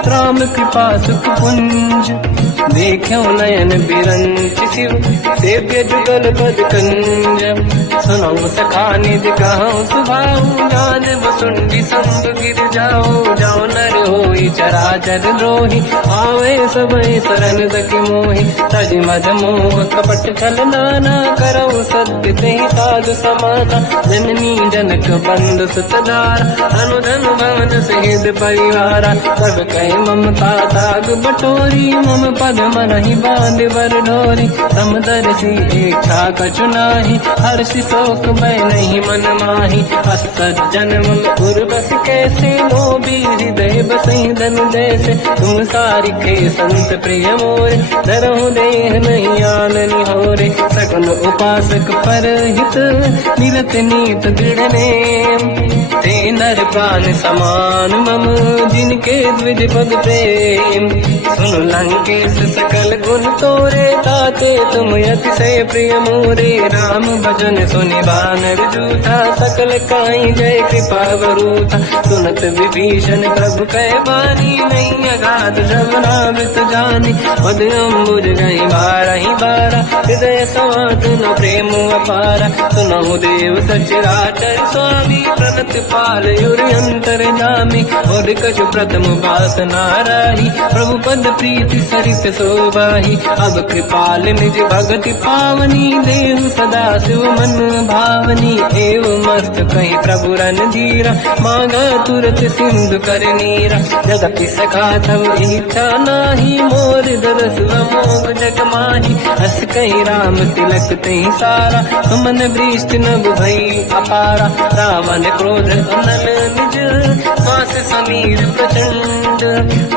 राम कृपा सुख पुंज, देखो नयन बिरंच शिव, सेव्य जुगल पद कंज, सुनो सखा निज कहूँ सुभाऊ, जान वसुंडी संग गिर जाओ, जाओ नर होई चराचर द्रोही, आवे सबई शरण सखि मोहि, तज मद मोह कपट छल नाना, करऊ सत्य तेहि साधु समाता, जननी जनक बंधु सुतधारा, अनुधन भवन सहित परिवारा, सब कहि ममता ताग बटोरी, मम पद मनहि बांध बर डोरी, समदर्शी इच्छा कछु नाही, हर्षि शोक भय नहीं मन माही, असज्जन मम उर बस कैसे, लोभी हृदय बसहि धन जैसे, तुम सारिखे संत प्रिय मोरे, धरहु देह नहीं आन निहोरे, सगुन उपासक पर हित, मिलत नीत दृढ़ नेम, ते नर प्राण समान मम, जिनके द्विज पद प्रेम, सुन लंकेश सकल गुण तोरे, ताते तुम अतिशय प्रिय मोरे। राम भजन सुनि बानर जूठा, सकल काई जय कृपा वरूथा। सुनत विभीषण प्रभु कह बानी, नहीं अगाध श्रवणामृत जानी। पद अम्बुज गई बारहि बारा, हृदय समात न प्रेम अपारा। सुनहु देव सचराचर स्वामी, प्रणत पाल युरि अंतर जामी। और कछु प्रथम वासना राही, प्रभु पद प्रीति सरित सोबाही। अब कृपाल निज भगति पावनी, देहु सदा शिव मन भावनी। एवं मस्त कहीं प्रभु रन धीरा, मांगा तुरत सिंधु कर नीरा। जगति सखा तब इच्छा नाही, मोर दरस मोग जग माही। हस कहीं राम तिलक तही सारा, सुमन वृष्ट नभ भई अपारा। रावण क्रोध अनल निज, श्वास समीर प्रचंड।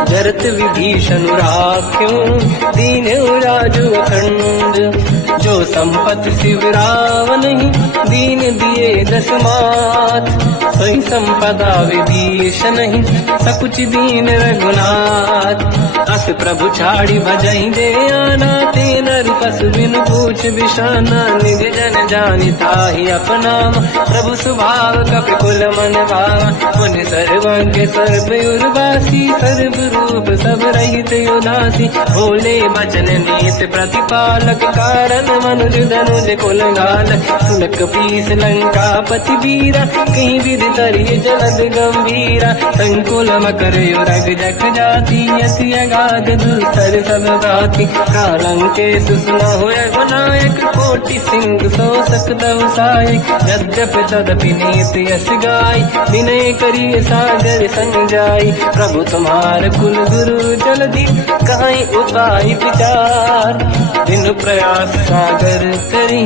जरत विभीषण राख्यों, दीन राजु अखंड। जो संपत्ति शिव रावण ही, दीन दिए दस मात। सोई संपदा विभीषण ही, सकुच दीन रघुनाथ। अस प्रभु छाड़ी भजई दे आना, ते नर पशु बिनु पूछ बिशाना। निज जन जानि ताहि अपनावा, प्रभु स्वभाव कपि कुल मन भावा। मुनि सर्वज्ञ सर्व उर्वासी, सर्व रूप सब रहित उदासी। भोले बचन नीत प्रतिपालक, कारण मनुज धनुज कुल घालक। सुन कपीस लंका पति वीरा, कहीं विधि तरिय जलद गंभीरा। संकुल मकर युरग जख जाति, अति अगाध दुस्तर सब भाति। कालंकेश सुनहु रघुनायक, कोटि सिंह सो सकदव सहायक। यद्यप तदपि नीत यस गाय, विनय करिय सागर संजाई। प्रभु तुम्हार कुल गुरु जलधि, कहीं उपाय विचार। दिन प्रयास सागर करी,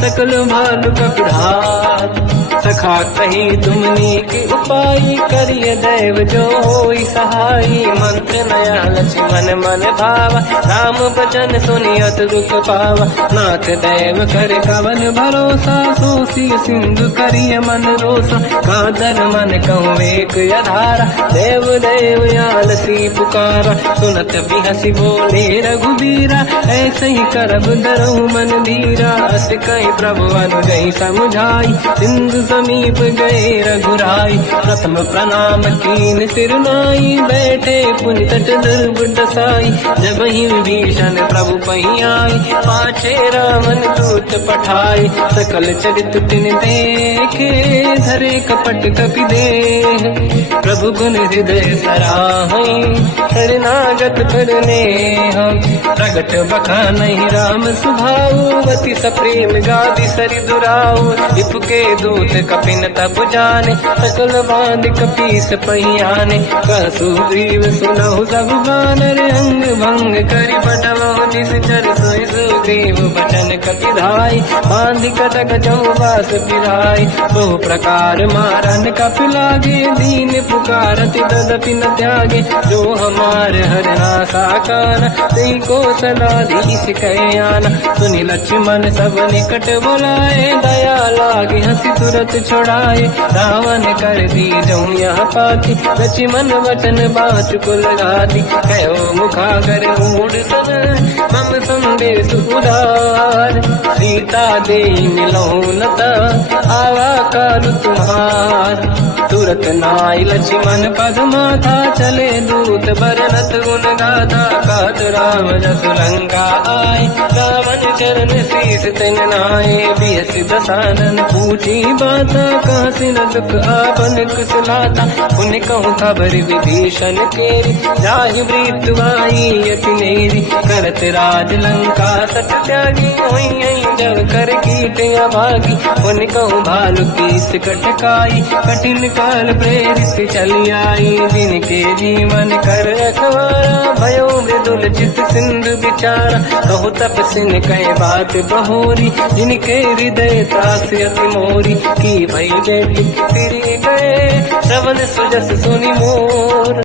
सकल भालु कपिधार। सखा कही तुमनी के उपाय, करिय दैव जो होई सहाई। मंत्र नया लक्ष्मण मन भावा, राम भजन सुनियत दुख पावा। नाथ दैव कर कवन भरोसा, सोसी सिंधु करिय मन रोसा। कादर मन कहूँ एक अधारा, देव देव आलसी पुकारा। सुनत बिहसी बोले रघुबीरा, ऐसे ही करब डरहु मन धीरा। अस कहीं प्रभु अनुजहि समझाई, सिंधु समीप गए रघुराई। प्रथम प्रणाम कीन सिरनाई, बैठे पुनि तट दुर्ग दसाई। जब ही विभीषण प्रभु पही आई, पाछे रावण दूत पठाई। सकल चरित तिन देखे, धरे कपट कपि देह। प्रभु गुण हृदय सराहई, शरणागत करने हम। प्रगट बखानहि राम सुभाऊ, अति सप्रेम गादि सरि दुराऊ। रिपु के दूत कपिन तब जाने, सकल बांध कपीस पही आने। कह सुग्रीव सुनहु सब बानर, अंग भंग करि बटवहु निश्चर। सोई सुग्रीव बचन कपि धाई, बांधि कटक चौबास पिराई। बहु प्रकार मारन कपि लागे, दीन पुकारति तदपि न त्यागे। जो हमार हरना साकाना, तेहि को सलाधीश कहे आना। सुनि लक्ष्मण सब निकट बुलाए, दया लागे हंसी तुरत छुड़ाए। रावण कर दी जऊँ यह पाती, लक्ष्मण वचन बाचुकुल घाती। कहो मुखागर मूढ़ सन, मम संदेश उदार। सीता दे मिलऊँ लता, आवा काल तुम्हार। तुरत नाई लक्ष्मण पद माथा, चले दूत बरनत गुण गाथा। कहत राम जस लंका आए, रावण चरण शीस तिन नाए। बिहस दसानन पूछी बाता, कहसी न दुख आपन कुशलाता। पुन कहूँ खबर विभीषण केरी, जाहि मृत्यु आई यति नेरी। करत राज लंका सत त्यागी, हुई जब कर कीट अभागी। पुन कहूँ भालु कीस कटकाई, कठिन काल प्रेरित चली आई। जिनके जीवन कर रखवारा, भयो मृदुल चित सिंधु विचारा। कहु तपसिन कह बात बहोरी, जिनके हृदय त्रास अति मोरी। की भई जय तिरि गए, श्रवण सुजस सुनि मोर।